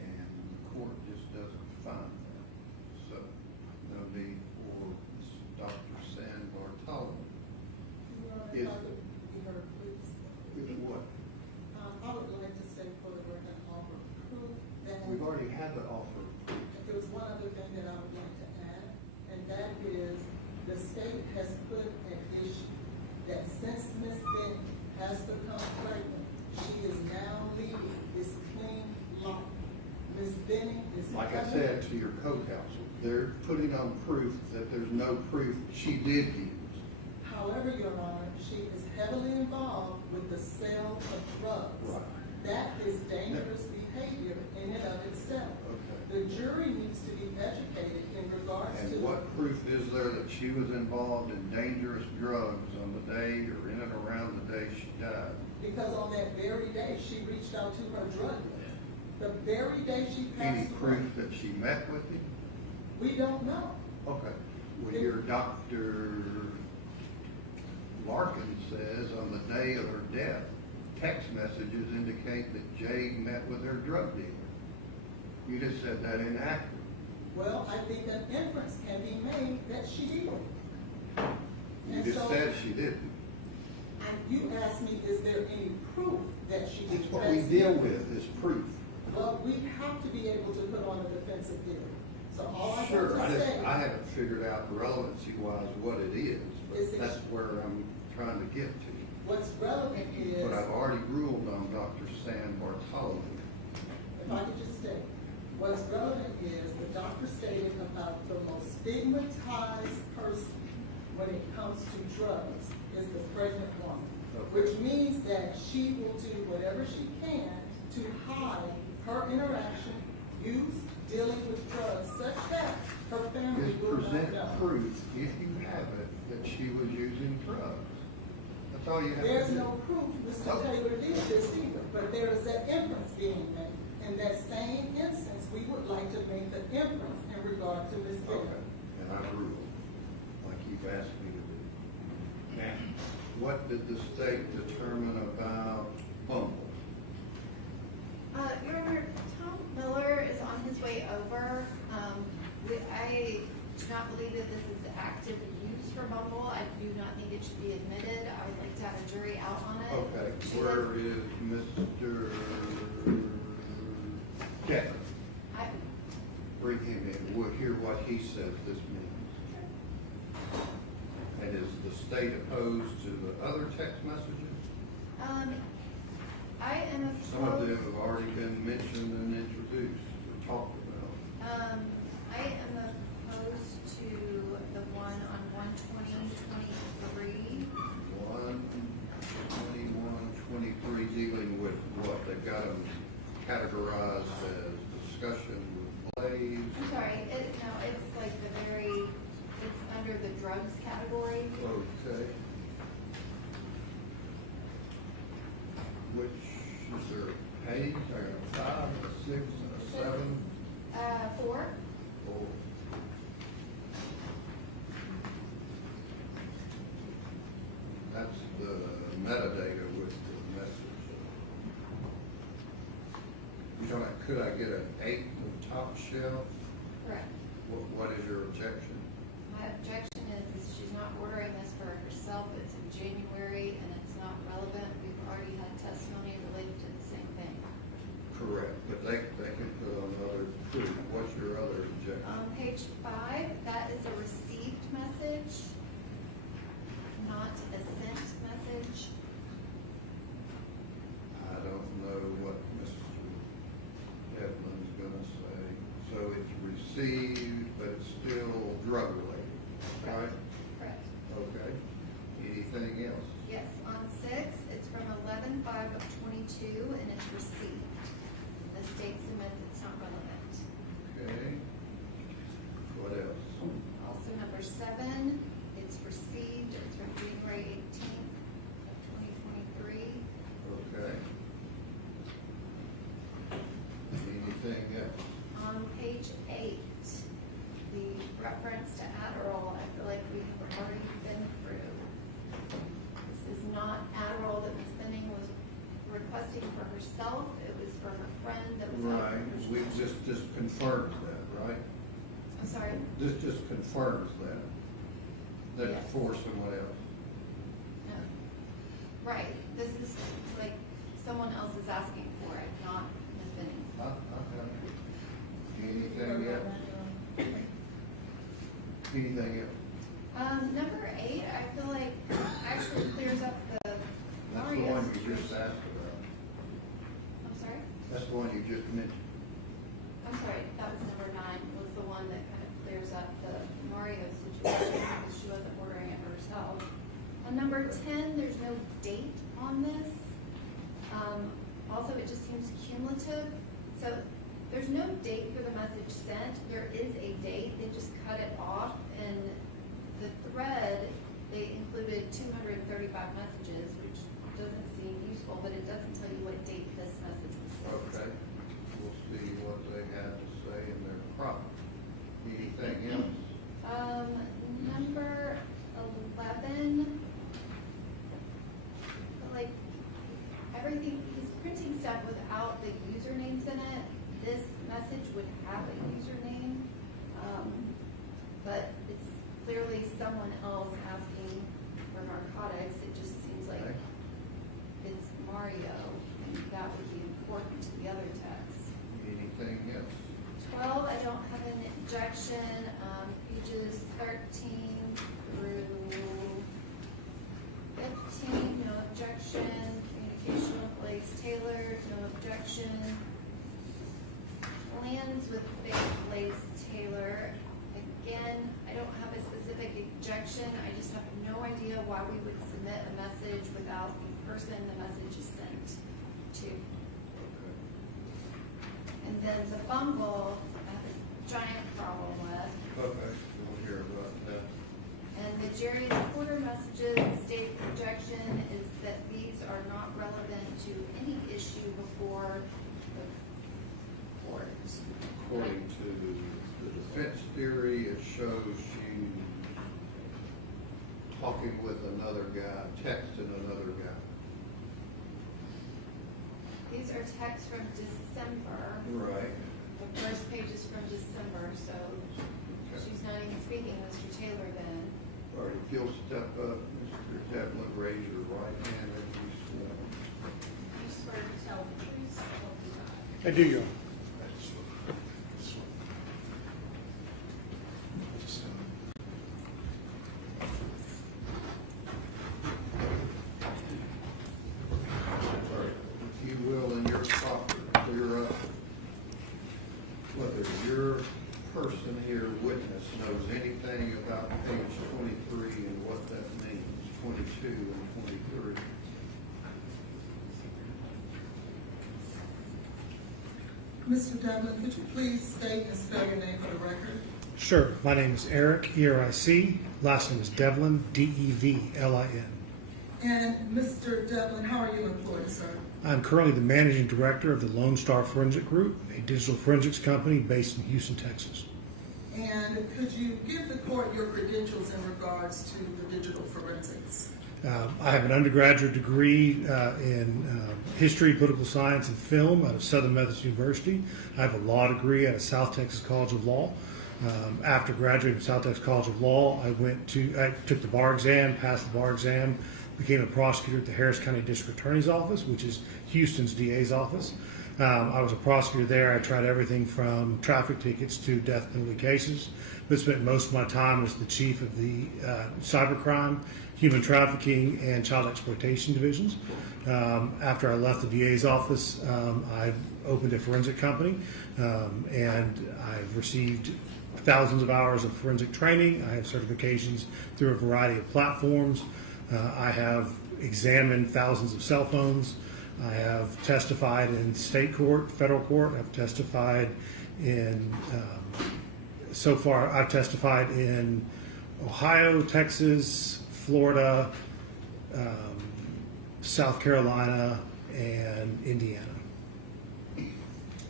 And the court just doesn't find that. So, no need for Dr. San Bartolome. You want to be heard, please? With what? I would like to state for the record and offer proof that. We've already had the offer. There was one other thing that I would like to add, and that is the state has put an issue that since Ms. Benning has become pregnant, she is now leading this clean life. Ms. Benning is. Like I said to your co-counsel, they're putting on proof that there's no proof she did use. However, Your Honor, she is heavily involved with the sale of drugs. Right. That is dangerous behavior in and of itself. Okay. The jury needs to be educated in regards to. And what proof is there that she was involved in dangerous drugs on the day or in and around the day she died? Because on that very day, she reached out to her drug dealer. The very day she Any passed away. proof that she met with him? We don't know. Okay. Well, your Dr. Larkin says on the day of her death, text messages indicate that Jade met with her drug dealer. You just said that inaccurate. Well, I think an inference can be made that she did. You And just so- said she didn't. And you asked me, is there any proof that she did? It's what we deal with is proof. Well, we have to be able to put on a defensive theory. So all I Sure, want to say. I haven't figured out relevancy-wise what it is, Is but it- that's where I'm trying to get to. What's relevant is, But I've already ruled on Dr. San Bartolome. if I could just state, what's relevant is the doctor stated about the most stigmatized person when it comes to drugs is the pregnant woman. Okay. Which means that she will do whatever she can to hide her interaction, use, dealing with drugs, such that her family Just will not present know. proof, if you have it, that she was using drugs. That's all you have to do. There's no proof Mr. Okay. Taylor did this either, but there is an inference being made. In that same instance, we would like to make the inference in regard to Ms. Okay, Benning. and I rule, like you've asked me to do. Now, what did the state determine about Bumble? Your Honor, Tom Miller is on his way over. I do not believe that this is active use for Bumble. I do not think it should be admitted. I would like to have a jury out on it. Okay, She where was- is Mr. Jeffrey? I- bring him in, we'll hear what he says this means. And is the state opposed to the other text messages? I am Some of them opposed, have already been mentioned and introduced, or talked about. I am opposed to the one on 1/20/23. 1/21/23 dealing with what? They've got them categorized as discussion with plays. I'm sorry, it's like it's under the drugs category. Okay. Which, is there a page, or a 5, a 6, and a 7? 4. Or that's the metadata with the message. You talking about, could I get an 8 of top shelf? Correct. What is your objection? My objection is she's not ordering this for herself. It's in January and it's not relevant. We've already had testimony related to the same thing. Correct, but they can put on other proof. What's your other objection? On page 5, that is a received message, not a sent message. I don't know what Mr. Edmonds gonna say. So it's received, but it's still drug related, right? Correct. Okay. Anything else? Yes, on 6, it's from 11/5/22 and it's received. The state submits it's not relevant. Okay. What else? Also number 7, it's received, it's from January 18th of 2023. Okay. Anything else? On page 8, the reference to Adderall, I feel like we have already been through. This is not Adderall that Ms. Benning was requesting for herself, it was for her friend that was out. Right, we just confirms that, right? I'm sorry? This just confirms that. That's Yes. for someone else. No. Right, this is like someone else is asking for it, not Ms. Benning. Okay. Anything else? Anything else? Number 8, I feel like actually clears up the That's the Mario one you situation. just asked about. I'm sorry? That's the one you just mentioned. I'm sorry, that was number 9, was the one that kind of clears up the Mario situation because she wasn't ordering it herself. On number 10, there's no date on this. Also, it just seems cumulative. So there's no date for the message sent. There is a date. They just cut it off. And the thread, they included 235 messages, which doesn't seem useful, but it doesn't tell you what date this message was sent. Okay. We'll see what they have to say in their product. Anything else? Number 11, like everything, he's printing stuff without the usernames in it. This message would have a username, but it's clearly someone else asking for narcotics. It just seems like Okay. it's Mario, and that would be important to the other texts. Anything else? 12, I don't have an objection, pages 13 through 15, no objection, communication with Blaze Taylor, no objection. Plans with Blaze Taylor, again, I don't have a specific objection, I just have no idea why we would submit a message without the person the message is sent to. Okay. And then the Bumble, I have a giant problem with. Okay, we'll hear about that. And the Jerry Porter messages, the state's objection is that these are not relevant to any issue before the court. According to the defense theory, it shows you talking with another guy, texting another guy. These are texts from December. Right. The first page is from December, so she's not even speaking to Mr. Taylor then. All right, if you'll step up, Mr. Devlin, raise your right hand as you sworn. You swear to tell the truth, so help you God. I do, Your Honor. person here, witness, knows anything about page 23 and what that means, 22 and 23? Mr. Devlin, could you please state and spell your name for the record? Sure. My name is Eric, E-R-I-C. Last name is Devlin, D-E-V-L-I-N. And Mr. Devlin, how are you employed, sir? I'm currently the managing director of the Lone Star Forensic Group, a digital forensics company based in Houston, Texas. And could you give the court your credentials in regards to the digital forensics? I have an undergraduate degree in history, political science, and film out of Southern Methodist University. I have a law degree out of South Texas College of Law. After graduating from South Texas College of Law, I took the bar exam, passed the bar exam, became a prosecutor at the Harris County District Attorney's Office, which is Houston's DA's office. I was a prosecutor there. I tried everything from traffic tickets to death penalty cases, but spent most of my time as the chief of the cybercrime, human trafficking, and child exploitation divisions. After I left the DA's office, I opened a forensic company, and I've received thousands of hours of forensic training. I have certifications through a variety of platforms. I have examined thousands of cell phones. I have testified in state court, federal court. I've testified in, so far, I've testified in Ohio, Texas, Florida, South Carolina, and Indiana.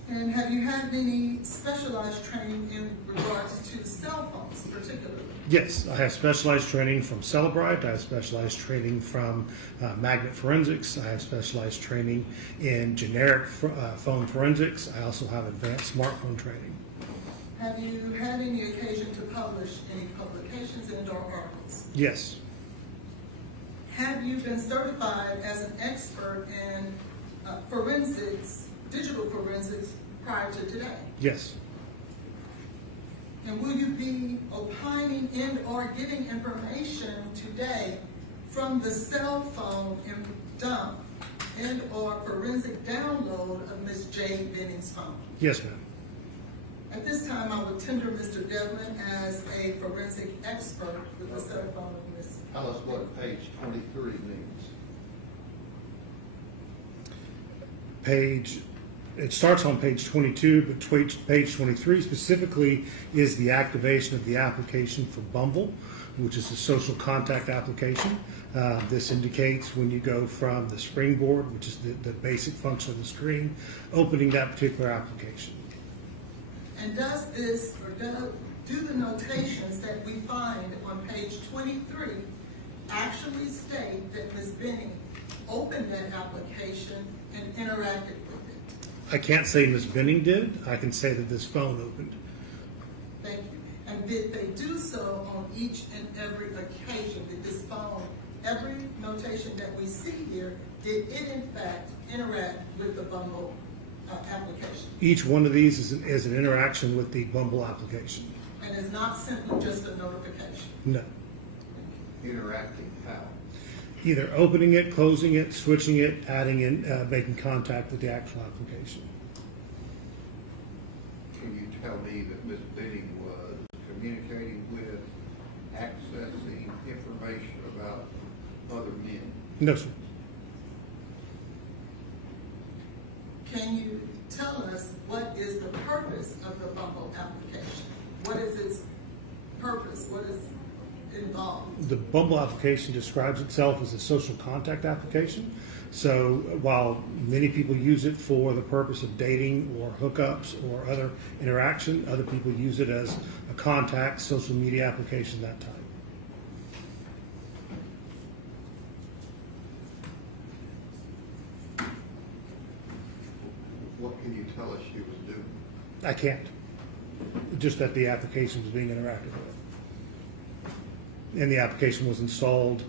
And have you had any specialized training in regards to cell phones particularly? Yes, I have specialized training from Cellebrite. I have specialized training from Magnet Forensics. I have specialized training in generic phone forensics. I also have advanced smartphone training. Have you had any occasion to publish any publications and/or articles? Yes. Have you been certified as an expert in forensics, digital forensics, prior to today? Yes. And will you be opining and/or getting information today from the cell phone and dump and/or forensic download of Ms. Jade Benning's phone? Yes, ma'am. At this time, I will tender Mr. Devlin as a forensic expert with the cell phone of Ms. Tell us what page 23 means. It starts on page 22, but page 23 specifically is the activation of the application for Bumble, which is a social contact application. This indicates when you go from the springboard, which is the basic function of the screen, opening that particular application. And does this, or do the notations that we find on page 23 actually state that Ms. Benning opened that application and interacted with it? I can't say Ms. Benning did. I can say that this phone opened. Thank you. And did they do so on each and every occasion? Did this phone, every notation that we see here, did it in fact interact with the Bumble application? Each one of these is an interaction with the Bumble application. And it's not simply just a notification? No. Interacting how? Either opening it, closing it, switching it, adding in, making contact with the actual application. Can you tell me that Ms. Benning was communicating with, accessing information about other men? No, sir. Can you tell us what is the purpose of the Bumble application? What is its purpose? What is involved? The Bumble application describes itself as a social contact application. So while many people use it for the purpose of dating or hookups or other interaction, other people use it as a contact social media application, that type. What can you tell us she was doing? I can't. Just that the application was being interacted with. And the application was installed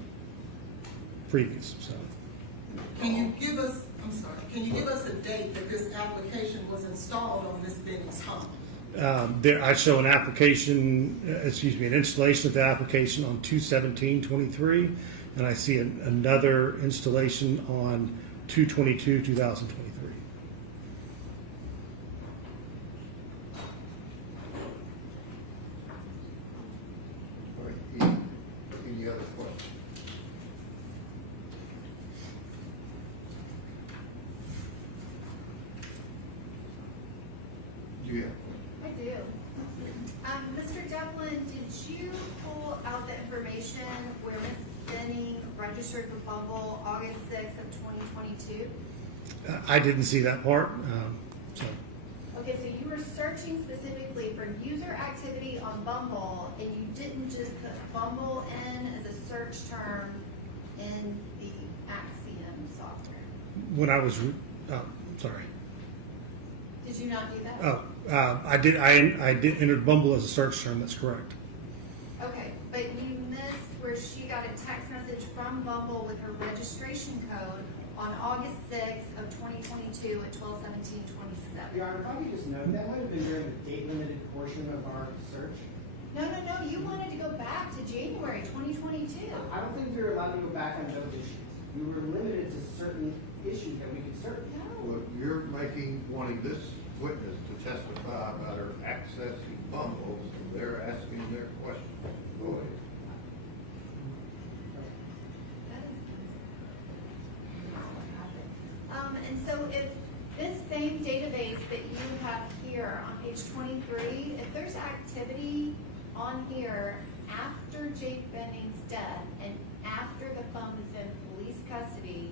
previous, so. Can you give us, can you give us a date that this application was installed on Ms. Benning's home? I show an application, an installation of the application on 2/17/23, and I see another installation on 2/22/2023. Mr. Devlin, did you pull out the information where Ms. Benning registered with Bumble August 6th of 2022? I didn't see that part, so. Okay, so you were searching specifically for user activity on Bumble, and you didn't just put Bumble in as a search term in the Axiom software. When I was, sorry. Did you not do that? Oh, I did enter Bumble as a search term, that's correct. Okay, but you missed where she got a text message from Bumble with her registration code on August 6th of 2022 at 12/17/27. Your Honor, if I could just note, that might have been during the date-limited portion of our search. No, you wanted to go back to January 2022. I don't think we were allowed to go back on those issues. We were limited to certain issues that we could search. Well, you're wanting this witness to testify about her accessing Bumble, so they're asking their questions. Go ahead. And so if this same database that you have here on page 23, if there's activity on here after Jake Benning's death and after the phone is in police custody,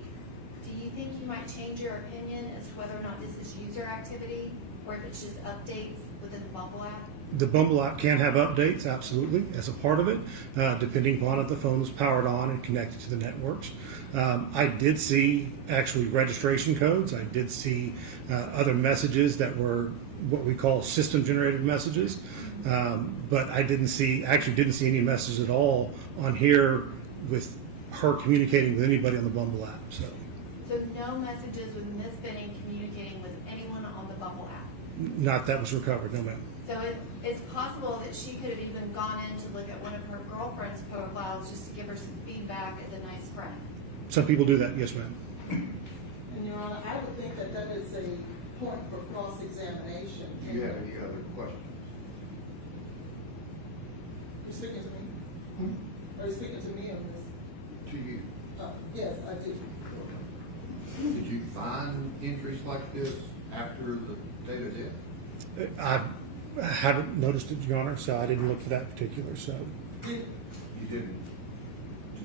do you think you might change your opinion as to whether or not this is user activity or if it's just updates within the Bumble app? The Bumble app can have updates, absolutely, as a part of it, depending upon if the phone is powered on and connected to the networks. I did see actually registration codes. I did see other messages that were what we call system-generated messages, but I didn't see any messages at all on here with her communicating with anybody on the Bumble app. So no messages with Ms. Benning communicating with anyone on the Bumble app? not that was recovered, no ma'am. So it's possible that she could have even gone in to look at one of her girlfriend's profiles just to give her some feedback as a nice friend. Some people do that, yes ma'am. And Your Honor, I would think that that is a point for cross-examination. Do you have any other questions? You speaking to me? Are you speaking to me on this? To you. Yes, I did. Did you find entries like this after the date of death? I haven't noticed it, Your Honor, so I didn't look for that particular. So You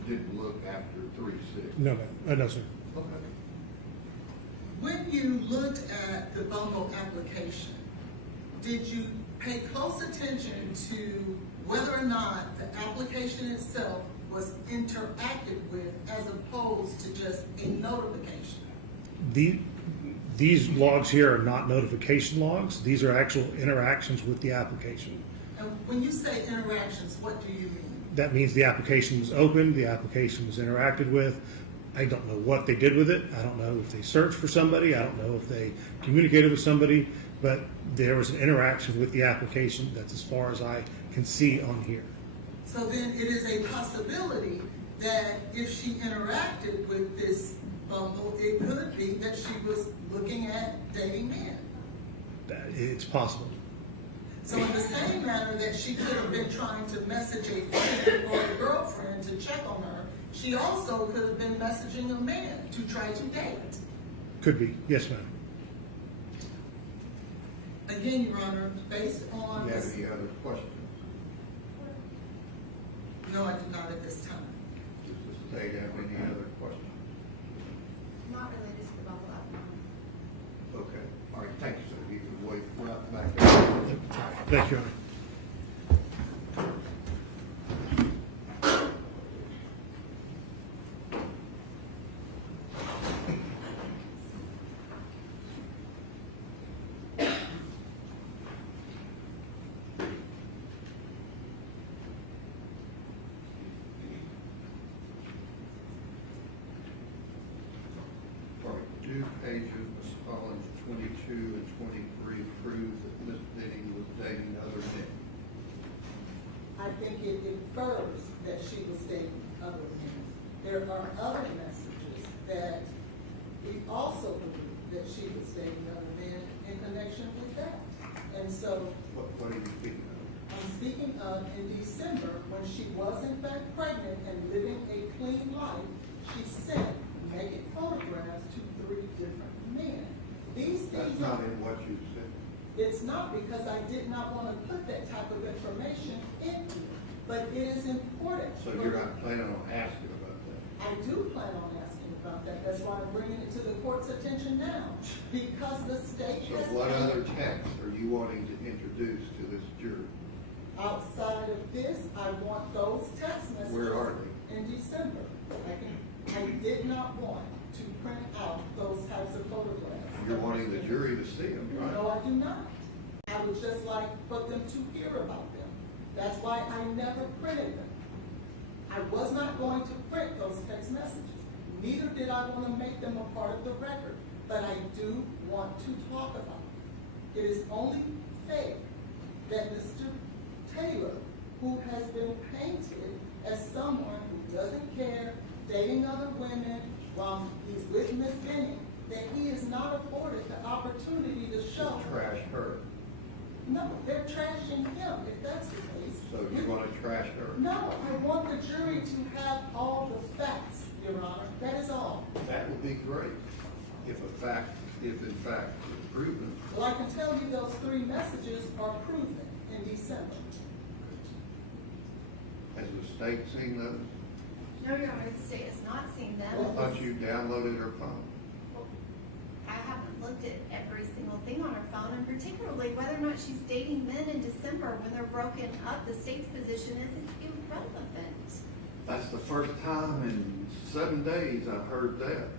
didn't look after 3/6? no ma'am, no sir. Okay. When you looked at the Bumble application, did you pay close attention to whether or not the application itself was interacted with as opposed to just a notification? These logs here are not notification logs. These are actual interactions with the application. And when you say interactions, what do you mean? That means the application was opened, the application was interacted with. I don't know what they did with it. I don't know if they searched for somebody. I don't know if they communicated with somebody, but there was an interaction with the application. That's as far as I can see on here. So then it is a possibility that if she interacted with this Bumble, it could be that she was looking at dating men. It's possible. So in the same manner that she could have been trying to message a friend or a girlfriend to check on her, she also could have been messaging a man to try to date. Could be. Yes, ma'am. Again, Your Honor, based on Do you have this. any other questions? No, I do not at this time. Does the state have any other questions? Not related to the Bumble app. Okay. All right, thank you, sir. You can wait right back there. Thank you, Your Honor. Two pages, Ms. Collins, 22 and 23 prove that Ms. Benning was dating other men. I think it infers that she was dating other men. There are other messages that we also believe that she was dating other men in connection with that. And so What are you speaking of? I'm speaking of in December, when she was in fact pregnant and living a clean life, she sent naked photographs to 3 different men. These That's things not are, in what you said. it's not because I did not want to put that type type of information in here, but it is important. So you're not planning on asking about that? I do plan on asking about that. That's why I'm bringing it to the court's attention now, because the state So has. what other texts are you wanting to introduce to this jury? Outside of this, I want those text messages. Where are they? In December. I did not want to print out those types of photographs. You're wanting the jury to see them, right? No, I do not. I would just like for them to hear about them. That's why I never printed them. I was not going to print those text messages. Neither did I want to make them a part of the record, but I do want to talk about it. It is only fair that Mr. Taylor, who has been painted as someone who doesn't care, dating other women while he's with Miss Benning, that he is not afforded the opportunity to show. Trash her. No, they're trashing him, if that's the case. So you want to trash her? No, I want the jury to have all the facts, Your Honor. That is all. That would be great if in fact it's proven. Well, I can tell you those 3 messages are proven in December. Has the state seen those? No, Your Honor, the state has not seen them. Well, I thought you downloaded her phone. I haven't looked at every single thing on her phone, and particularly whether or not she's dating men in December when they're broken up. The state's position isn't irrelevant. That's the first time in 7 days I've heard that.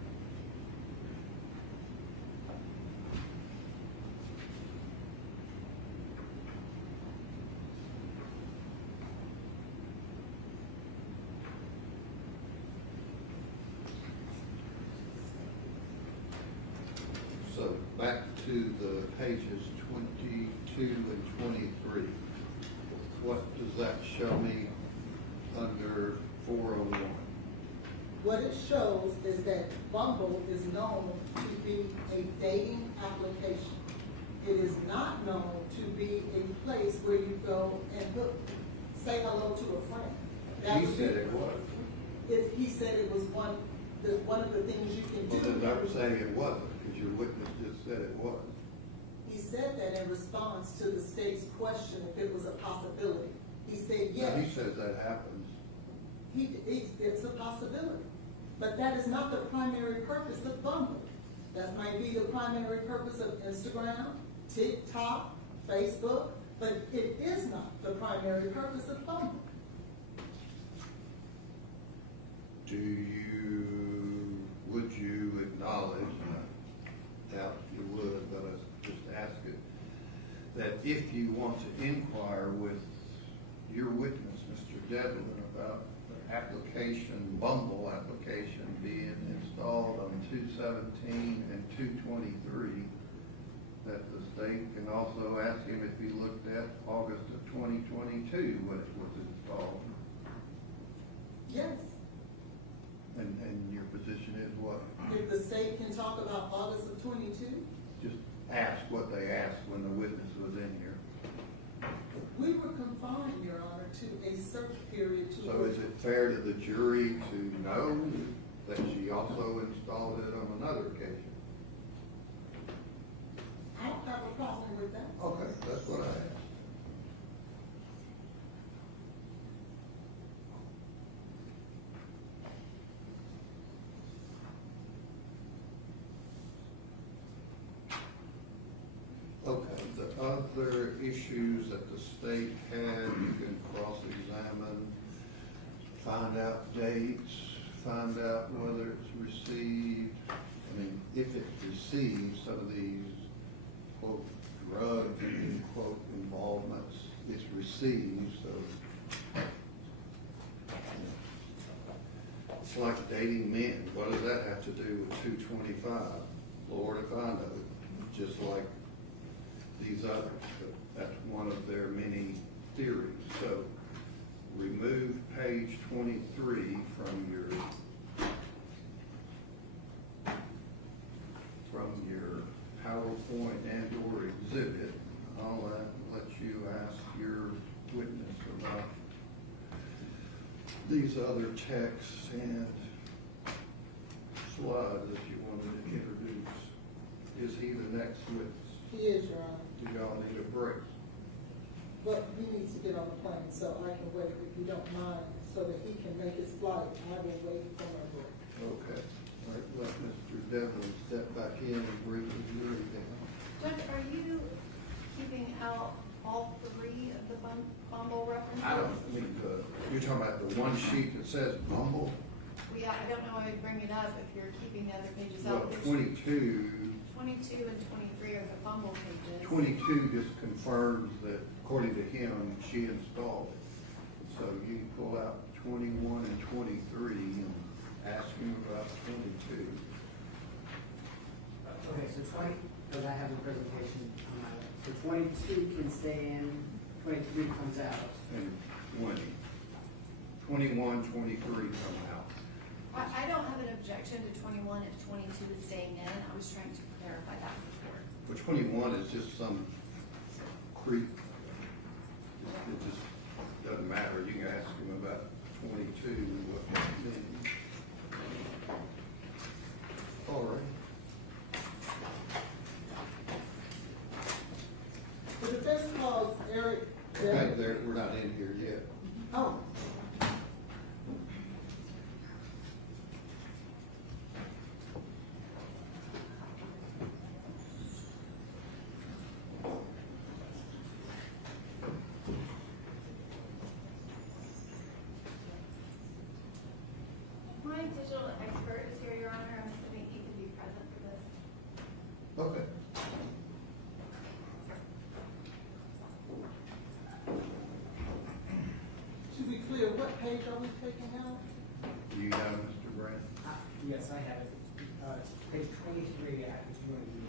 So back to the pages 22 and 23. What does that show me under 401? What it shows is that Bumble is known to be a dating application. It is not known to be a place where you go and look, say hello to a friend. That He would said be- it was. He said it was one of the things you can Well, do. then I'm saying it wasn't, because your witness just said it was. He said that in response to the state's question if it was a possibility. He said Now, yes. he says that happens. It's a possibility. But that is not the primary purpose of Bumble. That might be the primary purpose of Instagram, TikTok, Facebook, but it is not the primary purpose of Bumble. Would you acknowledge, and I doubt you would, but I just ask it, that if you want to inquire with your witness, Mr. Devlin, about the application, Bumble application being installed on 2/17 and 2/23, that the state can also ask him if he looked at August of 2022 when it was installed? Yes. And your position is what? If the state can talk about August of 22, Just ask what they asked when the witness was in here. we were confined, Your Honor, to a search period to. So is it fair to the jury to know that she also installed it on another occasion? I don't have a problem with that. Okay, that's what I asked. Okay, the other issues that the state had, you can cross-examine, find out dates, find out whether it's received. I mean, if it's received, some of these, quote, drug, quote, involvements, it's received, so. It's like dating men, what does that have to do with 225? Lord, if I know, just like these others, but that's one of their many theories. So remove page 23 from your PowerPoint and or exhibit. I'll let you ask your witness about these other texts and slides that you wanted to introduce. Is he the next witness? He is, Your Honor. Do y'all need a break? but he needs to get on the plane, so I can wait if you don't mind, so that he can make his flight. I will wait for my break. Okay. All right, let Mr. Devlin step back in and briefly do anything. Judge, are you keeping out all three of the Bumble references? I don't mean you're talking about the one sheet that says Bumble? Well, yeah, I don't know why I'd bring it up if you're keeping the other pages Well, out. There's 22 and 23 are the Bumble pages. 22 just confirms that, according to him, she installed it. So you can pull out 21 and 23 and ask him about 22. Okay, so 20, because I have a presentation on my, so 22 can stay in, 23 comes out. And 20. 21, 23 come out. I don't have an objection to 21 if 22 is staying in. I was trying to clarify that before. But 21 is just some creep. It just doesn't matter. You can ask him about 22, what that means. All right. The defense calls Eric Okay, Devlin. there, we're not in here yet. Oh, My digital expert is here, Your Honor. I'm assuming he can be present for this. Okay. to be clear, what page are we taking out? Do you have Mr. Grant? Yes, I have it. It's page 23, if you want to read.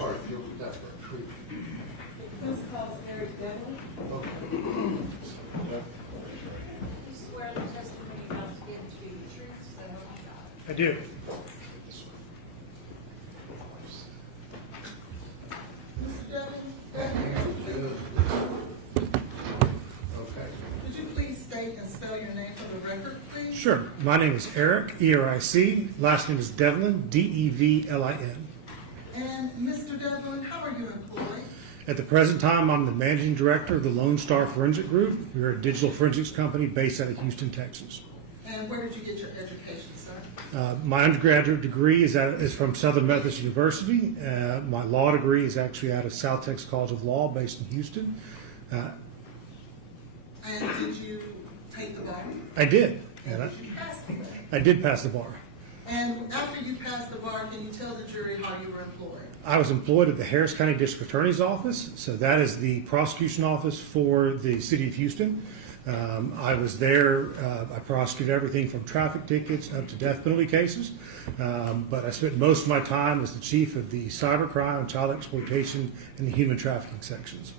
All right, deals with that for a treat. The defense calls Eric Devlin. You swear the testimony you're about to give to be the truth, so help you God. I do. Mr. Devlin, Okay. could you please state and spell your name for the record, please? Sure. My name is Eric, E-R-I-C. Last name is Devlin, D-E-V-L-I-N. And Mr. Devlin, how are you employed? At the present time, I'm the managing director of the Lone Star Forensic Group. We're a digital forensics company based out of Houston, Texas. And where did you get your education, sir? My undergraduate degree is from Southern Methodist University. My law degree is actually out of South Texas College of Law based in Houston. And did you take the bar? I did. And And did you pass the bar? I did pass the bar. And after you passed the bar, can you tell the jury how you were employed? I was employed at the Harris County District Attorney's Office, so that is the prosecution office for the city of Houston. I was there, I prosecuted everything from traffic tickets up to death penalty cases, but I spent most of my time as the chief of the cybercrime, child exploitation, and the human trafficking sections.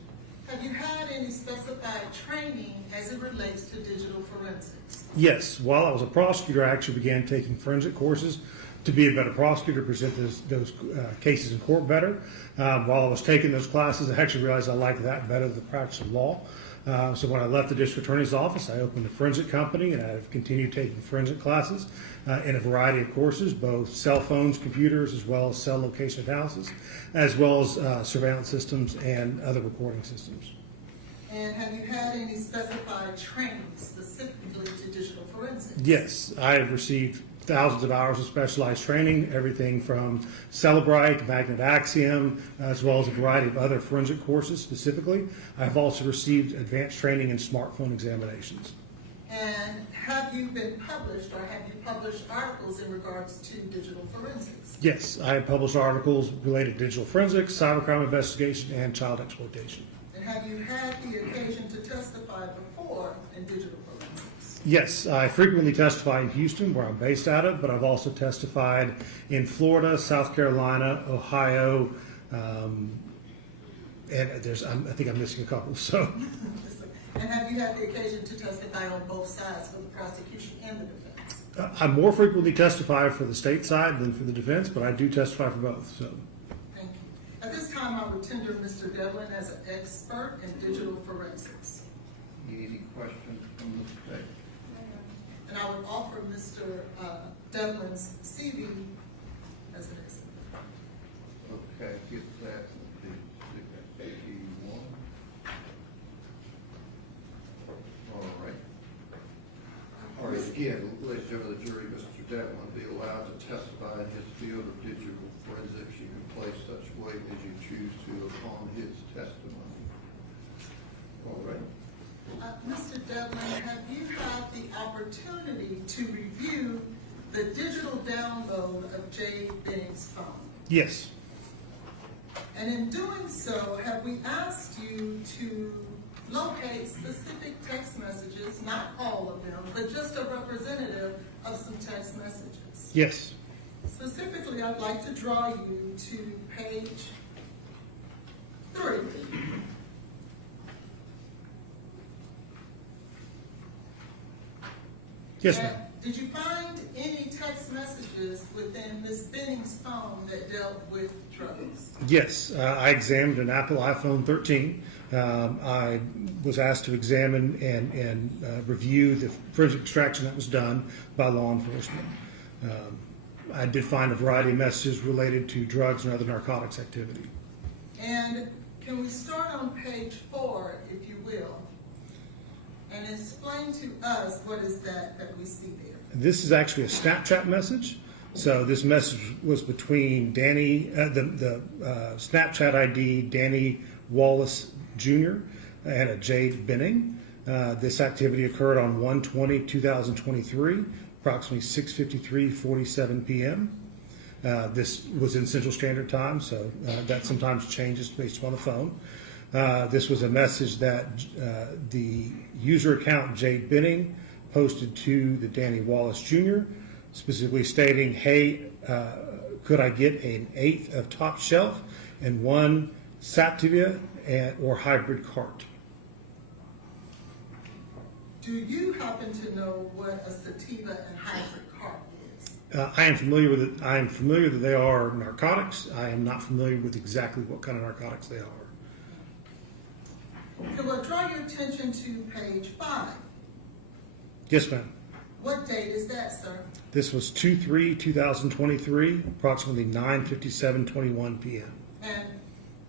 Have you had any specified training as it relates to digital forensics? Yes, while I was a prosecutor, I actually began taking forensic courses to be a better prosecutor, present those cases in court better. While I was taking those classes, I actually realized I liked that better than the practice of law. So when I left the district attorney's office, I opened a forensic company, and I've continued taking forensic classes in a variety of courses, both cell phones, computers, as well as cell location analysis, as well as surveillance systems and other recording systems. And have you had any specified training specifically to digital forensics? Yes, I have received thousands of hours of specialized training, everything from Celebrite, Magnet Axiom, as well as a variety of other forensic courses specifically. I've also received advanced training in smartphone examinations. And have you been published, or have you published articles in regards to digital forensics? Yes, I have published articles related to digital forensics, cybercrime investigation, and child exploitation. And have you had the occasion to testify before in digital forensics? Yes, I frequently testify in Houston, where I'm based out of, but I've also testified in Florida, South Carolina, Ohio, and I think I'm missing a couple. So, And have you had the occasion to testify on both sides, for the prosecution and the defense? I more frequently testify for the state side than for the defense, but I do testify for both. So, Thank you. At this time, I would tender Mr. Devlin as an expert in digital forensics. Any questions from the state? And I would offer Mr. Devlin's CV as an expert. Okay, get that, the one. All right. All right, again, ladies and gentlemen of the jury, Mr. Devlin be allowed to testify in his field of digital forensics. You can place such weight as you choose to upon his testimony. All right. Mr. Devlin, have you had the opportunity to review the digital download of Jade Benning's phone? yes, And in doing so, have we asked you to locate specific text messages, not all of them, but just a representative of some text messages? yes, Specifically, I'd like to draw you to page 3. yes, ma'am. Did you find any text messages within Ms. Benning's phone that dealt with drugs? Yes, I examined an Apple iPhone 13. I was asked to examine and review the forensic extraction that was done by law enforcement. I did find a variety of messages related to drugs and other narcotics activity. And can we start on page 4, if you will, and explain to us what is that we see there? This is actually a Snapchat message. So this message was between Danny, the Snapchat ID, Danny Wallace Jr. and a Jade Benning. This activity occurred on 1/20/2023, approximately 6:53:47 p.m. This was in Central Standard Time, so that sometimes changes based upon the phone. This was a message that the user account Jade Benning posted to the Danny Wallace Jr., specifically stating, hey, could I get an 1/8 of top shelf and 1 Sativa or hybrid cart? Do you happen to know what a sativa and hybrid cart is? I am familiar with it. I am familiar that they are narcotics. I am not familiar with exactly what kind of narcotics they are. Okay, well, draw your attention to page 5. Yes, ma'am. What date is that, sir? This was 2/3/2023, approximately 9:57:21 p.m. And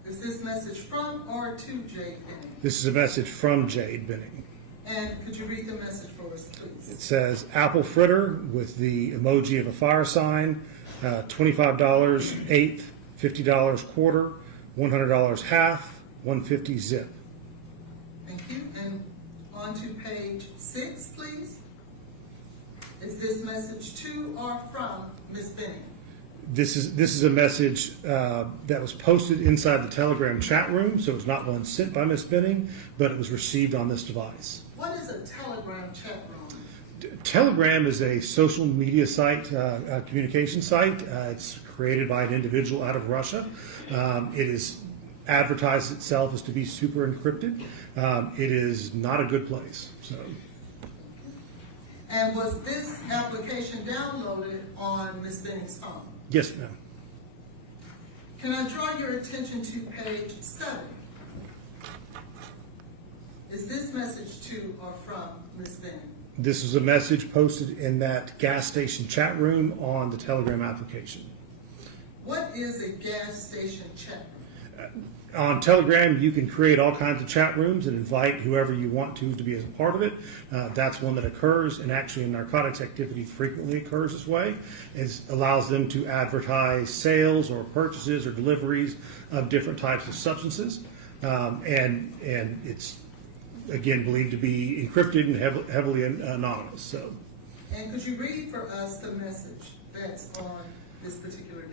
is this message from or to Jade Benning? This is a message from Jade Benning. And could you read the message for us, please? It says apple fritter with the emoji of a fire sign, $25 eighth, $50 quarter, $100 half, $150 zip. Thank you. And on to page 6, please. Is this message to or from Ms. Benning? This is a message that was posted inside the Telegram chat room, so it's not one sent by Ms. Benning, but it was received on this device. What is a Telegram chat room? Telegram is a social media site, a communication site. It's created by an individual out of Russia. It is advertised itself as to be super encrypted. It is not a good place. So. And was this application downloaded on Ms. Benning's phone? Yes, ma'am. Can I draw your attention to page 7? Is this message to or from Ms. Benning? This is a message posted in that gas station chat room on the Telegram application. What is a gas station chat room? On Telegram, you can create all kinds of chat rooms and invite whoever you want to be a part of it. That's one that occurs, and actually in narcotics activity frequently occurs this way. It allows them to advertise sales or purchases or deliveries of different types of substances. And it's, again, believed to be encrypted and heavily anonymous. So, And could you read for us the message that's on this particular date?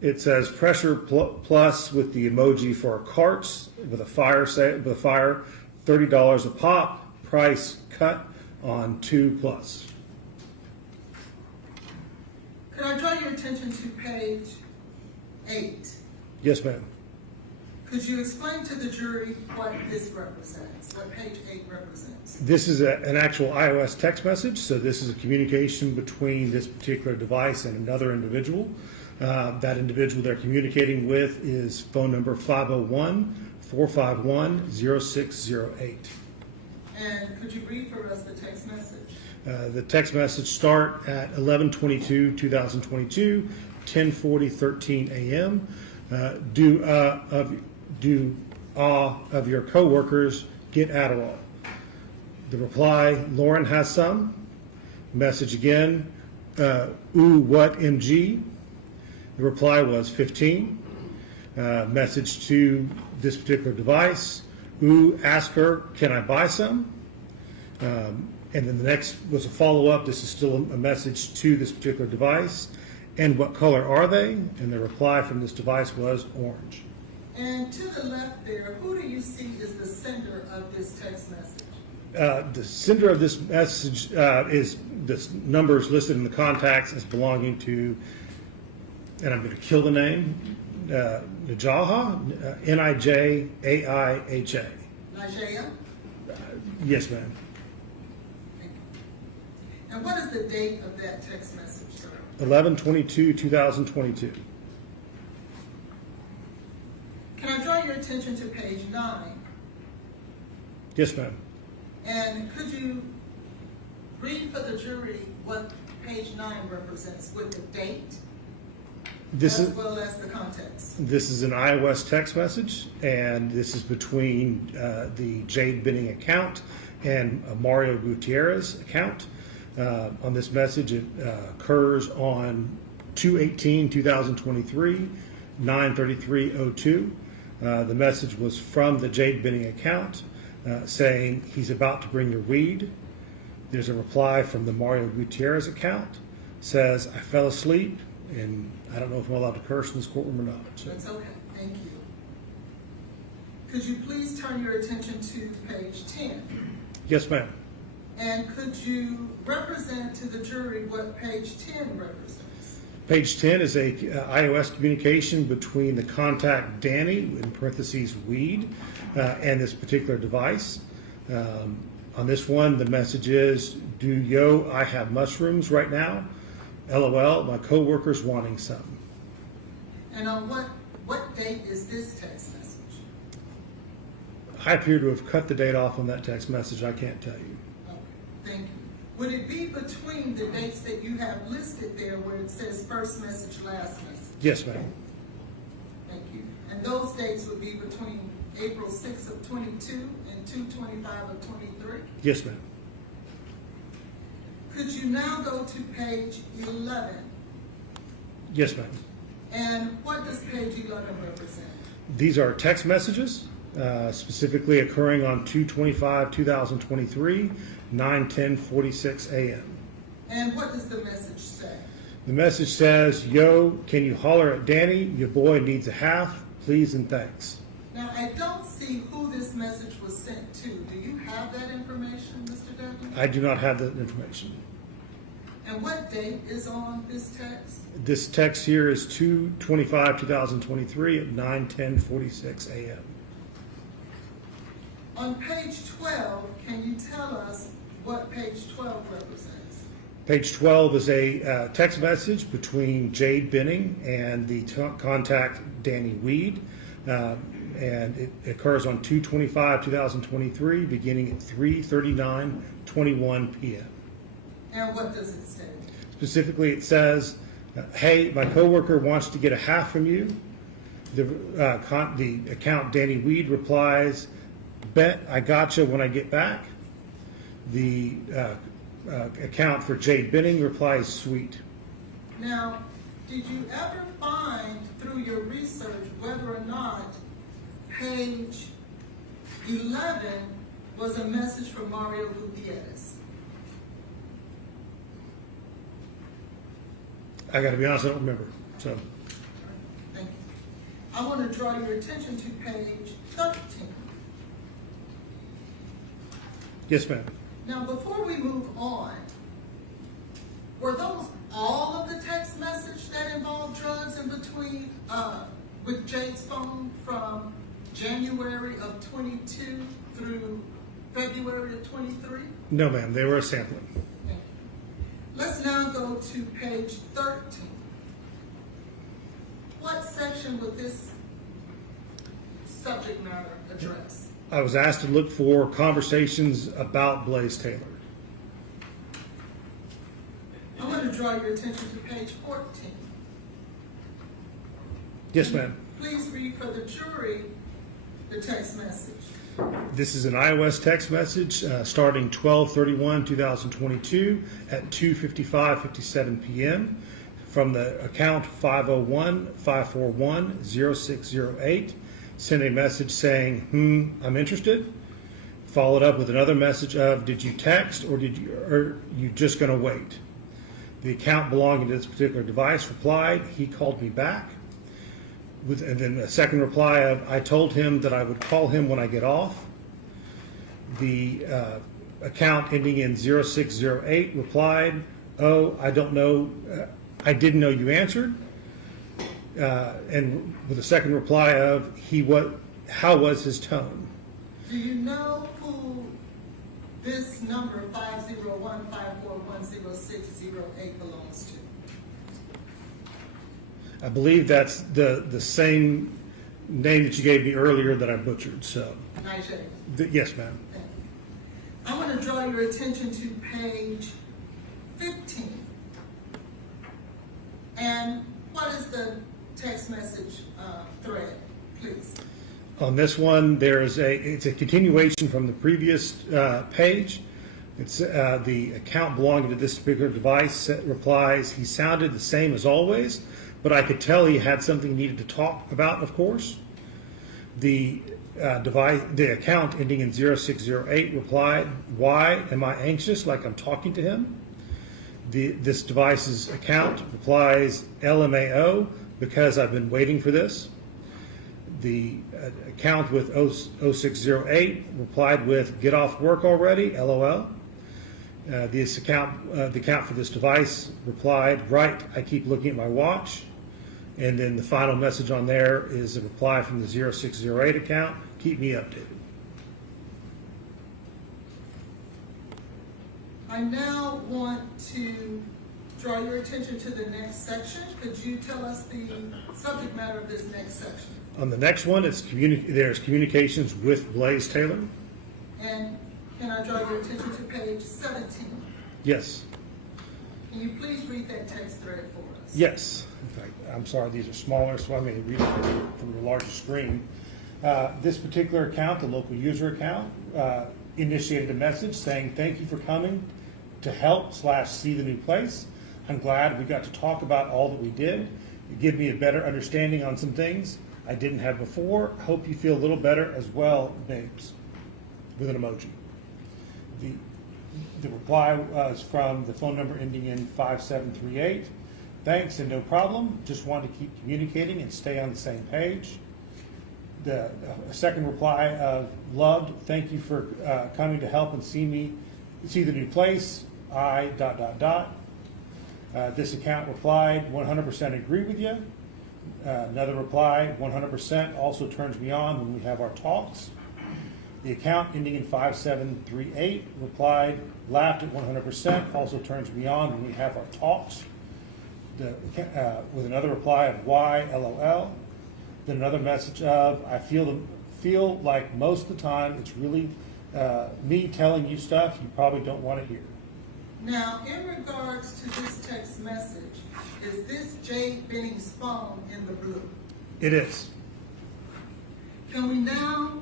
it says pressure plus with the emoji for carts with a fire, $30 a pop, price cut on 2+. Could I draw your attention to page 8? Yes, ma'am. Could you explain to the jury what this represents, what page 8 represents? This is an actual iOS text message, so this is a communication between this particular device and another individual. That individual they're communicating with is phone number 501-451-0608. And could you read for us the text message? The text message start at 11/22/2022, 10:40:13 a.m. Do of your coworkers get Adderall? The reply, Lauren has some. Message again, ooh, what MG? The reply was 15. Message to this particular device, ooh, ask her, can I buy some? And then the next was a follow-up. This is still a message to this particular device. And what color are they? And the reply from this device was orange. And to the left there, who do you see is the sender of this text message? The sender of this message is the numbers listed in the contacts as belonging to, and I'm going to kill the name, Nijaha, Nijaiha. Nigeria? Yes, ma'am. And what is the date of that text message, sir? 11/22/2022. Can I draw your attention to page 9? Yes, ma'am. And could you read for the jury what page 9 represents with the date as well as the context? This is an iOS text message, and this is between the Jade Binning account and Mario Gutierrez account. On this message, it occurs on 2/18/2023, 9/33/02. The message was from the Jade Binning account saying he's about to bring your weed. There's a reply from the Mario Gutierrez account, says I fell asleep, and I don't know if I'm allowed to curse in this courtroom or not. So. That's okay, thank you. Could you please turn your attention to page 10? Yes, ma'am. And could you represent to the jury what page 10 represents? Page 10 is a iOS communication between the contact Danny, in parentheses weed, and this particular device. On this one, the message is, I have mushrooms right now. LOL, my coworker's wanting some. And on what date is this text message? I appear to have cut the date off on that text message. I can't tell you. Okay, thank you. Would it be between the dates that you have listed there where it says first message, last message? Yes, ma'am. Thank you. And those dates would be between April 6th of 22 and 2/25 of 23? Yes, ma'am. Could you now go to page 11? Yes, ma'am. And what does page 11 represent? These are text messages, specifically occurring on 2/25/2023, 9:10:46 a.m. And what does the message say? The message says, yo, can you holler at Danny? Your boy needs a half, please and thanks. Now, I don't see who this message was sent to. Do you have that information, Mr. Dudley? I do not have that information. And what date is on this text? This text here is 2/25/2023 at 9:10:46 a.m. On page 12, can you tell us what page 12 represents? Page 12 is a text message between Jade Binning and the contact Danny Weed. And it occurs on 2/25/2023, beginning at 3:39:21 p.m. And what does it say? Specifically, it says, hey, my coworker wants to get a half from you. The account Danny Weed replies, "Bet I gotcha when I get back." The account for Jade Benning replies, "Sweet." Now, did you ever find through your research whether or not page 11 was a message from Mario Gutierrez? I got to be honest, I don't remember. So, Thank you. I want to draw your attention to page 13. yes, ma'am. Now, before we move on, were those all of the text message that involved drugs in between, with Jade's phone from January of 22 through February of 23? No, ma'am. They were a sampling. Thank you. Let's now go to page 13. What section would this subject matter address? I was asked to look for conversations about Blaze Taylor. I want to draw your attention to page 14. Yes, ma'am. Please read for the jury the text message. This is an iOS text message starting 12/31/2022 at 2:55:57 p.m. from the account 501-541-0608. Send a message saying, I'm interested. Followed up with another message of, did you text or you just going to wait? The account belonging to this particular device replied, he called me back. And then a second reply of, I told him that I would call him when I get off. The account ending in 0608 replied, oh, I don't know, I didn't know you answered. And with a second reply of, how was his tone? Do you know who this number 501-541-0608 belongs to? I believe that's the same name that you gave me earlier that I butchered. So, Nigel. Yes, ma'am. Thank you. I want to draw your attention to page 15. And what is the text message thread, please? On this one, it's a continuation from the previous page. It's the account belonging to this particular device replies, he sounded the same as always, but I could tell he had something he needed to talk about, of course. The account ending in 0608 replied, why am I anxious like I'm talking to him? This device's account replies, LMAO, because I've been waiting for this. The account with 0608 replied with, get off work already, LOL. The account for this device replied, right, I keep looking at my watch. And then the final message on there is a reply from the 0608 account, keep me updated. I now want to draw your attention to the next section. Could you tell us the subject matter of this next section? On the next one, there's communications with Blaze Taylor. And can I draw your attention to page 17? Yes. Can you please read that text thread for us? Yes. In fact, I'm sorry, these are smaller, so I may read it from your larger screen. This particular account, the local user account, initiated a message saying, thank you for coming to help/see the new place. I'm glad we got to talk about all that we did. It gave me a better understanding on some things I didn't have before. Hope you feel a little better as well, babes, with an emoji. The reply was from the phone number ending in 5738. Thanks and no problem. Just want to keep communicating and stay on the same page. The second reply of loved. Thank you for coming to help and see the new place. This account replied 100% agree with you. Another reply 100% also turns me on when we have our talks. The account ending in 5738 replied laughed at 100% also turns me on when we have our talks. With another reply of why LOL. Then another message of I feel like most of the time it's really me telling you stuff you probably don't want to hear. Now, in regards to this text message, is this Jade Benning's phone in the blue? It is. Can we now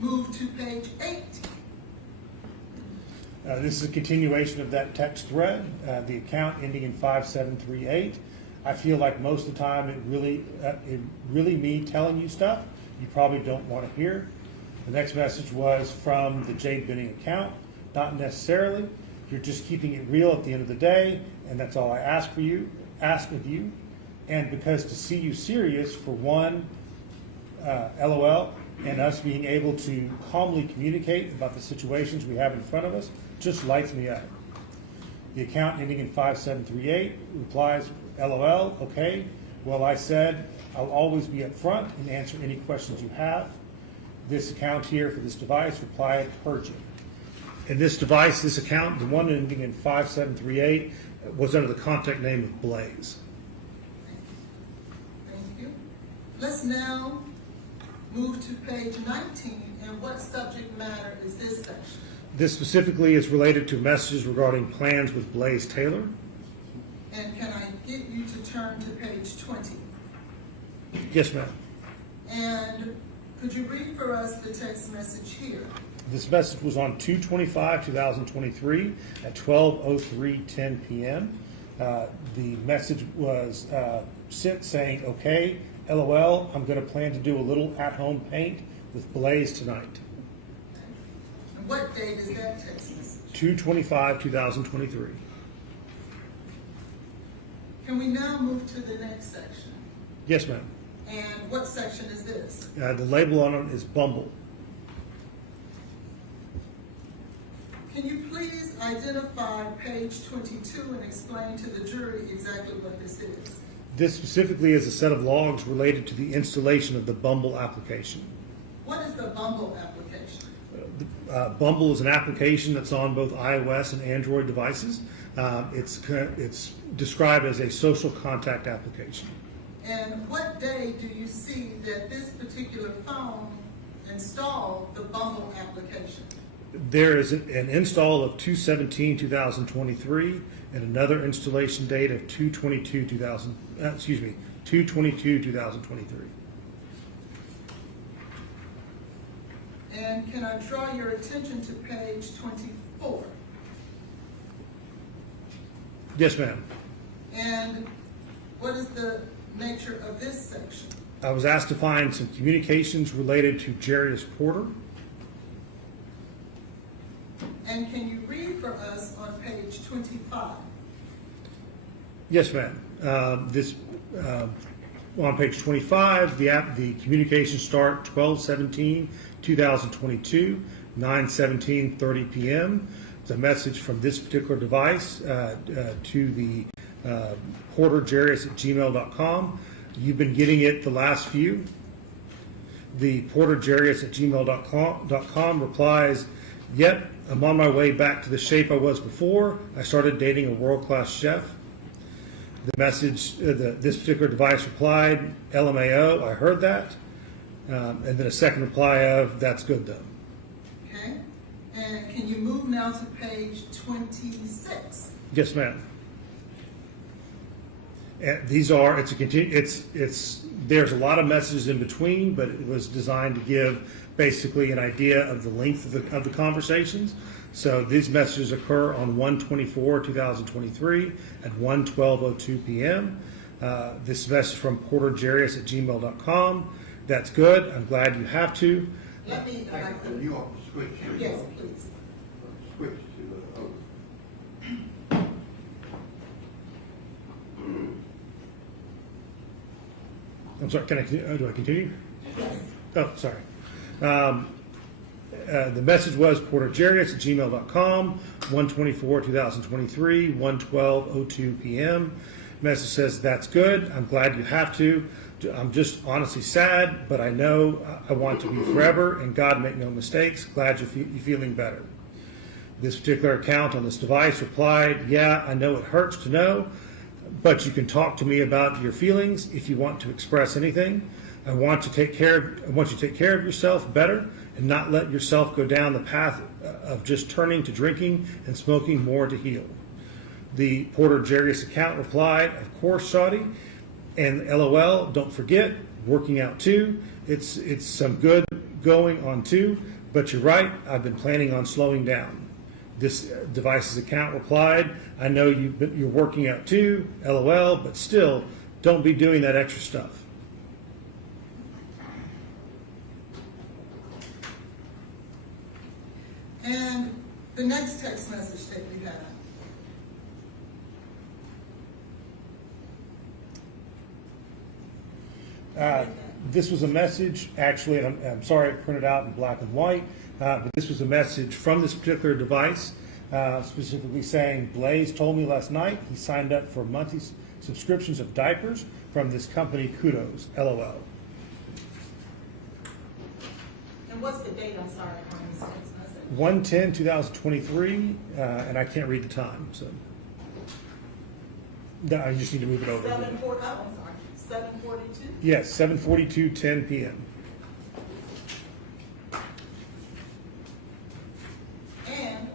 move to page 18? This is a continuation of that text thread, the account ending in 5738. I feel like most of the time it really me telling you stuff you probably don't want to hear. The next message was from the Jade Benning account. Not necessarily. You're just keeping it real at the end of the day, and that's all I ask of you. And because to see you serious, for one, LOL, and us being able to calmly communicate about the situations we have in front of us just lights me up. The account ending in 5738 replies, LOL, okay. Well, I said I'll always be up front and answer any questions you have. This account here for this device replied, heard you. And this device, this account, the one ending in 5738, was under the contact name of Blaze. Thank you. Let's now move to page 19, and what subject matter is this section? This specifically is related to messages regarding plans with Blaze Taylor. And can I get you to turn to page 20? Yes, ma'am. And could you read for us the text message here? This message was on 2/25/2023 at 12:03:10 p.m. The message was sent saying, okay, LOL, I'm going to plan to do a little at-home paint with Blaze tonight. And what date is that text message? 2/25/2023. Can we now move to the next section? Yes, ma'am. And what section is this? The label on it is Bumble. Can you please identify page 22 and explain to the jury exactly what this is? This specifically is a set of logs related to the installation of the Bumble application. What is the Bumble application? Bumble is an application that's on both iOS and Android devices. It's described as a social contact application. And what day do you see that this particular phone installed the Bumble application? There is an install of 2/17/2023 and another installation date of 2/22/2023. And can I draw your attention to page 24? Yes, ma'am. And what is the nature of this section? I was asked to find some communications related to Jarius Porter. And can you read for us on page 25? Yes, ma'am. On page 25, the communications start 12/17/2022, 9/17:30 p.m. It's a message from this particular device to the porterjarius@gmail.com. You've been getting it the last few. The porterjarius@gmail.com replies, yep, I'm on my way back to the shape I was before. I started dating a world-class chef. The message, this particular device replied, LMAO, I heard that. And then a second reply of, that's good though. Okay. And can you move now to page 26? Yes, ma'am. And these are, there's a lot of messages in between, but it was designed to give basically an idea of the length of the conversations. So these messages occur on 1/24/2023 at 1:12:02 p.m. This message from porterjarius@gmail.com. That's good. I'm glad you have to. Let me, And you all switch your. yes, please. Switch to I'm sorry, can I, do I continue? Yes. Oh, sorry. The message was porterjarius@gmail.com, 1/24/2023, 1:12:02 p.m. Message says, that's good. I'm glad you have to. I'm just honestly sad, but I know I want to be forever, and God make no mistakes. Glad you're feeling better. This particular account on this device replied, yeah, I know it hurts to know, but you can talk to me about your feelings if you want to express anything. I want you to take care of yourself better and not let yourself go down the path of just turning to drinking and smoking more to heal. The Porter Jarius account replied, of course, Shawty, and LOL, don't forget, working out too. It's some good going on too, but you're right, I've been planning on slowing down. This device's account replied, I know you're working out too, LOL, but still, don't be doing that extra stuff. And the next text message that you got. This was a message, actually, and I'm sorry it printed out in black and white, but this was a message from this particular device, specifically saying, Blaze told me last night he signed up for monthly subscriptions of diapers from this company, Kudos, LOL. And what's the date, I'm sorry, on this text message? 1/10/2023, and I can't read the time, so. No, I just need to move it over. 7:42? Yes, 7:42:10 p.m. And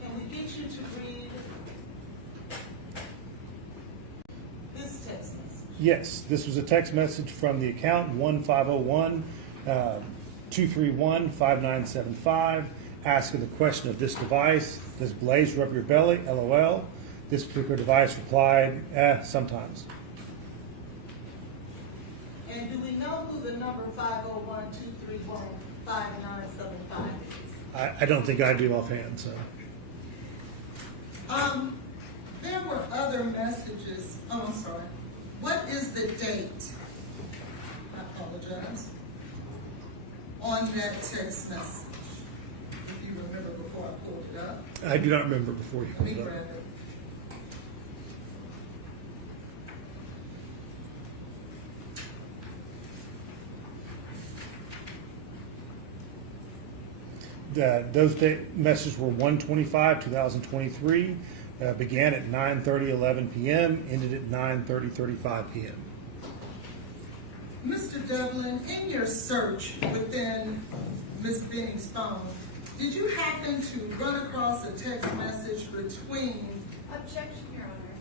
can we get you to read this text message? Yes, this was a text message from the account 1-501-231-5975, asking the question of this device, does Blaze rub your belly? LOL. This particular device replied, sometimes. And do we know who the number 501-231-5975 is? I don't think I do offhand, so. There were other messages. Oh, I'm sorry. What is the date? I apologize. On that text message, if you remember before I pulled it up. I do not remember before you Let pulled me it up. grab it. Those messages were 1/25/2023, began at 9:30:11 p.m., ended at 9:30:35 p.m. Mr. Devlin, in your search within Ms. Benning's phone, did you happen to run across a text message between? Objection, Your Honor.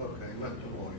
Okay, let the lawyers.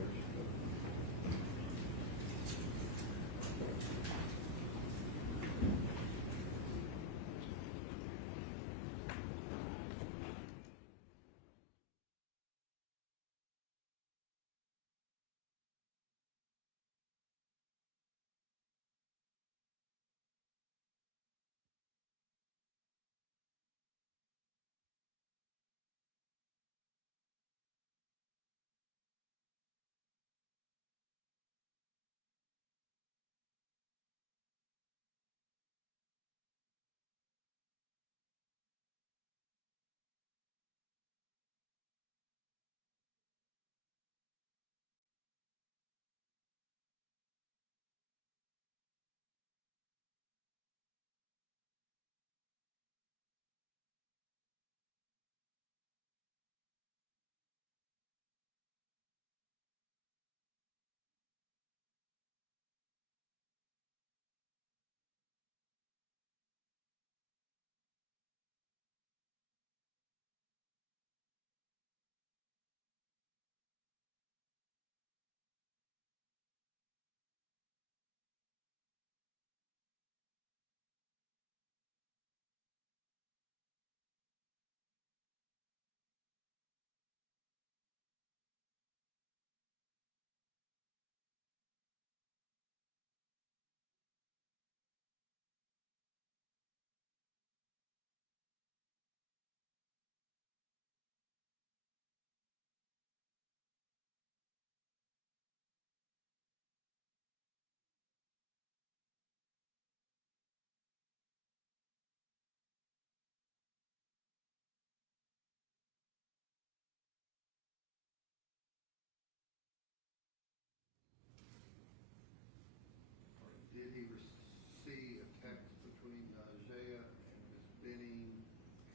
Did he receive a text between Isaiah and Ms. Benning?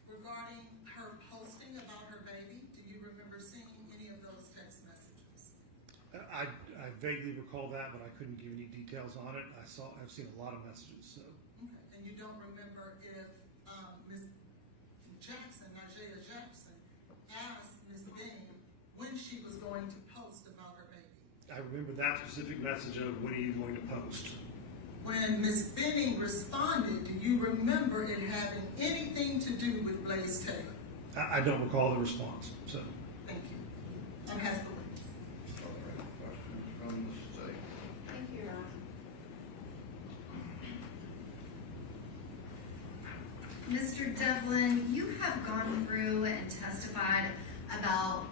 Regarding her posting about her baby, do you remember seeing any of those text messages? I vaguely recall that, but I couldn't give any details on it. I've seen a lot of messages, so. Okay. And you don't remember if Ms. Jackson, Isaiah Jackson, asked Ms. Benning when she was going to post about her baby? I remember that specific message of when are you going to post? When Ms. Benning responded, do you remember it having anything to do with Blaze Taylor? I don't recall the response, so. Thank you. I'm Hester. Okay, questions from the state? Thank you, Your Honor. Mr. Devlin, you have gone through and testified about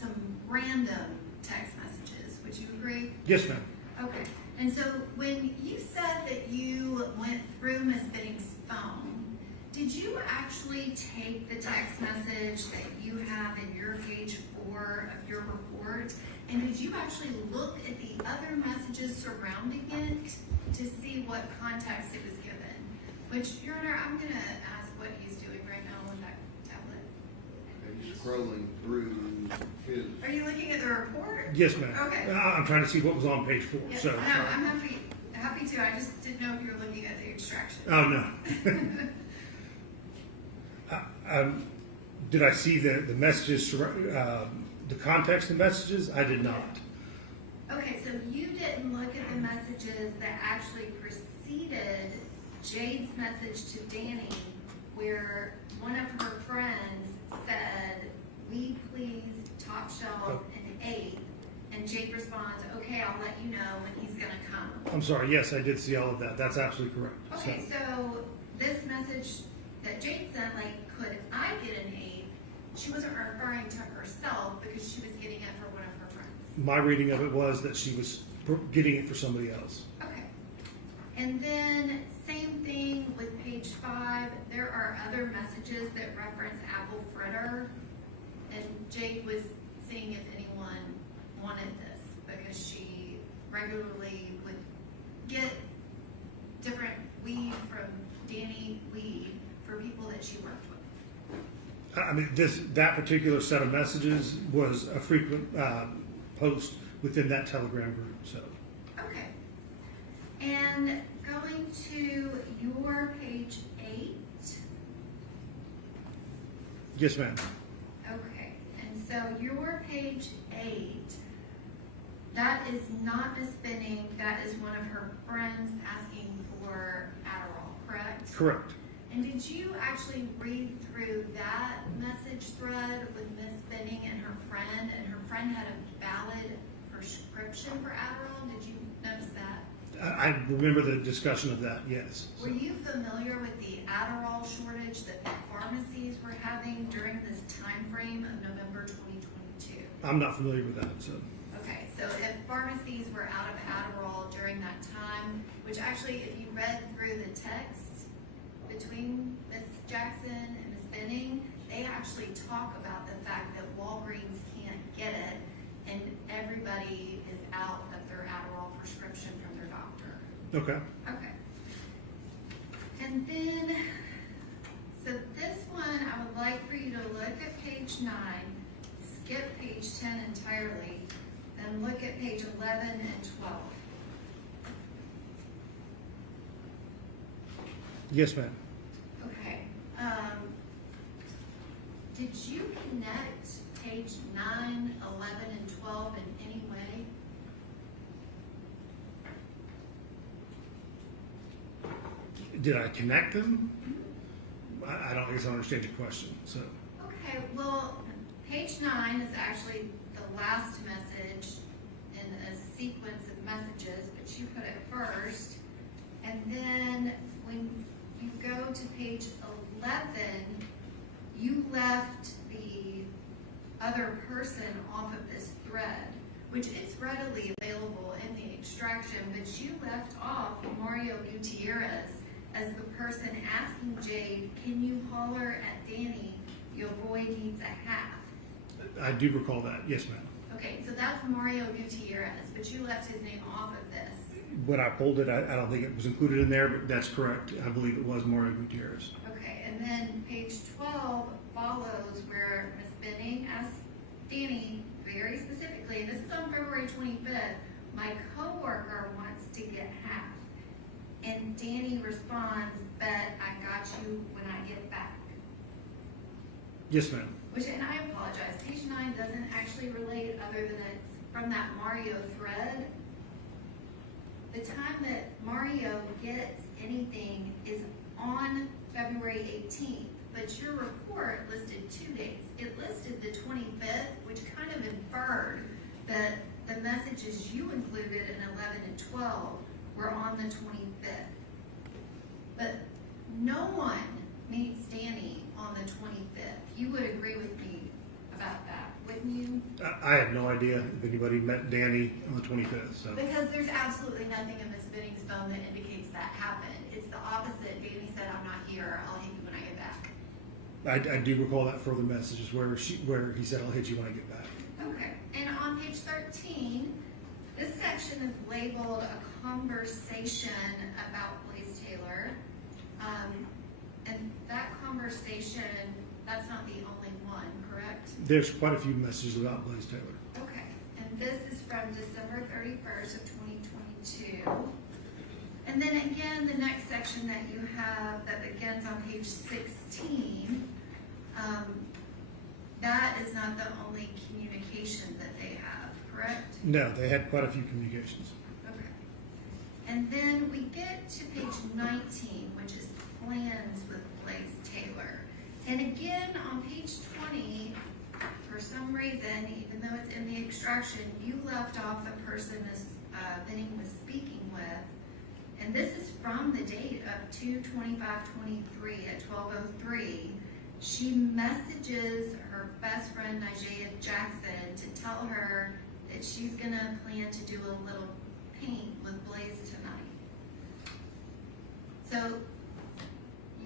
some random text messages. Would you agree? Yes, ma'am. Okay. And so when you said that you went through Ms. Benning's phone, did you actually take the text message that you have in your page 4 of your report, and did you actually look at the other messages surrounding it to see what context it was given? Which, Your Honor, I'm going to ask what he's doing right now on that tablet. He's scrolling through his. Are you looking at the report? Yes, ma'am. Okay. I'm trying to see what was on page 4, Yes, so. no, I'm happy to. I just didn't know if you were looking at the extraction. Oh, no. Did I see the messages, the context of messages? I did not. Okay, so you didn't look at the messages that actually preceded Jade's message to Danny, where one of her friends said, "We please top shelf an 8," and Jade responds, "Okay, I'll let you know when he's gonna come." I'm sorry, yes, I did see all of that. That's absolutely correct. Okay, so this message that Jade sent, like, could I get an 8? She wasn't referring to herself because she was getting it for one of her friends. My reading of it was that she was getting it for somebody else. Okay. And then same thing with page 5. There are other messages that reference apple fritter. And Jade was seeing if anyone wanted this because she regularly would get different weed from Danny Weed for people that she worked with. I mean, that particular set of messages was a frequent post within that Telegram group, so. Okay. And going to your page 8. Yes, ma'am. Okay. And so your page 8, that is not Miss Benning. That is one of her friends asking for Adderall, correct? Correct. And did you actually read through that message thread with Miss Benning and her friend had a valid prescription for Adderall? Did you notice that? I remember the discussion of that, yes. Were you familiar with the Adderall shortage that the pharmacies were having during this time frame of November 2022? I'm not familiar with that, so. Okay, so if pharmacies were out of Adderall during that time, which actually, if you read through the text between Ms. Jackson and Ms. Benning, they actually talk about the fact that Walgreens can't get it, and everybody is out of their Adderall prescription from their doctor. Okay. Okay. And then, so this one, I would like for you to look at page 9, skip page 10 entirely, then look at page 11 and 12. Yes, ma'am. Okay. Did you connect page 9, 11, and 12 in any way? Did I connect them? I don't guess I understand your question, so. Okay, well, page 9 is actually the last message in a sequence of messages, but you put it first. And then when you go to page 11, you left the other person off of this thread, which is readily available in the extraction, but you left off Mario Gutierrez as the person asking Jade, "Can you holler at Danny? Your boy needs a half." I do recall that, yes, ma'am. Okay, so that's Mario Gutierrez, but you left his name off of this. When I pulled it, I don't think it was included in there, but that's correct. I believe it was Mario Gutierrez. Okay, and then page 12 follows where Ms. Benning asks Danny very specifically, and this is on February 25th, "My coworker wants to get half." And Danny responds, "Bet I got you when I get back." Yes, ma'am. Which, and I apologize, page 9 doesn't actually relate other than it's from that Mario thread, the time that Mario gets anything is on February 18th, but your report listed 2 dates. It listed the 25th, which kind of inferred that the messages you included in 11 and 12 were on the 25th. But no one meets Danny on the 25th. You would agree with me about that, wouldn't you? I have no idea if anybody met Danny on the 25th, so. Because there's absolutely nothing in Miss Binning's phone that indicates that happened. It's the opposite. Danny said, I'm not here. I'll hit you when I get back. I do recall that further messages where he said, I'll hit you when I get back. Okay. And on page 13, this section is labeled a conversation about Blaze Taylor. And that conversation, that's not the only one, correct? There's quite a few messages about Blaze Taylor. Okay. And this is from December 31st of 2022. And then again, the next section that you have that begins on page 16, that is not the only communication that they have, correct? No, they had quite a few communications. Okay. And then we get to page 19, which is plans with Blaze Taylor. And again, on page 20, for some reason, even though it's in the extraction, you left off the person Ms. Benning was speaking with. And this is from the date of 2/25/23 at 12:03. She messages her best friend, Nigella Jackson, to tell her that she's gonna plan to do a little paint with Blaze tonight. So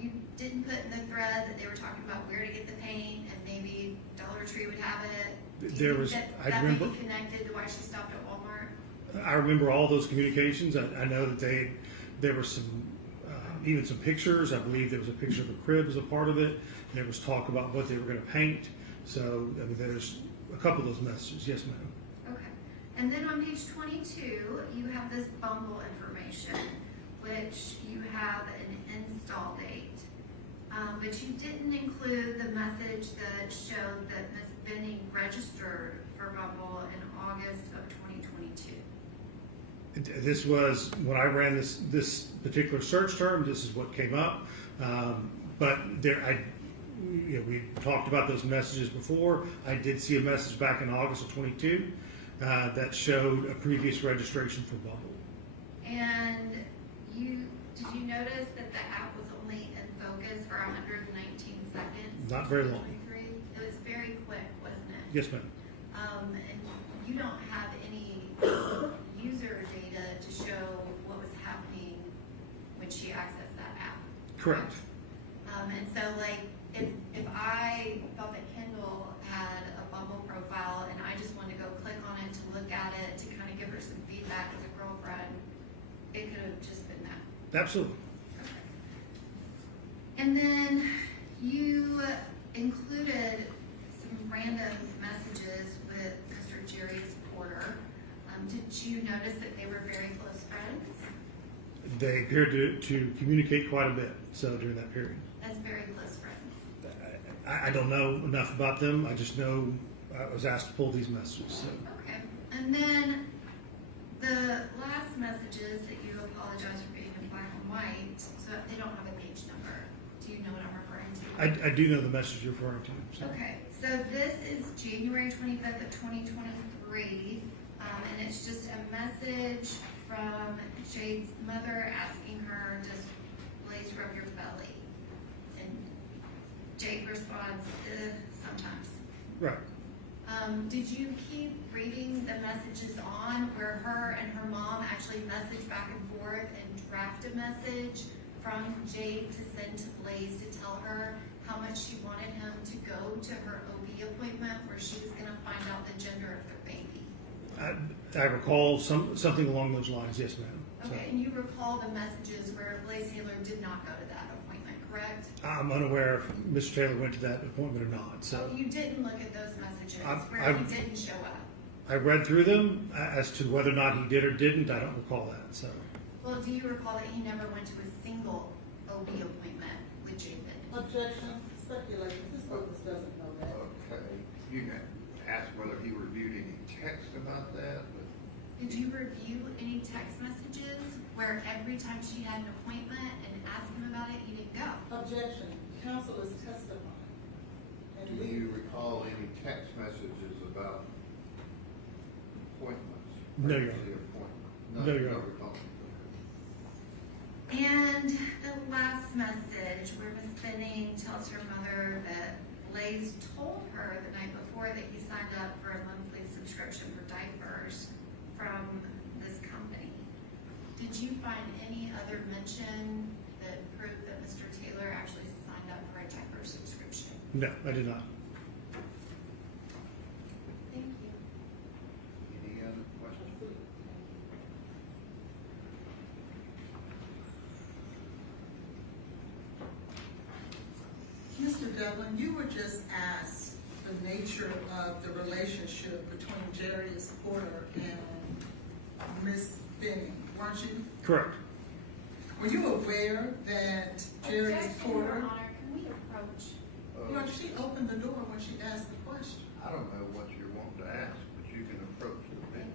you didn't put in the thread that they were talking about where to get the paint and maybe Dollar Tree would have it. Do you think that may be connected to why she stopped at Walmart? I remember all those communications. I know that there were some, even some pictures. I believe there was a picture of a crib as a part of it. There was talk about what they were going to paint. So, I mean, there's a couple of those messages. Yes, ma'am. Okay. And then on page 22, you have this Bumble information, which you have an install date. But you didn't include the message that showed that Ms. Benning registered for Bumble in August of 2022. This was, when I ran this particular search term, this is what came up. But we talked about those messages before. I did see a message back in August of 22 that showed a previous registration for Bumble. And did you notice that the app was only in focus for 119 seconds? Not very long. It was very quick, wasn't it? Yes, ma'am. And you don't have any user data to show what was happening when she accessed that app. Correct. And so, like, if I thought that Kendall had a Bumble profile and I just wanted to go click on it to look at it, to kind of give her some feedback as a girlfriend, it could have just been that. Absolutely. Okay. And then you included some random messages with Mr. Jerry Porter. Did you notice that they were very close friends? They appeared to communicate quite a bit. So during that period. As very close friends. I don't know enough about them. I just know I was asked to pull these messages. So. Okay. And then the last messages that you apologize for being in black and white, so they don't have a page number. Do you know what I'm referring to? I do know the message you're referring to. So. Okay. So this is January 25th of 2023, and it's just a message from Jade's mother asking her, does Blaze rub your belly? And Jade responds, sometimes. Right. Did you keep reading the messages on where her and her mom actually message back and forth and draft a message from Jade to send to Blaze to tell her how much she wanted him to go to her OB appointment where she was going to find out the gender of their baby? I recall something along those lines. Yes, ma'am. Okay, and you recall the messages where Blaze Taylor did not go to that appointment, correct? I'm unaware if Mr. Taylor went to that appointment or not. So You didn't look at those messages where he didn't show up? I read through them. As to whether or not he did or didn't, I don't recall that. So. Well, do you recall that he never went to a single OB appointment with Jade Benning? Objection, speculation, this witness doesn't know that. Okay, you ask whether he reviewed any text about that, but Did you review any text messages where every time she had an appointment and asked him about it, you didn't go? Objection, counsel is testifying. And do you recall any text messages about appointments? No, Your pregnancy appointment? No, Your Honor. recall. And the last message where Ms. Benning tells her mother that Blaze told her the night before that he signed up for a monthly subscription for diapers from this company. Did you find any other mention that proved that Mr. Taylor actually signed up for a diaper subscription? No, I did not. Thank you. Any other questions? Mr. Devlin, you were just asked the nature of the relationship between Jarius Porter and Miss Benning, weren't you? Correct. Were you aware that Jarius Objection, Your Porter, Honor, can we approach? you know, she opened the door when she asked the question. I don't know what you're wanting to ask, but you can approach the bench.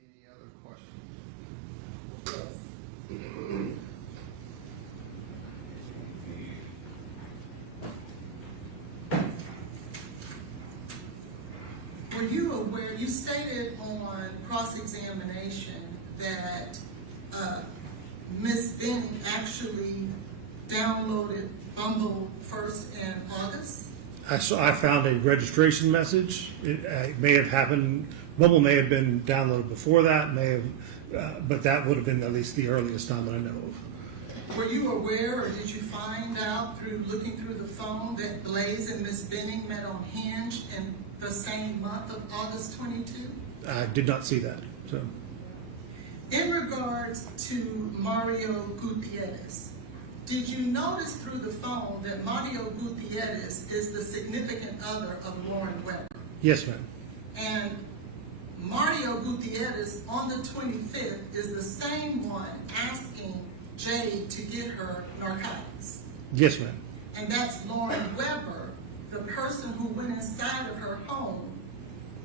Any other questions? Yes. Were you aware, you stated on cross-examination that Ms. Benning actually downloaded Bumble first in August? I found a registration message. It may have happened, Bumble may have been downloaded before that, but that would have been at least the earliest time that I know of. Were you aware, or did you find out through looking through the phone that Blaze and Ms. Benning met on Hinge in the same month of August 22? I did not see that, so. In regards to Mario Gutierrez, did you notice through the phone that Mario Gutierrez is the significant other of Lauren Weber? Yes, ma'am. And Mario Gutierrez on the 25th is the same one asking Jade to get her narcotics. Yes, ma'am. And that's Lauren Weber, the person who went inside of her home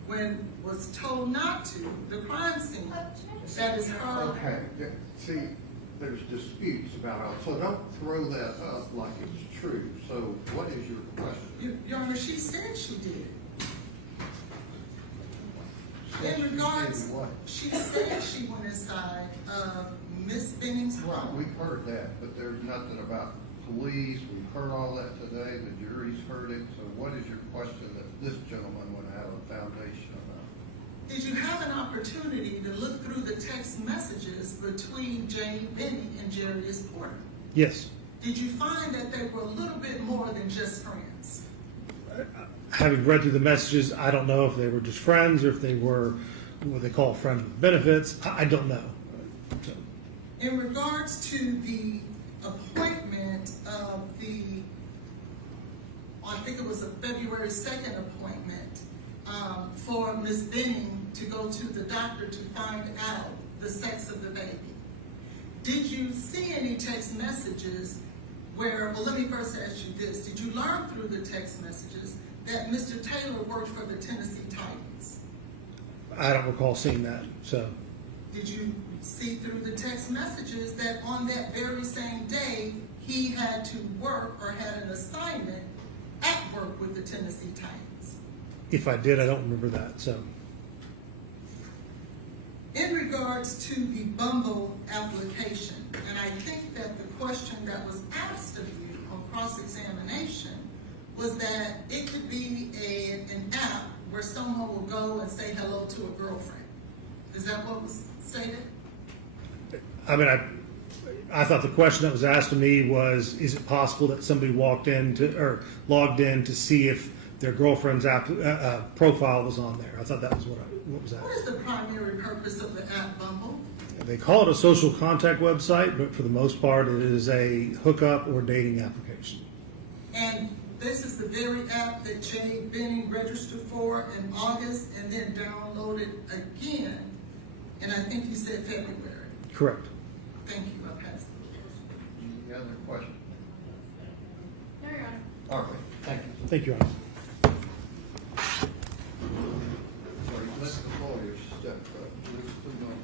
when was told not to, the crime scene. That is her. Okay, yeah, see, there's disputes about it, so don't throw that up like it's true. So what is your question? Your Honor, she said she did it. Said she In did regards, what? she said she went inside of Miss Benning's Right, home. we've heard that, but there's nothing about police. We've heard all that today. The jury's heard it. So what is your question that this gentleman would have a foundation about? Did you have an opportunity to look through the text messages between Jane Benning and Jarius Porter? Yes. Did you find that they were a little bit more than just friends? Having read through the messages, I don't know if they were just friends or if they were what they call friends with benefits. I don't know. So, In regards to the appointment of I think it was a February 2nd appointment, for Ms. Benning to go to the doctor to find out the sex of the baby. Did you see any text messages where, well, let me first ask you this, did you learn through the text messages that Mr. Taylor worked for the Tennessee Titans? I don't recall seeing that, so. Did you see through the text messages that on that very same day, he had to work or had an assignment at work with the Tennessee Titans? If I did, I don't remember that, so. In regards to the Bumble application, and I think that the question that was asked of you on cross-examination was that it could be an app where someone will go and say hello to a girlfriend. Is that what was stated? I mean, I thought the question that was asked of me was, is it possible that somebody logged in to see if their girlfriend's profile was on there? I thought that was what was asked. What is the primary purpose of the app Bumble? They call it a social contact website, but for the most part, it is a hookup or dating application. And this is the very app that Jay Benning registered for in August and then downloaded again, and I think you said February. Correct. Thank you, I'll pass it. Any other questions? No, Your Honor. All right, thank you. Thank you, Your Honor. Sorry, let the lawyers step up, just a moment.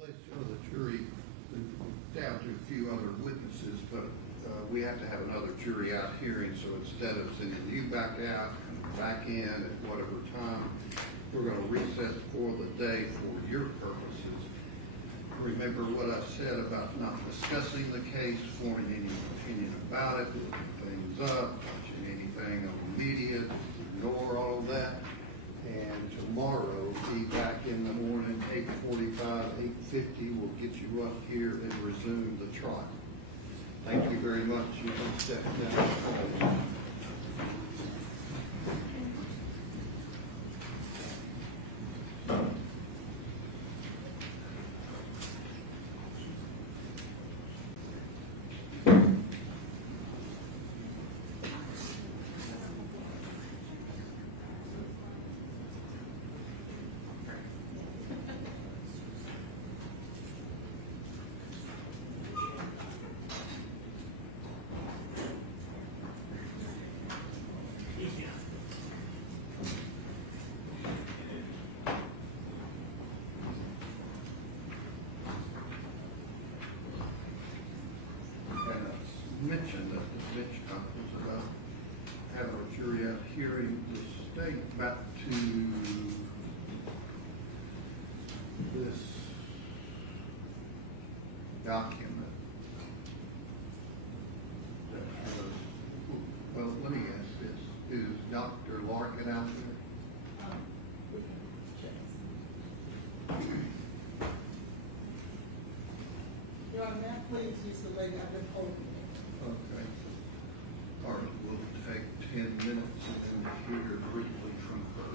Let's show the jury down to a few other witnesses, but we have to have another jury out hearing, so instead of sending you back out and back in at whatever time, we're going to recess for the day for your purposes. Remember what I said about not discussing the case, forming any opinion about it, looking things up, watching anything on the media, ignore all of that. And tomorrow, be back in the morning, 8:45, 8:50, we'll get you up here and resume the trial. Thank you very much. You can step down. Mentioned that the bench was about having a jury out hearing the state back to this document that was, well, let me ask this, is Dr. Larkin out there? Your Honor, may I please use the lady I've been holding? Okay. All right, we'll take 10 minutes and then hear briefly from her.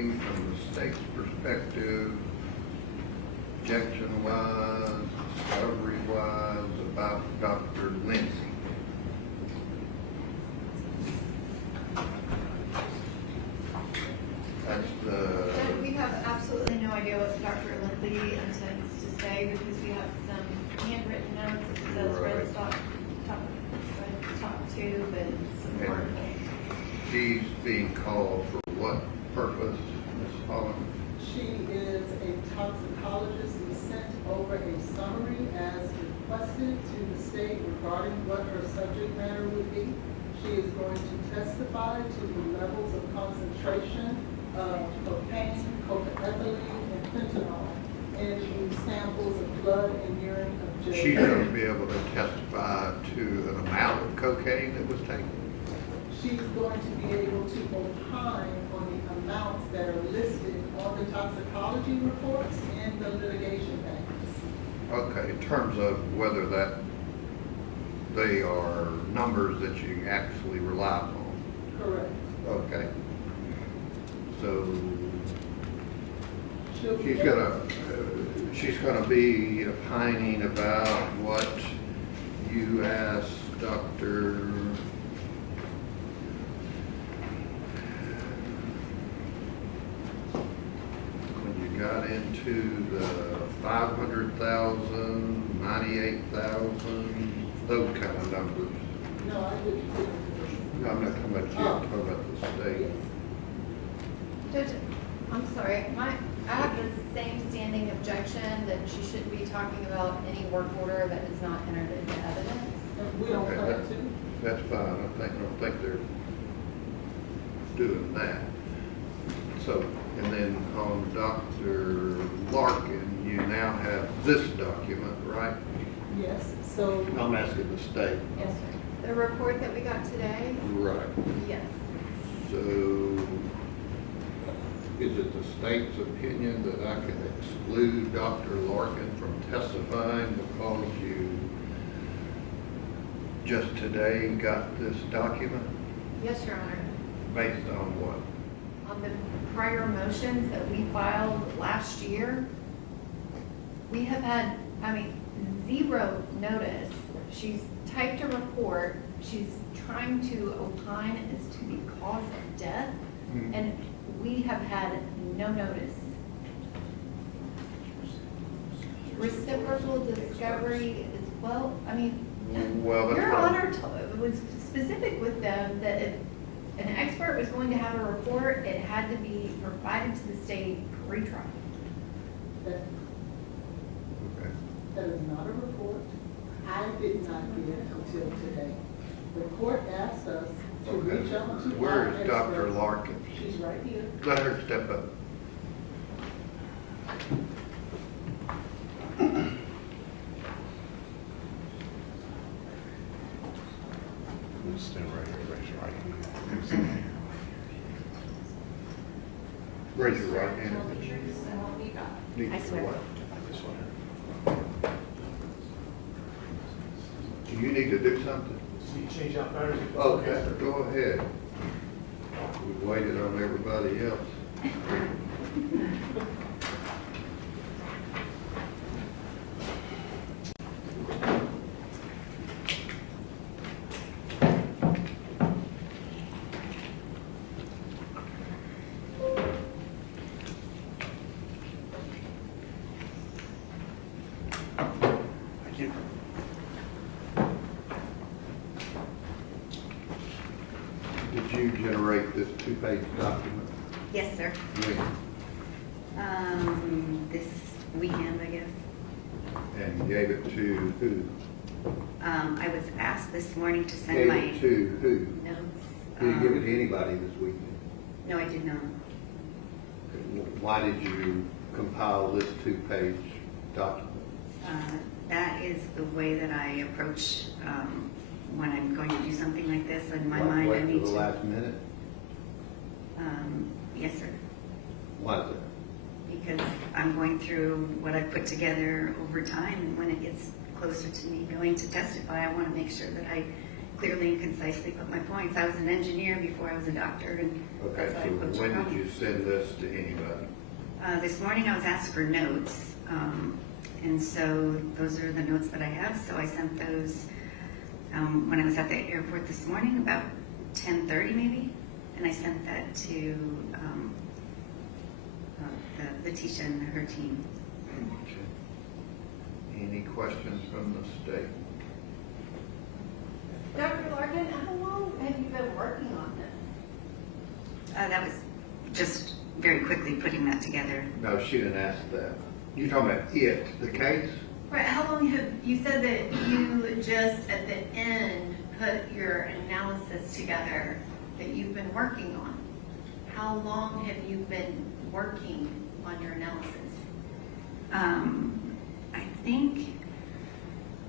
anything from the state's perspective, objection-wise, discovery-wise, about Dr. Lindsay? That's the, And we have absolutely no idea what Dr. Lindsay intends to say because we have some handwritten notes that says Right. red stop, top tube and some And- more. she's being called for what purpose, Ms. Holland? She is a toxicologist who sent over a summary as requested to the state regarding what her subject matter would be. She is going to testify to the levels of concentration of cocaine, cocaethylene, and fentanyl in the samples of blood and urine of Joe. She's going to be able to testify to an amount of cocaine that was taken? She's going to be able to opine on the amounts that are listed on the toxicology reports and the litigation papers. Okay, in terms of whether that, they are numbers that you actually rely upon? Correct. Okay. So She'll be she's gonna be opining about what you asked Dr. When you got into the 500,000, 98,000, those kind of numbers. No, I didn't get into this. No, I'm not talking about you, I'm talking about the state. Judge, I'm sorry, I have the same standing objection that she shouldn't be talking about any work order that is not entered into evidence. And we don't Okay, plan that- to. That's fine, I don't think they're doing that. So, and then on Dr. Larkin, you now have this document, right? Yes, so I'm asking the state. Yes, sir. The report that we got today? Right. Yes. So, is it the state's opinion that I can exclude Dr. Larkin from testifying because you just today got this document? Yes, Your Honor. Based on what? On the prior motions that we filed last year, we have had, zero notice. She's typed a report, she's trying to opine as to the cause of death, Mhm. and we have had no notice. Reciprocal discovery is, well, Well, that's Your what- Honor was specific with them that if an expert was going to have a report, it had to be provided to the state pre-trial. that, Okay. that is not a report. I did not get it until today. The court asked us to Okay. reach out to Where our is Dr. experts. Larkin? She's right here. Let her step up. Stand right here, raise your right hand. Raise your right hand. Need I to swear. what? This one here. Do you need to do something? So you change out batteries? Okay, go ahead. We waited on everybody else. Thank you. Did you generate this two-page document? Yes, sir. When? This weekend, I guess. And you gave it to who? I was asked this morning to send Gave my it to who? notes. Did you give it to anybody this weekend? No, I did not. Why did you compile this two-page document? That is the way that I approach when I'm going to do something like this. In my Why mind, I wait need till to. the last minute? Yes, sir. Why is it? Because I'm going through what I put together over time, and when it gets closer to me going to testify, I want to make sure that I clearly and concisely put my points. I was an engineer before I was a doctor, and Okay, that's why I so approached the when did problem. you send this to anybody? This morning I was asked for notes, and so those are the notes that I have. So I sent those when I was at the airport this morning, about 10:30 maybe, and I sent that to Letitia and her team. Any questions from the state? Dr. Larkin, how long have you been working on this? That was just very quickly putting that together. No, she didn't ask that. You're talking about the case? Right, how long have, you said that you just at the end put your analysis together that you've been working on. How long have you been working on your analysis? I think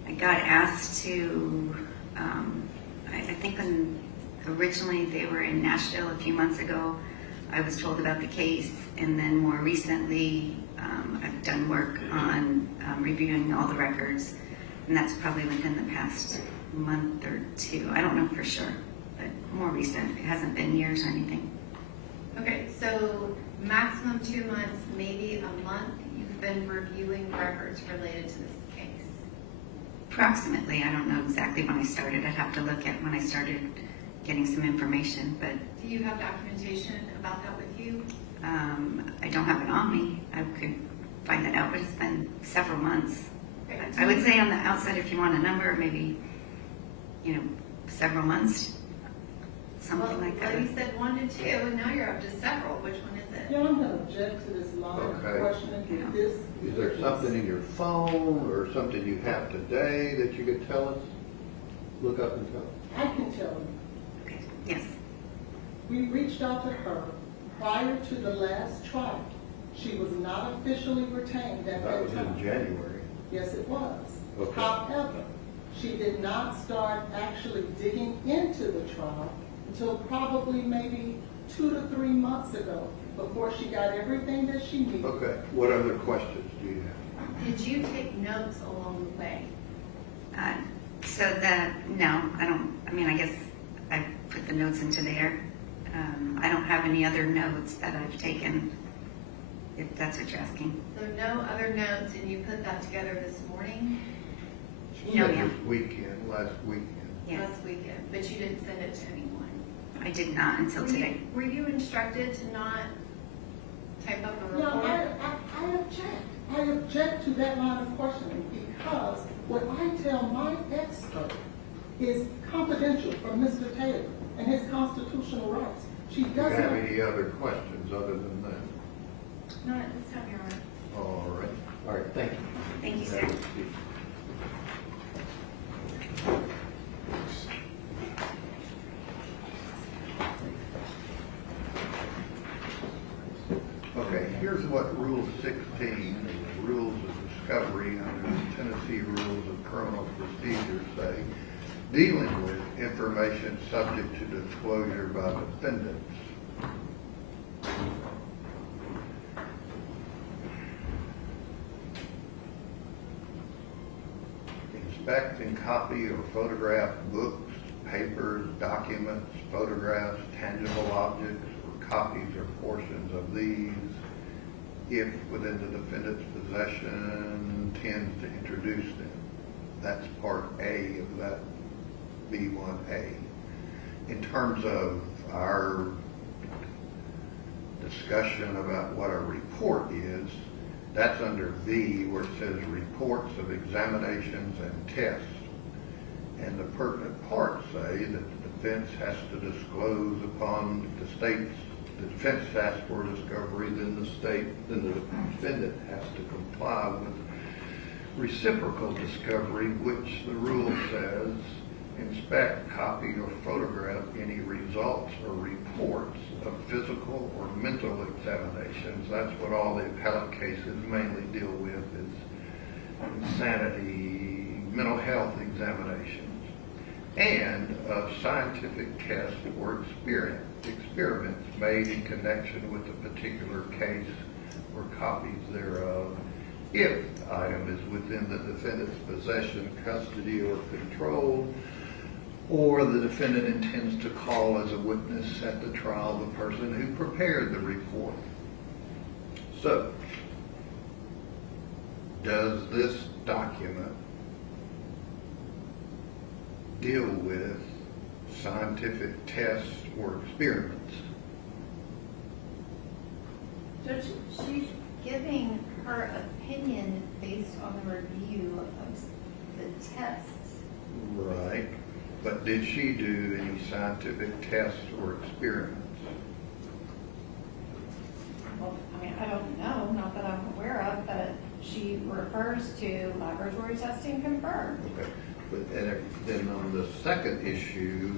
I got asked to, I think when originally they were in Nashville a few months ago, I was told about the case, and then more recently, I've done work on reviewing all the records, and that's probably within the past month or two. I don't know for sure, but more recent. It hasn't been years or anything. Okay, so maximum 2 months, maybe a month, you've been reviewing records related to this case. Approximately. I don't know exactly when I started. I'd have to look at when I started getting some information, but Do you have documentation about that with you? I don't have it on me. I could find that out, but it's been several months. Okay. I would say on the outside, if you want a number, maybe, several months, something like that. Well, you said 1 to 2, and now you're up to several. Which one is it? Yeah, I'm gonna object to this line of Okay. questioning. This. Is there something in your phone or something you have today that you could tell us? Look up and tell us. I can tell you. Okay. Yes. We reached out to her prior to the last trial. She was not officially retained at That that was time. in January. Yes, it was. Okay. However, she did not start actually digging into the trial until probably maybe 2 to 3 months ago, before she got everything that she needed. Okay, what other questions do you have? Did you take notes along the way? No, I don't. I mean, I guess I put the notes into there. I don't have any other notes that I've taken, if that's what you're asking. So no other notes, and you put that together this morning? She No, said ma'am. this weekend, last weekend. Yes. Last weekend, but you didn't send it to anyone? I did not until today. Were you instructed to not type up a No, report? I object. I object to that line of questioning, because what I tell my expert is confidential from Mr. Taylor and his constitutional rights. She Do you doesn't. have any other questions other than that? No, at this time, Your Honor. All right, thank you. Thank you, sir. Have a seat. Okay, here's what Rule 16, the Rules of Discovery under the Tennessee Rules of Criminal Procedure say, dealing with information subject to disclosure by defendants. Inspect and copy or photograph books, papers, documents, photographs, tangible objects, or copies or portions of these, if within the defendant's possession, intends to introduce them. That's part A of that B1A. In terms of our discussion about what a report is, that's under B, where it says reports of examinations and tests. And the pertinent parts say that the defense has to disclose upon the defense asks for discovery, then the defendant has to comply with reciprocal discovery, which the rule says inspect, copy, or photograph any results or reports of physical or mental examinations. That's what all the appellate cases mainly deal with, is insanity, mental health examinations, and of scientific tests or experiments made in connection with a particular case or copies thereof, if the item is within the defendant's possession, custody, or control, or the defendant intends to call as a witness at the trial the person who prepared the report. So, does this document deal with scientific tests or experiments? Judge, she's giving her opinion based on the review of the tests. Right. But did she do any scientific tests or experiments? Well, I mean, I don't know, not that I'm aware of, but she refers to laboratory testing confirmed. Okay. But then on the second issue,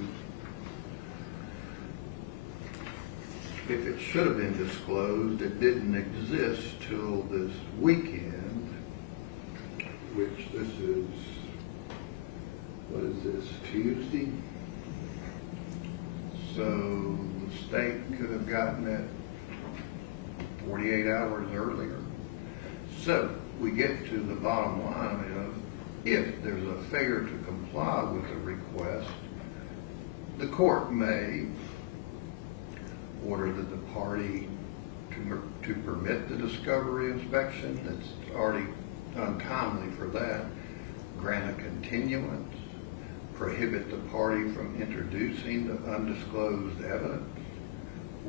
if it should have been disclosed, it didn't exist till this weekend, which this is, what is this, Tuesday? So the state could have gotten it 48 hours earlier. So we get to the bottom line of, if there's a failure to comply with a request, the court may order that the party to permit the discovery inspection that's already untimely for that, grant a continuance, prohibit the party from introducing the undisclosed evidence,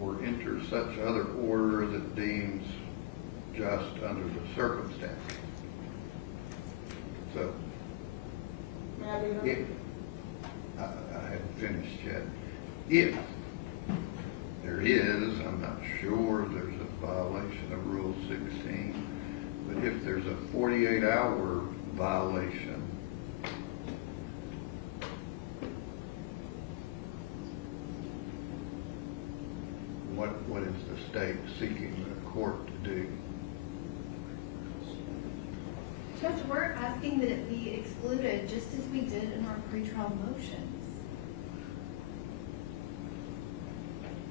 or enter such other order as it deems just under the circumstances. So, if, I haven't finished yet. If there is, I'm not sure there's a violation of Rule 16, but if there's a 48-hour violation, what is the state seeking the court to do? Judge, we're asking that it be excluded just as we did in our pretrial motions.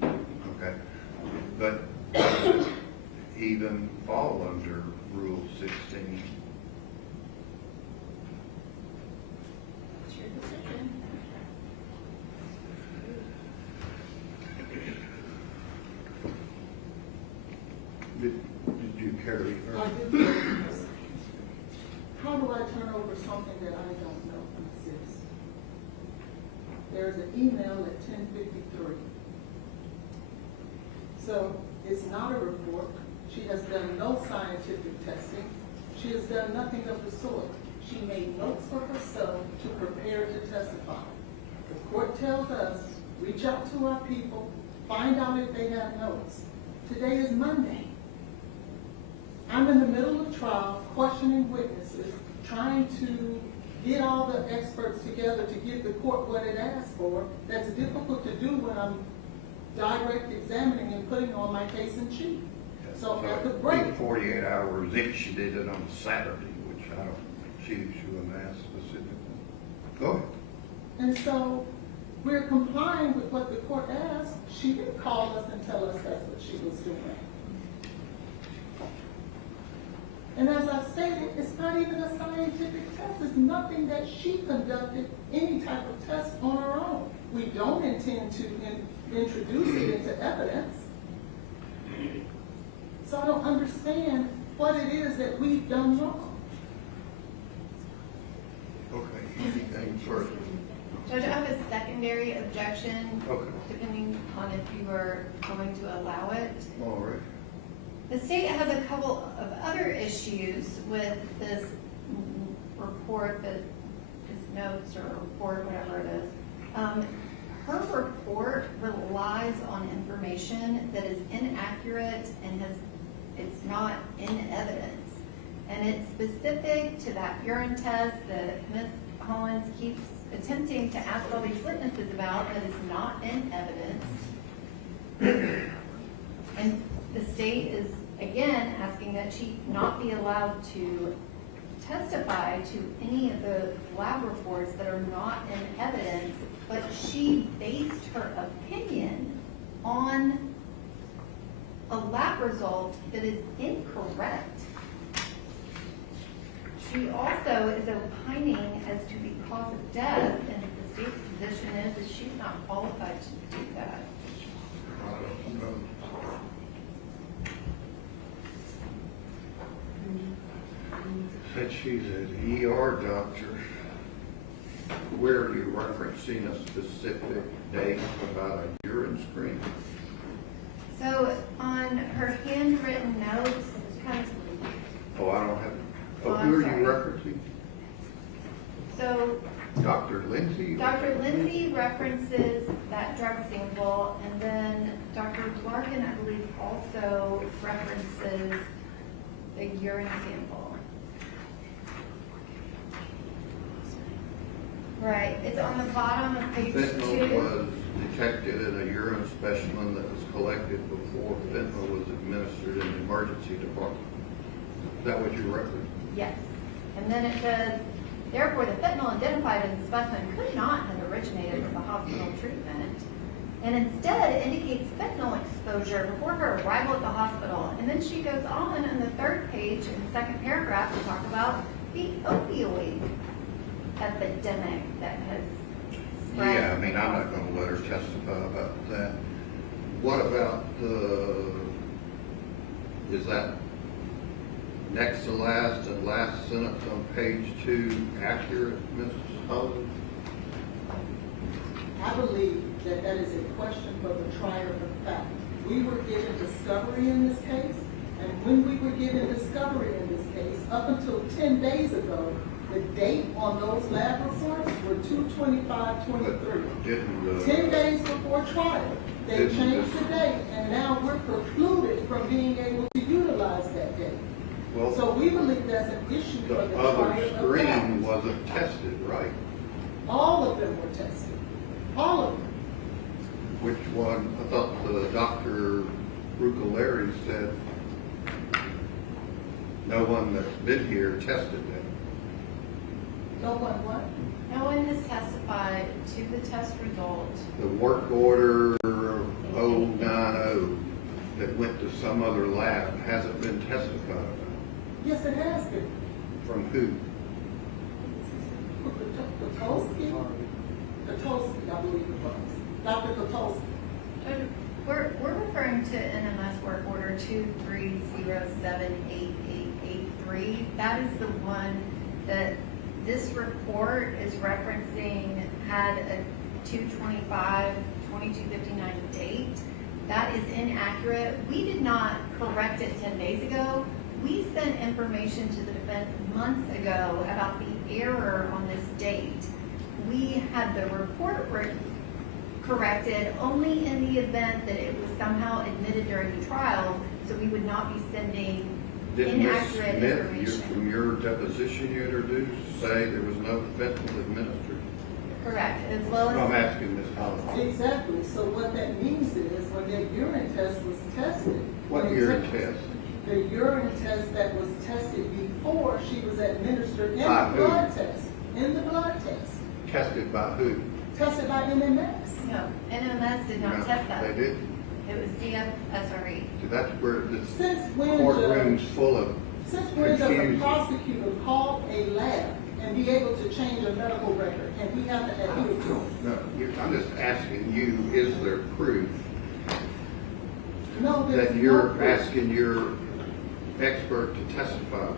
Okay, but does it even fall under Rule 16? It's your decision. Did you carry her? I did. How do I turn over something that I don't know exists? There's an email at 10:53. So it's not a report. She has done no scientific testing. She has done nothing of the sort. She made notes for herself to prepare to testify. The court tells us, reach out to our people, find out if they have notes. Today is Monday. I'm in the middle of trial, questioning witnesses, trying to get all the experts together to give the court what it asked for. That's difficult to do when I'm direct examining and putting on my case in chief. So at the break. 48 hours if she did it on Saturday, which I don't, she wouldn't ask specifically. Go ahead. And so we're complying with what the court asked. She didn't call us and tell us that's what she was doing. And as I've stated, it's not even a scientific test. It's nothing that she conducted any type of test on her own. We don't intend to introduce it into evidence. So I don't understand what it is that we've done wrong. Okay, anything further? Judge, I have a secondary objection, Okay. depending on if you are going to allow it. All right. The state has a couple of other issues with this report, that is notes or report, whatever it is. Her report relies on information that is inaccurate and it's not in evidence. And it's specific to that urine test that Ms. Hollins keeps attempting to ask all these witnesses about that is not in evidence. And the state is, again, asking that she not be allowed to testify to any of the lab reports that are not in evidence, but she based her opinion on a lab result that is incorrect. She also is opining as to the cause of death, and the state's position is she's not qualified to do that. I don't know. Said she's an ER doctor. Where are you referencing a specific date about a urine screen? So on her handwritten notes, it's kind of, Oh, I don't have, Oh, oh, who are I'm you sorry. referencing? so Dr. Lindsay? Dr. Lindsay references that drug sample, and then Dr. Larkin, I believe, also references the urine sample. Right, it's on the bottom of page Fentanyl 2. was detected in a urine specimen that was collected before fentanyl was administered in the emergency department. Is that what you referenced? Yes. And then it says, therefore, the fentanyl identified in the specimen could not have originated from the hospital treatment, and instead indicates fentanyl exposure before her arrival at the hospital. And then she goes on in the third page, in the second paragraph, to talk about the opioid epidemic that has spread. Yeah, I mean, I'm not gonna let her testify about that. What about is that next to last and last sentence on page 2 accurate, Mrs. Sullivan? I believe that that is a question for the trier of fact. We were given discovery in this case, and when we were given discovery in this case, up until 10 days ago, the date on those lab reports were 2/25/23. Didn't, 10 days before trial, they Didn't changed this- the date, and now we're precluded from being able to utilize that date. well, So we believe that's an issue for the the other trier of screen fact. wasn't tested, right? All of them were tested. All of them. Which one? I thought Dr. Ruccoleri said no one that's been here tested them. No one what? No one has testified to the test result. The work order 090 that went to some other lab hasn't been testified about. Yes, it has been. From who? Katolsky, I believe it was. Dr. Katolsky. We're referring to NMS work order 230788883. That is the one that this report is referencing, had a 2/25/2259 date. That is inaccurate. We did not correct it 10 days ago. We sent information to the defense months ago about the error on this date. We had the report corrected only in the event that it was somehow admitted during the trial, so we would not be sending Didn't Ms. inaccurate Smith, information. from your deposition you introduced, say there was no fentanyl administered? Correct, as well I'm as, asking Ms. Holland. Exactly. So what that means is when that urine test was tested. What when it urine took- test? The urine test that was tested before she was administered in By the who? blood test. In the blood test. Tested by who? Tested by MMS. no, NMS did No, not test that. They didn't. It was CFSRE. So that's where this Since when, courtroom's Judge? full of Since when does a confusion. prosecutor call a lab and be able to change a medical record and we have to adhere to it? No, I'm just asking you, is there proof No, there's that no you're proof. asking your expert to testify about?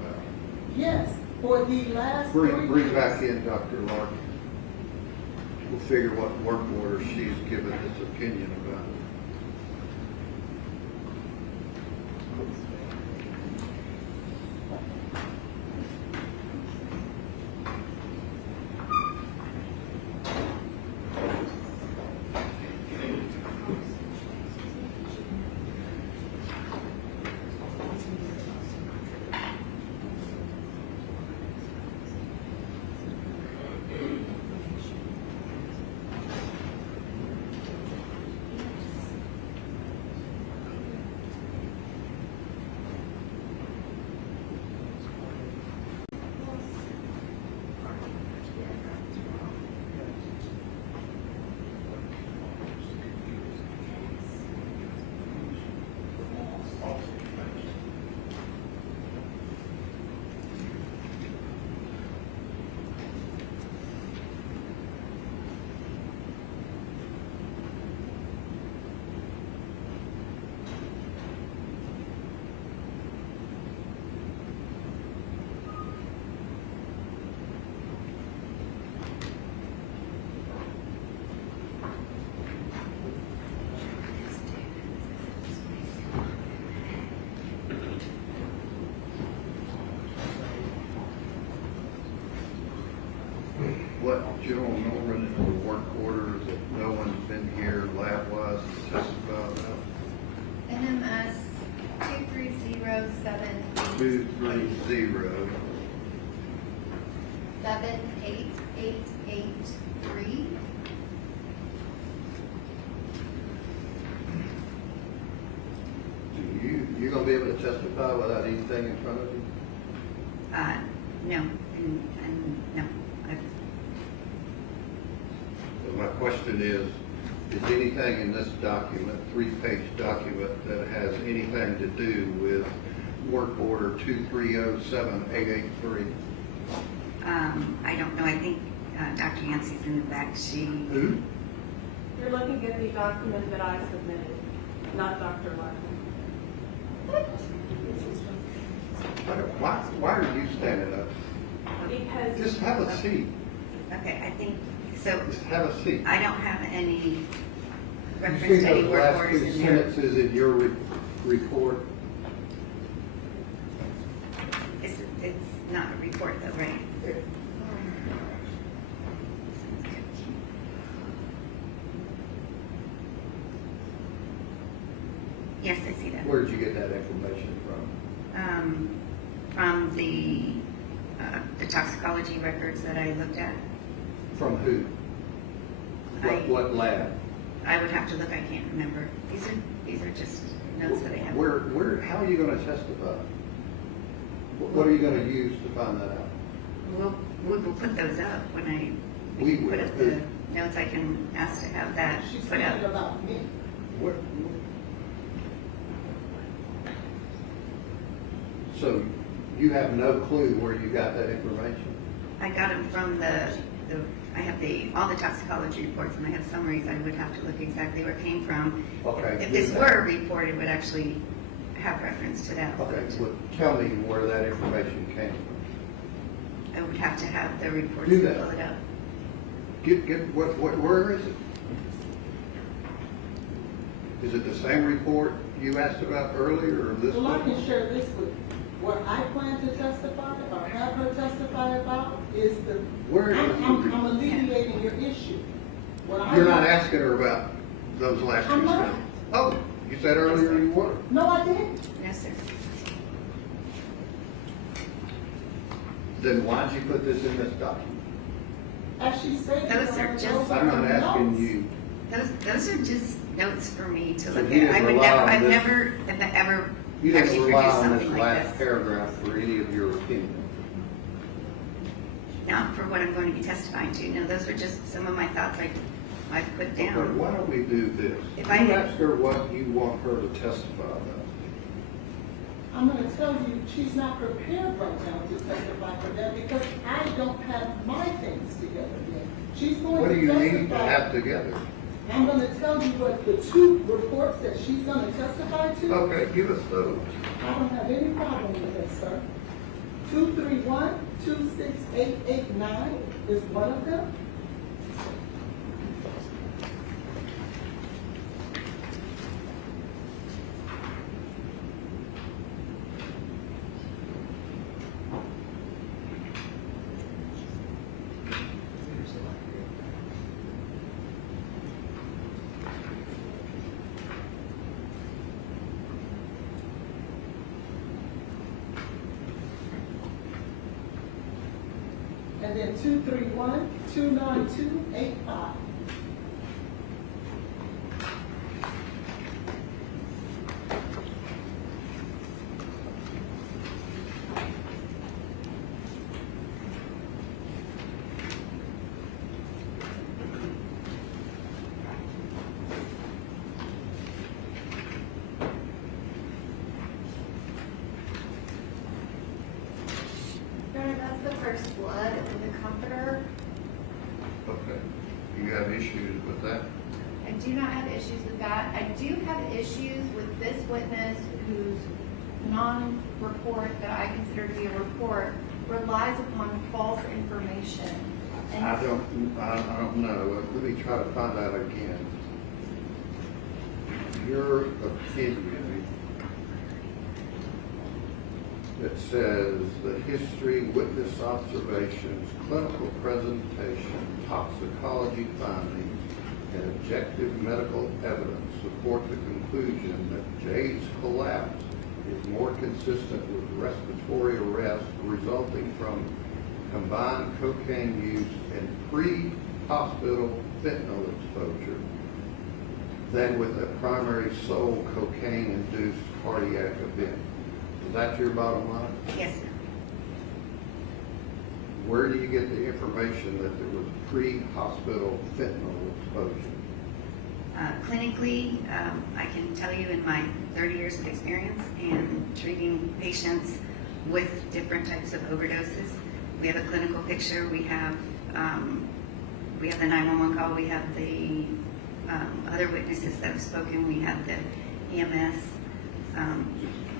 Yes, for the last 3 years. Bring back in Dr. Larkin. We'll figure what work order she's given this opinion about. what General Norman or work orders that no one's been here lab-wise to testify about? NMS 2307 230. 78883. You gonna be able to testify without anything in front of you? No, and no. So my question is anything in this document, 3-page document, that has anything to do with work order 2307883? I don't know. I think Dr. Yancey's in the back. Who? You're looking at the document that I submitted, not Dr. Larkin. Why are you standing up? Because. Just have a seat. Okay, I think, so Just have a seat. I don't have any You reference see to any those work last orders two in there. sentences in your report? It's not a report though, right? Yes, I see that. Where did you get that information from? From the toxicology records that I looked at. From who? What lab? I would have to look. I can't remember. These are just notes that I have. How are you gonna testify? What are you gonna use to find that out? We'll put those up when I We put will. up the notes. I can ask to have that She's put up. thinking about me. What? So you have no clue where you got that information? I got them from I have all the toxicology reports and I have summaries. I would have to look exactly where it came from. Okay. If this were a report, it would actually have reference to that. Okay, well, tell me where that information came from. I would have to have the reports Do to that. pull it up. Where is it? Is it the same report you asked about earlier or this Well, I one? can share this with you. What I plan to testify or have her testify about is Where is the I'm report? alleviating your issue. You're not asking her about those last two I'm not. sentences? Oh, you said earlier you were. No, I didn't. No, sir. Then why'd you put this in this document? As she stated. Those are just- I'm not asking you. Those are just notes for me to So look you at. I didn't would rely never, on I've this- never ever You didn't actually rely produced on something this like last this. paragraph for any of your opinion. Not for what I'm going to be testifying to. No, those are just some of my thoughts I put Okay, down. why don't we do this? If You I had- ask her what you want her to testify about. I'm gonna tell you, she's not prepared right now to testify for that because I don't have my things together yet. She's going What to do you testify. need to have together? I'm gonna tell you what the 2 reports that she's gonna testify to. Okay, give us those. I don't have any problem with that, sir. 231-26889 is one of them. And then 231-29285. That's the first blood and the comforter. Okay. You have issues with that? I do not have issues with that. I do have issues with this witness whose non-report that I consider to be a report relies upon false information. And I don't know. Let me try to find out again. Your opinion that says the history, witness observations, clinical presentation, toxicology findings, and objective medical evidence support the conclusion that Jade's collapse is more consistent with respiratory arrest resulting from combined cocaine use and pre-hospital fentanyl exposure than with a primary sole cocaine-induced cardiac event. Is that your bottom line? Yes, sir. Where do you get the information that there was pre-hospital fentanyl exposure? Clinically, I can tell you in my 30 years of experience in treating patients with different types of overdoses, we have a clinical picture, we have the 911 call, we have the other witnesses that have spoken, we have the EMS.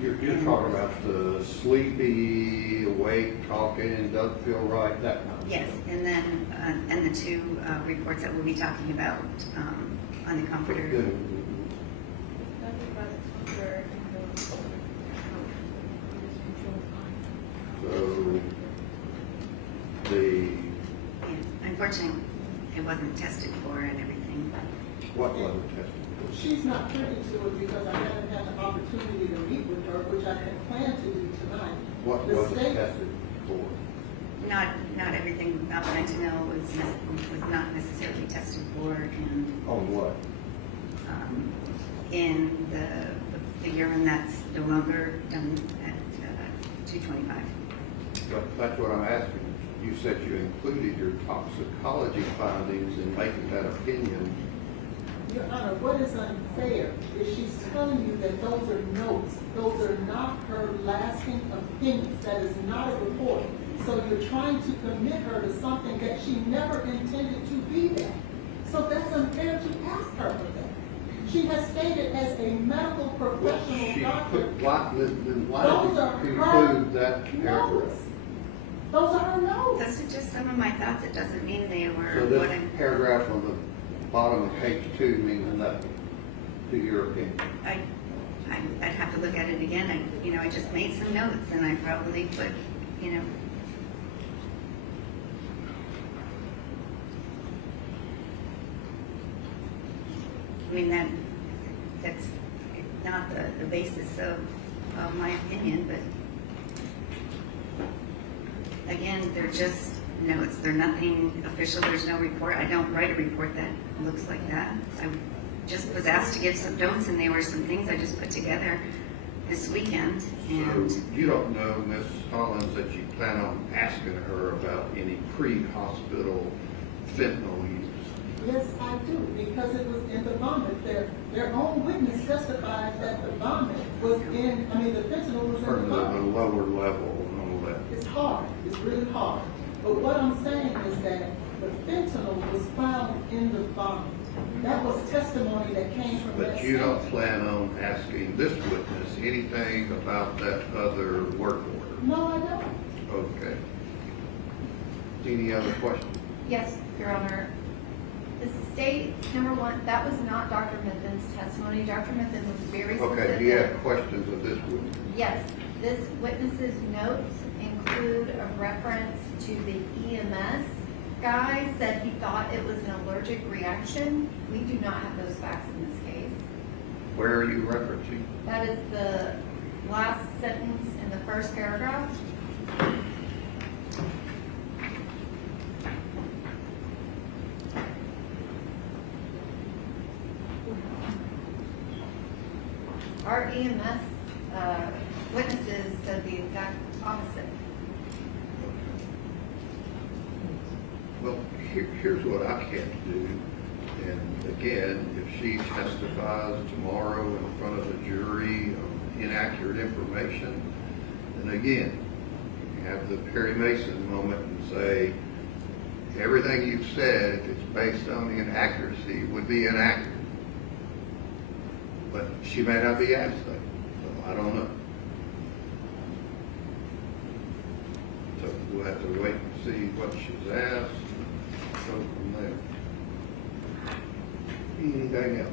You're talking about the sleepy, awake, talking, doesn't feel right, that kind of Yes, stuff. and then, and the two reports that we'll be talking about on the comforter. Good. So, the, Unfortunately, it wasn't tested for and everything. what wasn't tested? She's not privy to it because I haven't had the opportunity to meet with her, which I had planned to do tonight. What The wasn't state- tested for? Not everything about fentanyl was not necessarily tested for, and On what? in the urine that's no longer done at 225. But that's what I'm asking. You said you included your toxicology findings in making that opinion. Your Honor, what is unfair is she's telling you that those are notes. Those are not her lasting opinions. That is not a report. So you're trying to commit her to something that she never intended to be that. So that's unfair to ask her for that. She has stated as a medical professional She doctor. put, why Those are did you her include that paragraph? notes. Those are her notes. Those are just some of my thoughts. It doesn't mean they were So what this I'm. paragraph on the bottom of page 2 means nothing to your opinion. I'd have to look at it again. I just made some notes and I probably put, that's not the basis of my opinion, but again, they're just notes. They're nothing official. There's no report. I don't write a report that looks like that. I just was asked to give some notes, and they were some things I just put together this weekend. And So you don't know, Ms. Hollins, that you plan on asking her about any pre-hospital fentanyl use? Yes, I do, because it was in the vomit. Their own witness testified that the vomit was the fentanyl was in For the the vomit. lower level and all that. It's hard, it's really hard. But what I'm saying is that the fentanyl was found in the vomit. That was testimony that came from that But you don't state. plan on asking this witness anything about that other work order? No, I don't. Okay. Any other questions? Yes, Your Honor. The state, number one, that was not Dr. Mithen's testimony. Dr. Mithen was very specific. Okay, do you have questions of this witness? Yes, this witness's notes include a reference to the EMS guy said he thought it was an allergic reaction. We do not have those facts in this case. Where are you referencing? That is the last sentence in the first paragraph. Our EMS witnesses said the exact opposite. Well, here's what I can't do. And again, if she testifies tomorrow in front of the jury on inaccurate information, then again, you have the Perry Mason moment and say, everything you've said, if it's based on the inaccuracy, would be inaccurate. But she may not be asked that, so I don't know. So we'll have to wait and see what she's asked, go from there. Anything else?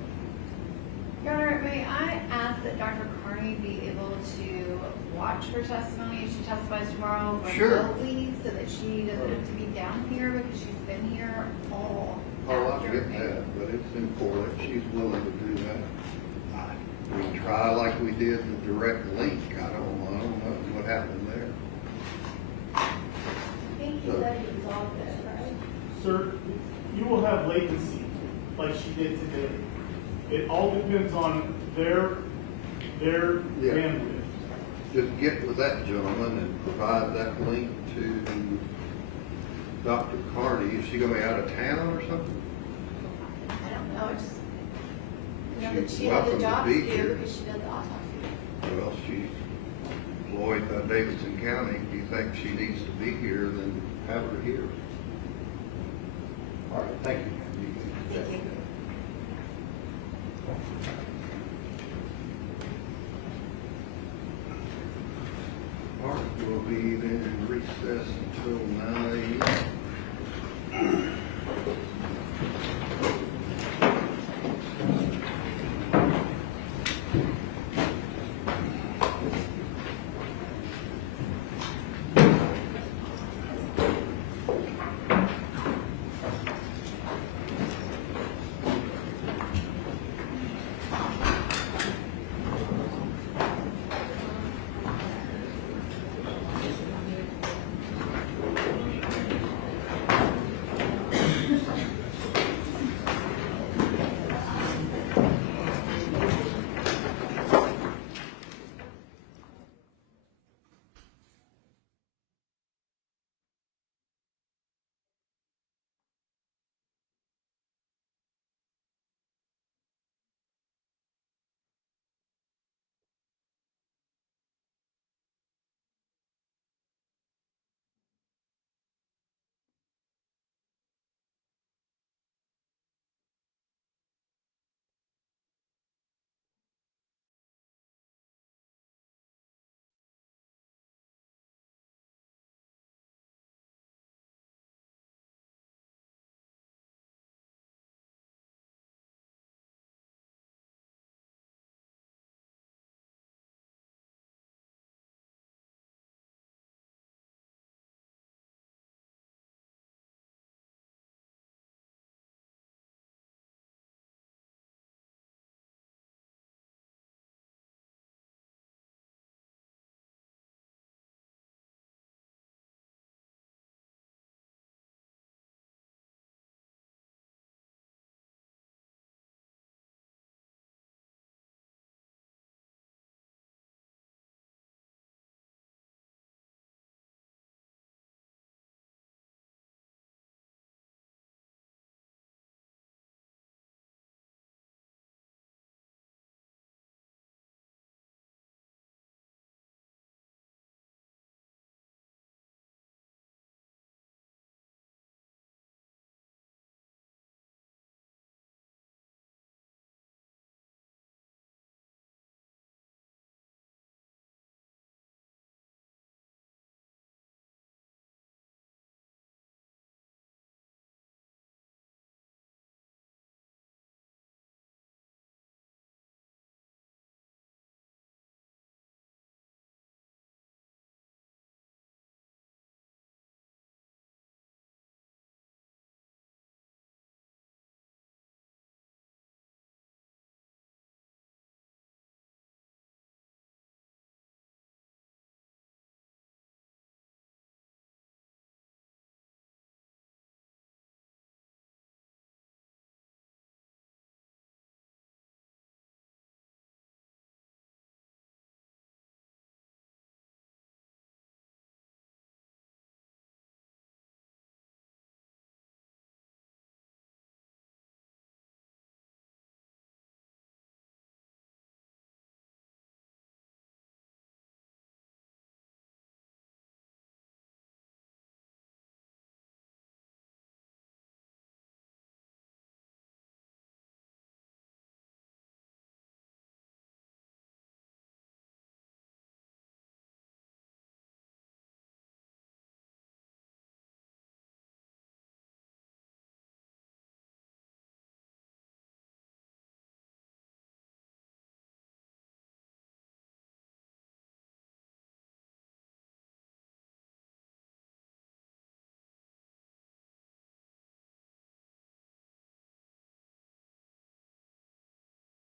Your Honor, may I ask that Dr. Carney be able to watch her testimony if she testifies tomorrow Sure. remotely, so that she doesn't have to be down here, because she's been here all Oh, I after. get that, but it's important, she's willing to do that. We try like we did the direct link, I don't know what happened there. I think you said you resolved it, right? Sir, you will have latency like she did today. It all depends on their Yeah. bandwidth. Just get with that gentleman and provide that link to Dr. Carney. Is she gonna be out of town or something? I don't know, it just, you know, that She's she has welcome a to job be to here. do because she does autopsies. Well, she's employed by Davidson County. If you think she needs to be here, then have her here. All right, thank you.